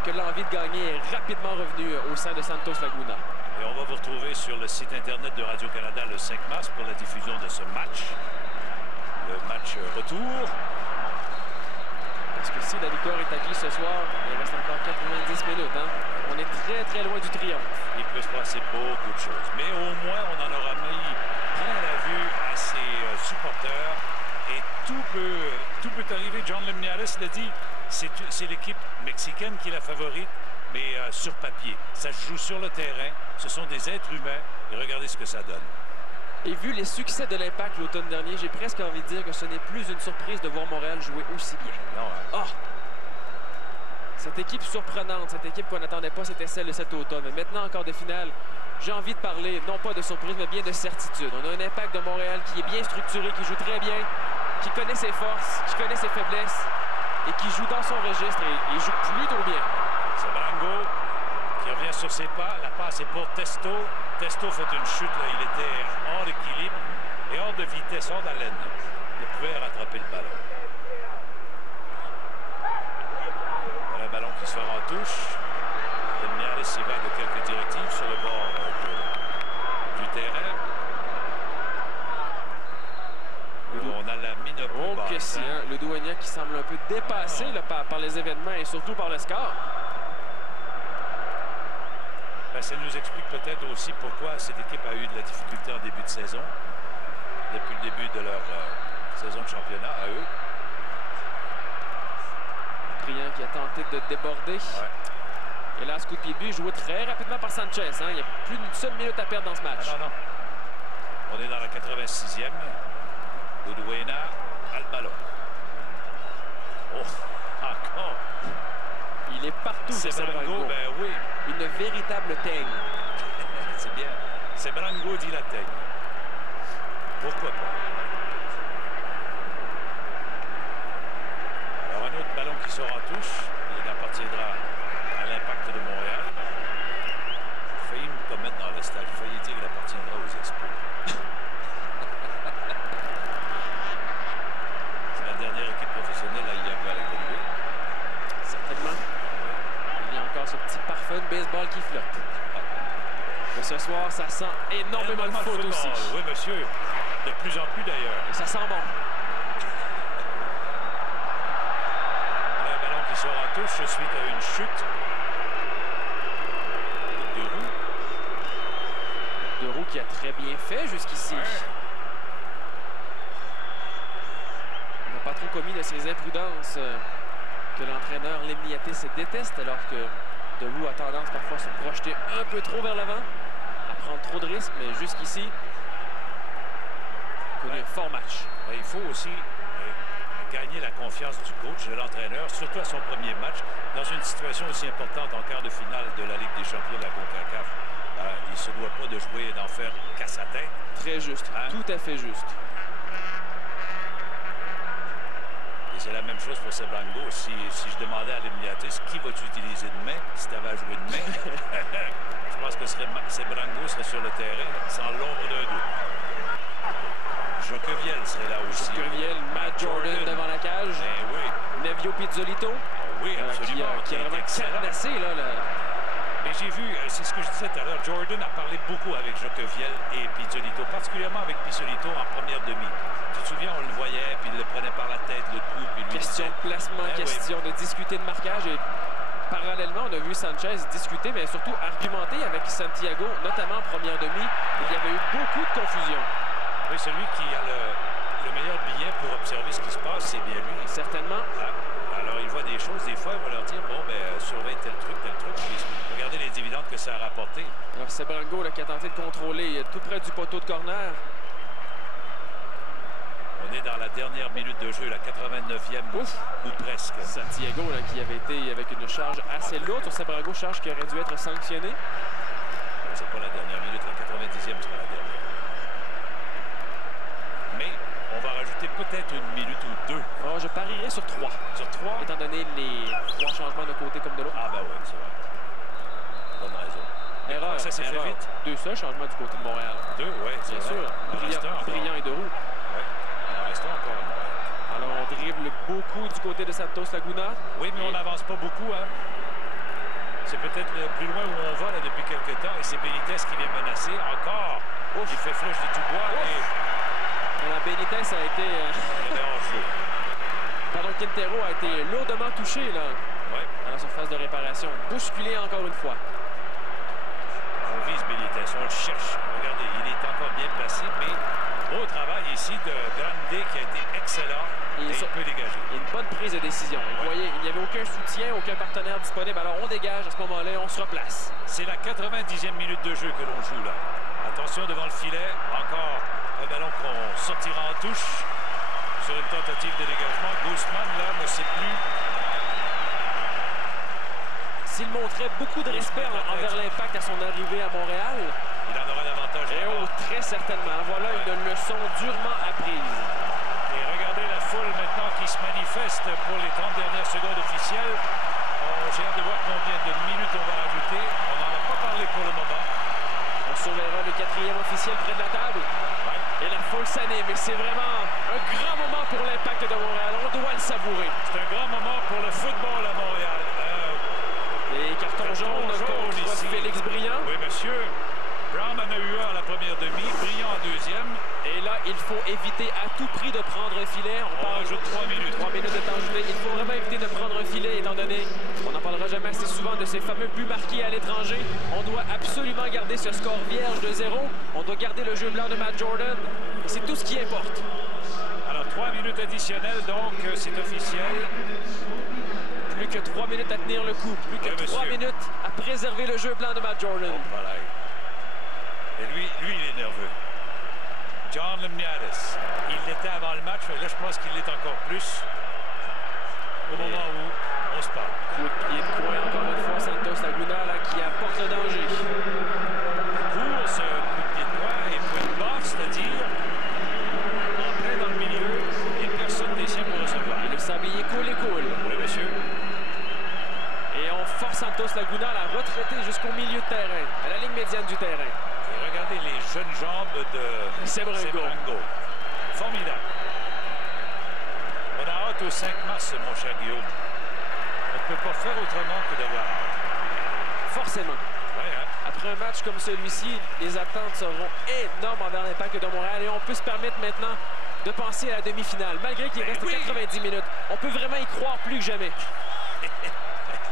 que l'envie de gagner est rapidement revenue au sein de Santos Laguna. Et on va vous retrouver sur le site Internet de Radio-Canada le 5 mars pour la diffusion de ce match. Le match retour. Parce que si la victoire est acquise ce soir, il reste encore 90 minutes. Hein? On est très, très loin du triomphe. Il peut se passer beaucoup de choses. Mais au moins, on en aura mis plein la vue à ses supporters. Et tout peut arriver. John Limniatis l'a dit, c'est l'équipe mexicaine qui est la favorite, mais sur papier. Ça se joue sur le terrain. Ce sont des êtres humains. Et regardez ce que ça donne. Et vu les succès de l'Impact l'automne dernier, j'ai presque envie de dire que ce n'est plus une surprise de voir Montréal jouer aussi bien. Non, hein? Oh! Cette équipe surprenante, cette équipe qu'on n'attendait pas, c'était celle de cet automne. Mais maintenant, encore de finale, j'ai envie de parler, non pas de surprise, mais bien de certitude. On a un Impact de Montréal qui est bien structuré, qui joue très bien, qui connaît ses forces, qui connaît ses faiblesses et qui joue dans son registre et joue plutôt bien. Sebrango qui revient sur ses pas. La passe est pour Testo. Testo fait une chute, là. Il était hors d'équilibre et hors de vitesse, hors d'haleine. Il pouvait rattraper le ballon. Un ballon qui se fera en touche. Limniatis y va de quelques directives sur le bord du terrain. On a la mine Oh, que si, hein? Ludueña qui semble un peu dépassé là, par les événements et surtout par le score. Ben, ça nous explique peut-être aussi pourquoi cette équipe a eu de la difficulté en début de saison, depuis le début de leur saison de championnat à eux. Briand qui a tenté de déborder. Ouais. Et là, ce coup de pied de but joué très rapidement par Sanchez. Hein? Il n'y a plus d'une seule minute à perdre dans ce match. Ah non, non. On est dans la 86e. Ludueña a le ballon. Oh, encore. Il est partout, Sebrango. Ben oui. Une véritable teigne. C'est bien. Sebrango dit la teigne. Pourquoi pas? Alors un autre ballon qui sort en touche. Il appartiendra à l'Impact de Montréal. J'ai failli me commettre dans le stade. J'ai failli dire qu'il appartiendra aux Expos. C'est la dernière équipe professionnelle à y avoir évolué. Certainement. Il y a encore ce petit parfum de baseball qui flotte. Mais ce soir, ça sent énormément de foot aussi. Oui, monsieur. De plus en plus, d'ailleurs. Et ça sent bon. Un ballon qui sort en touche suite à une chute. De Roux qui a très bien fait jusqu'ici. Ouais. Il n'a pas trop commis de ces imprudences que l'entraîneur Limniatis déteste, alors que De Roux a tendance parfois à se projeter un peu trop vers l'avant, à prendre trop de risques, mais jusqu'ici, il connaît un fort match. Il faut aussi gagner la confiance du coach, de l'entraîneur, surtout à son premier match, dans une situation aussi importante en quart de finale de la Ligue des champions de la CONCACAF. Il ne se doit pas de jouer et d'en faire qu'à sa tête. Très juste, tout à fait juste. Et c'est la même chose pour Sebrango. Si je demandais à l'éliminatrice qui vas-tu utiliser demain, si tu avais à jouer demain, je pense que Sebrango serait sur le terrain sans l'ombre d'un doute. Joqueviel serait là aussi. Joqueviel, Matt Jordan devant la cage. Oui. Nevio Pizzolito. Oui, absolument. Qui a vraiment cadenassé là. Mais j'ai vu, c'est ce que je disais tout à l'heure, Jordan a parlé beaucoup avec Joqueviel et Pizzolito, particulièrement avec Pizzolito en première demi. Tu te souviens, on le voyait, puis il le prenait par la tête, le coup, puis lui question de placement, question de discuter de marquage. Et parallèlement, on a vu Sanchez discuter, mais surtout argumenter avec Santiago, notamment en première demi. Il y avait eu beaucoup de confusion. Oui, celui qui a le meilleur billet pour observer ce qui se passe, c'est bien lui. Certainement. Alors, il voit des choses, des fois, il va leur dire, bon, ben, surveille tel truc, puis regardez les dividendes que ça a rapporté. Alors, Sebrango qui a tenté de contrôler tout près du poteau de corner. On est dans la dernière minute de jeu, la 89e ou presque. Santiago qui avait été avec une charge assez lourde sur Sebrango, charge qui aurait dû être sanctionnée. C'est pas la dernière minute, la 90e sera la dernière. Mais on va rajouter peut-être une minute ou deux. Oh, je parierais sur 3. Sur 3? Étant donné les 3 changements de côté comme de l'autre. Ah ben oui, c'est vrai. Bonne raison. Erreur. Ça s'est fait vite. 2 seuls changements du côté de Montréal. 2, oui, bien sûr. Brillant et de roue. Oui, il en reste encore un. Alors on dribble beaucoup du côté de Santos Laguna. Oui, mais on n'avance pas beaucoup, hein. C'est peut-être plus loin où on va là, depuis quelques temps. Et c'est Benitez qui vient menacer encore. Il fait flèche de tout bois. La Benitez a été... Pardon, Quintero a été lourdement touché là, à la surface de réparation. Bousculé encore une fois. On vise Benitez, on le cherche. Regardez, il est encore bien placé, mais beau travail ici de Grande qui a été excellent et il peut dégager. Il y a une bonne prise de décision. Vous voyez, il n'y avait aucun soutien, aucun partenaire disponible. Alors on dégage à ce moment-là, on se replace. C'est la 90e minute de jeu que l'on joue là. Attention devant le filet, encore un ballon qu'on sortira en touche sur une tentative de dégagement. Guzman là ne sait plus. S'il montrait beaucoup de respect envers l'Impact à son arrivée à Montréal, il en aura davantage. Très certainement. Voilà une leçon durement apprise. Et regardez la foule maintenant qui se manifeste pour les 30 dernières secondes officielles. J'ai hâte de voir combien de minutes on va rajouter. On n'en a pas parlé pour le moment. On surveillera le 4e officiel près de la table. Et la foule s'anime. Et c'est vraiment un grand moment pour l'Impact de Montréal. On doit le savourer. C'est un grand moment pour le football à Montréal. Et carton jaune contre Félix Brillant. Oui, monsieur. Brown en a eu un à la première demi, Brillant en deuxième. Et là, il faut éviter à tout prix de prendre un filet. On rajoute 3 minutes. 3 minutes de temps joué. Il faut vraiment éviter de prendre un filet, étant donné, on n'en parlera jamais assez souvent de ces fameux buts marqués à l'étranger. On doit absolument garder ce score vierge de 0. On doit garder le jeu blanc de Matt Jordan. Et c'est tout ce qui importe. Alors, 3 minutes additionnelles, donc, c'est officiel. Plus que 3 minutes à tenir le coup. Plus que 3 minutes à préserver le jeu blanc de Matt Jordan. Oh, voilà. Et lui, il est nerveux. John Lemniadis. Il l'était avant le match, mais là, je pense qu'il l'est encore plus au moment où on se parle. Coup de pied de coin, encore une fois, Santos Laguna là, qui apporte le danger. Pour ce coup de pied de coin et point de barre, c'est-à-dire en plein dans le milieu, et personne des siens pour recevoir. Et le sablier coule. Oui, monsieur. Et on force Santos Laguna à la retraiter jusqu'au milieu de terrain, à la ligne médiane du terrain. Et regardez les jeunes jambes de Sebrango. Formidable. On a hâte au 5 mars, mon cher Guillaume. On ne peut pas faire autrement que d'avoir hâte. Forcément. Ouais, hein? Après un match comme celui-ci, les attentes seront énormes envers l'Impact de Montréal et on peut se permettre maintenant de penser à la demi-finale. Malgré qu'il reste 90 minutes, on peut vraiment y croire plus que jamais.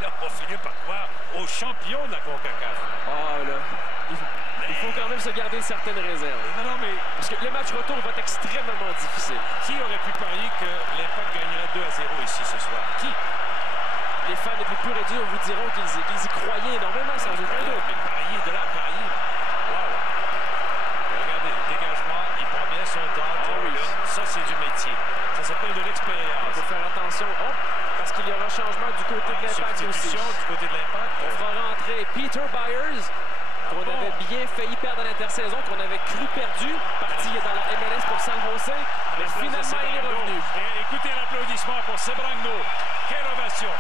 Là, on va finir par croire aux champions de la CONCACAF. Oh là, il faut quand même se garder certaines réserves. Non, mais... Parce que le match retour va être extrêmement difficile. Qui aurait pu parier que l'Impact gagnerait 2-0 ici ce soir? Qui? Les fans les plus purs et durs vous diront qu'ils y croyaient énormément, sans aucun doute. Mais parier, de là à parier. Wow! Regardez, dégagement, il prend bien son temps. Ça, c'est du métier. Ça s'appelle de l'expérience. Il faut faire attention. Parce qu'il y aura changement du côté de l'Impact aussi. Du côté de l'Impact. On fera rentrer Peter Byers qu'on avait bien failli perdre à l'intersaison, qu'on avait cru perdu, parti dans la MLS pour San Jose, mais finalement il est revenu. Et écoutez l'applaudissement pour Sebrango. Quelle ovation!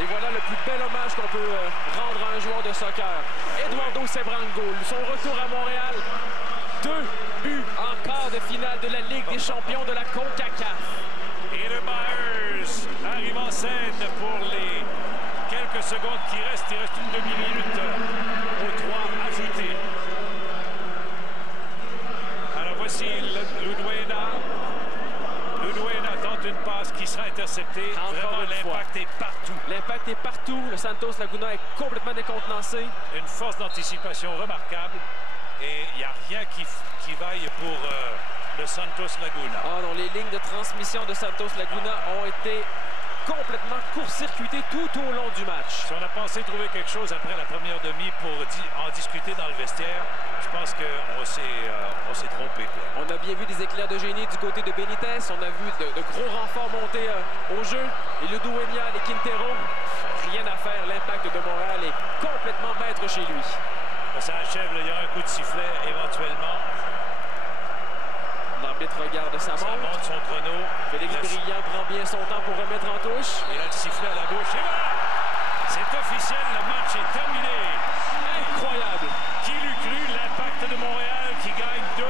Et voilà le plus bel hommage qu'on peut rendre à un joueur de soccer. Eduardo Sebrango, son retour à Montréal. 2 buts en quart de finale de la Ligue des champions de la CONCACAF. Et le Myers arrive en scène pour les quelques secondes qui restent. Il reste une demi-minute aux 3 ajoutés. Alors voici Luduena. Luduena tente une passe qui sera interceptée. Vraiment, l'impact est partout. L'impact est partout. Le Santos Laguna est complètement décontenancé. Une force d'anticipation remarquable. Et il n'y a rien qui vaille pour le Santos Laguna. Ah non, les lignes de transmission de Santos Laguna ont été complètement court-circuitées tout au long du match. Si on a pensé trouver quelque chose après la première demi pour en discuter dans le vestiaire, je pense qu'on s'est trompé. On a bien vu des éclairs de génie du côté de Benitez. On a vu de gros renforts monter au jeu. Et le Dueña, les Quintero, rien à faire. L'Impact de Montréal est complètement maître chez lui. Ça achève, il y aura un coup de sifflet éventuellement. L'arbitre regarde sa montre. Ça monte son chrono. Félix Brillant prend bien son temps pour remettre en touche. Il a le sifflet à la bouche. Et voilà! C'est officiel, le match est terminé. Incroyable! Qui l'eût cru, l'Impact de Montréal qui gagne 2-0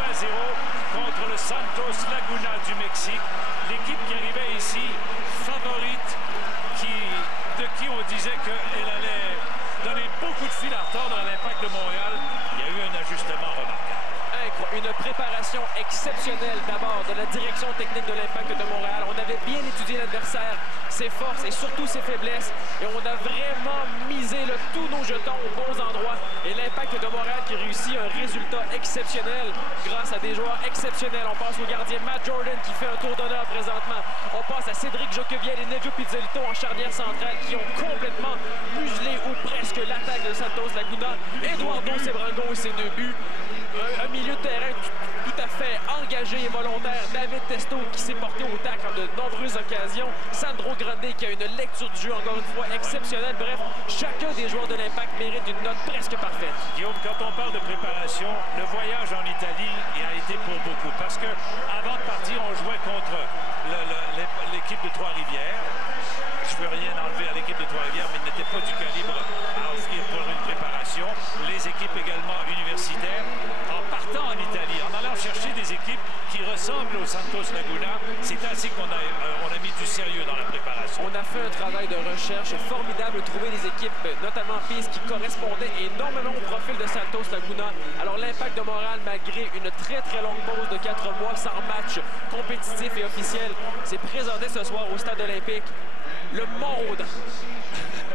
contre le Santos Laguna du Mexique. L'équipe qui arrivait ici, favorite, de qui on disait qu'elle allait donner beaucoup de fil à retordre à l'Impact de Montréal. Il y a eu un ajustement remarquable. Une préparation exceptionnelle d'abord de la direction technique de l'Impact de Montréal. On avait bien étudié l'adversaire, ses forces et surtout ses faiblesses. Et on a vraiment misé tous nos jetons aux bons endroits. Et l'Impact de Montréal qui réussit un résultat exceptionnel grâce à des joueurs exceptionnels. On pense au gardien Matt Jordan qui fait un tour d'honneur présentement. On passe à Cédric Joqueviel et Nevio Pizzolito en charnière centrale qui ont complètement muselé ou presque l'attaque de Santos Laguna. Eduardo Sebrango et ses 2 buts. Un milieu de terrain tout à fait engagé et volontaire. David Testo qui s'est porté au tacle en de nombreuses occasions. Sandro Grande qui a une lecture du jeu encore une fois exceptionnelle. Bref, chacun des joueurs de l'Impact mérite une note presque parfaite. Guillaume, quand on parle de préparation, le voyage en Italie a été pour beaucoup. Parce que avant de partir, on jouait contre l'équipe de Trois-Rivières. Je ne peux rien enlever à l'équipe de Trois-Rivières, mais il n'était pas du calibre à offrir pour une préparation. Les équipes également universitaires. En partant en Italie, en allant chercher des équipes qui ressemblent au Santos Laguna, c'est ainsi qu'on a mis du sérieux dans la préparation. On a fait un travail de recherche formidable, trouver des équipes, notamment PIS, qui correspondaient énormément au profil de Santos Laguna. Alors l'Impact de Montréal, malgré une très longue pause de 4 mois sans match compétitif et officiel, s'est présenté ce soir au Stade olympique. Le monde.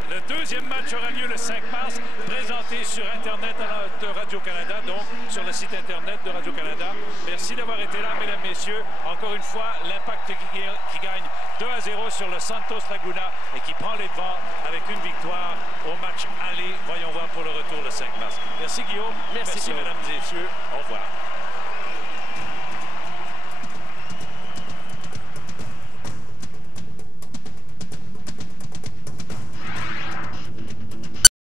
Le deuxième match aura lieu le 5 mars, présenté sur Internet de Radio-Canada, donc sur le site Internet de Radio-Canada. Merci d'avoir été là, mesdames, messieurs. Encore une fois, l'Impact qui gagne 2-0 sur le Santos Laguna et qui prend les devants avec une victoire au match aller. Voyons voir pour le retour le 5 mars. Merci, Guillaume. Merci Guillaume. Mesdames et messieurs. Au revoir.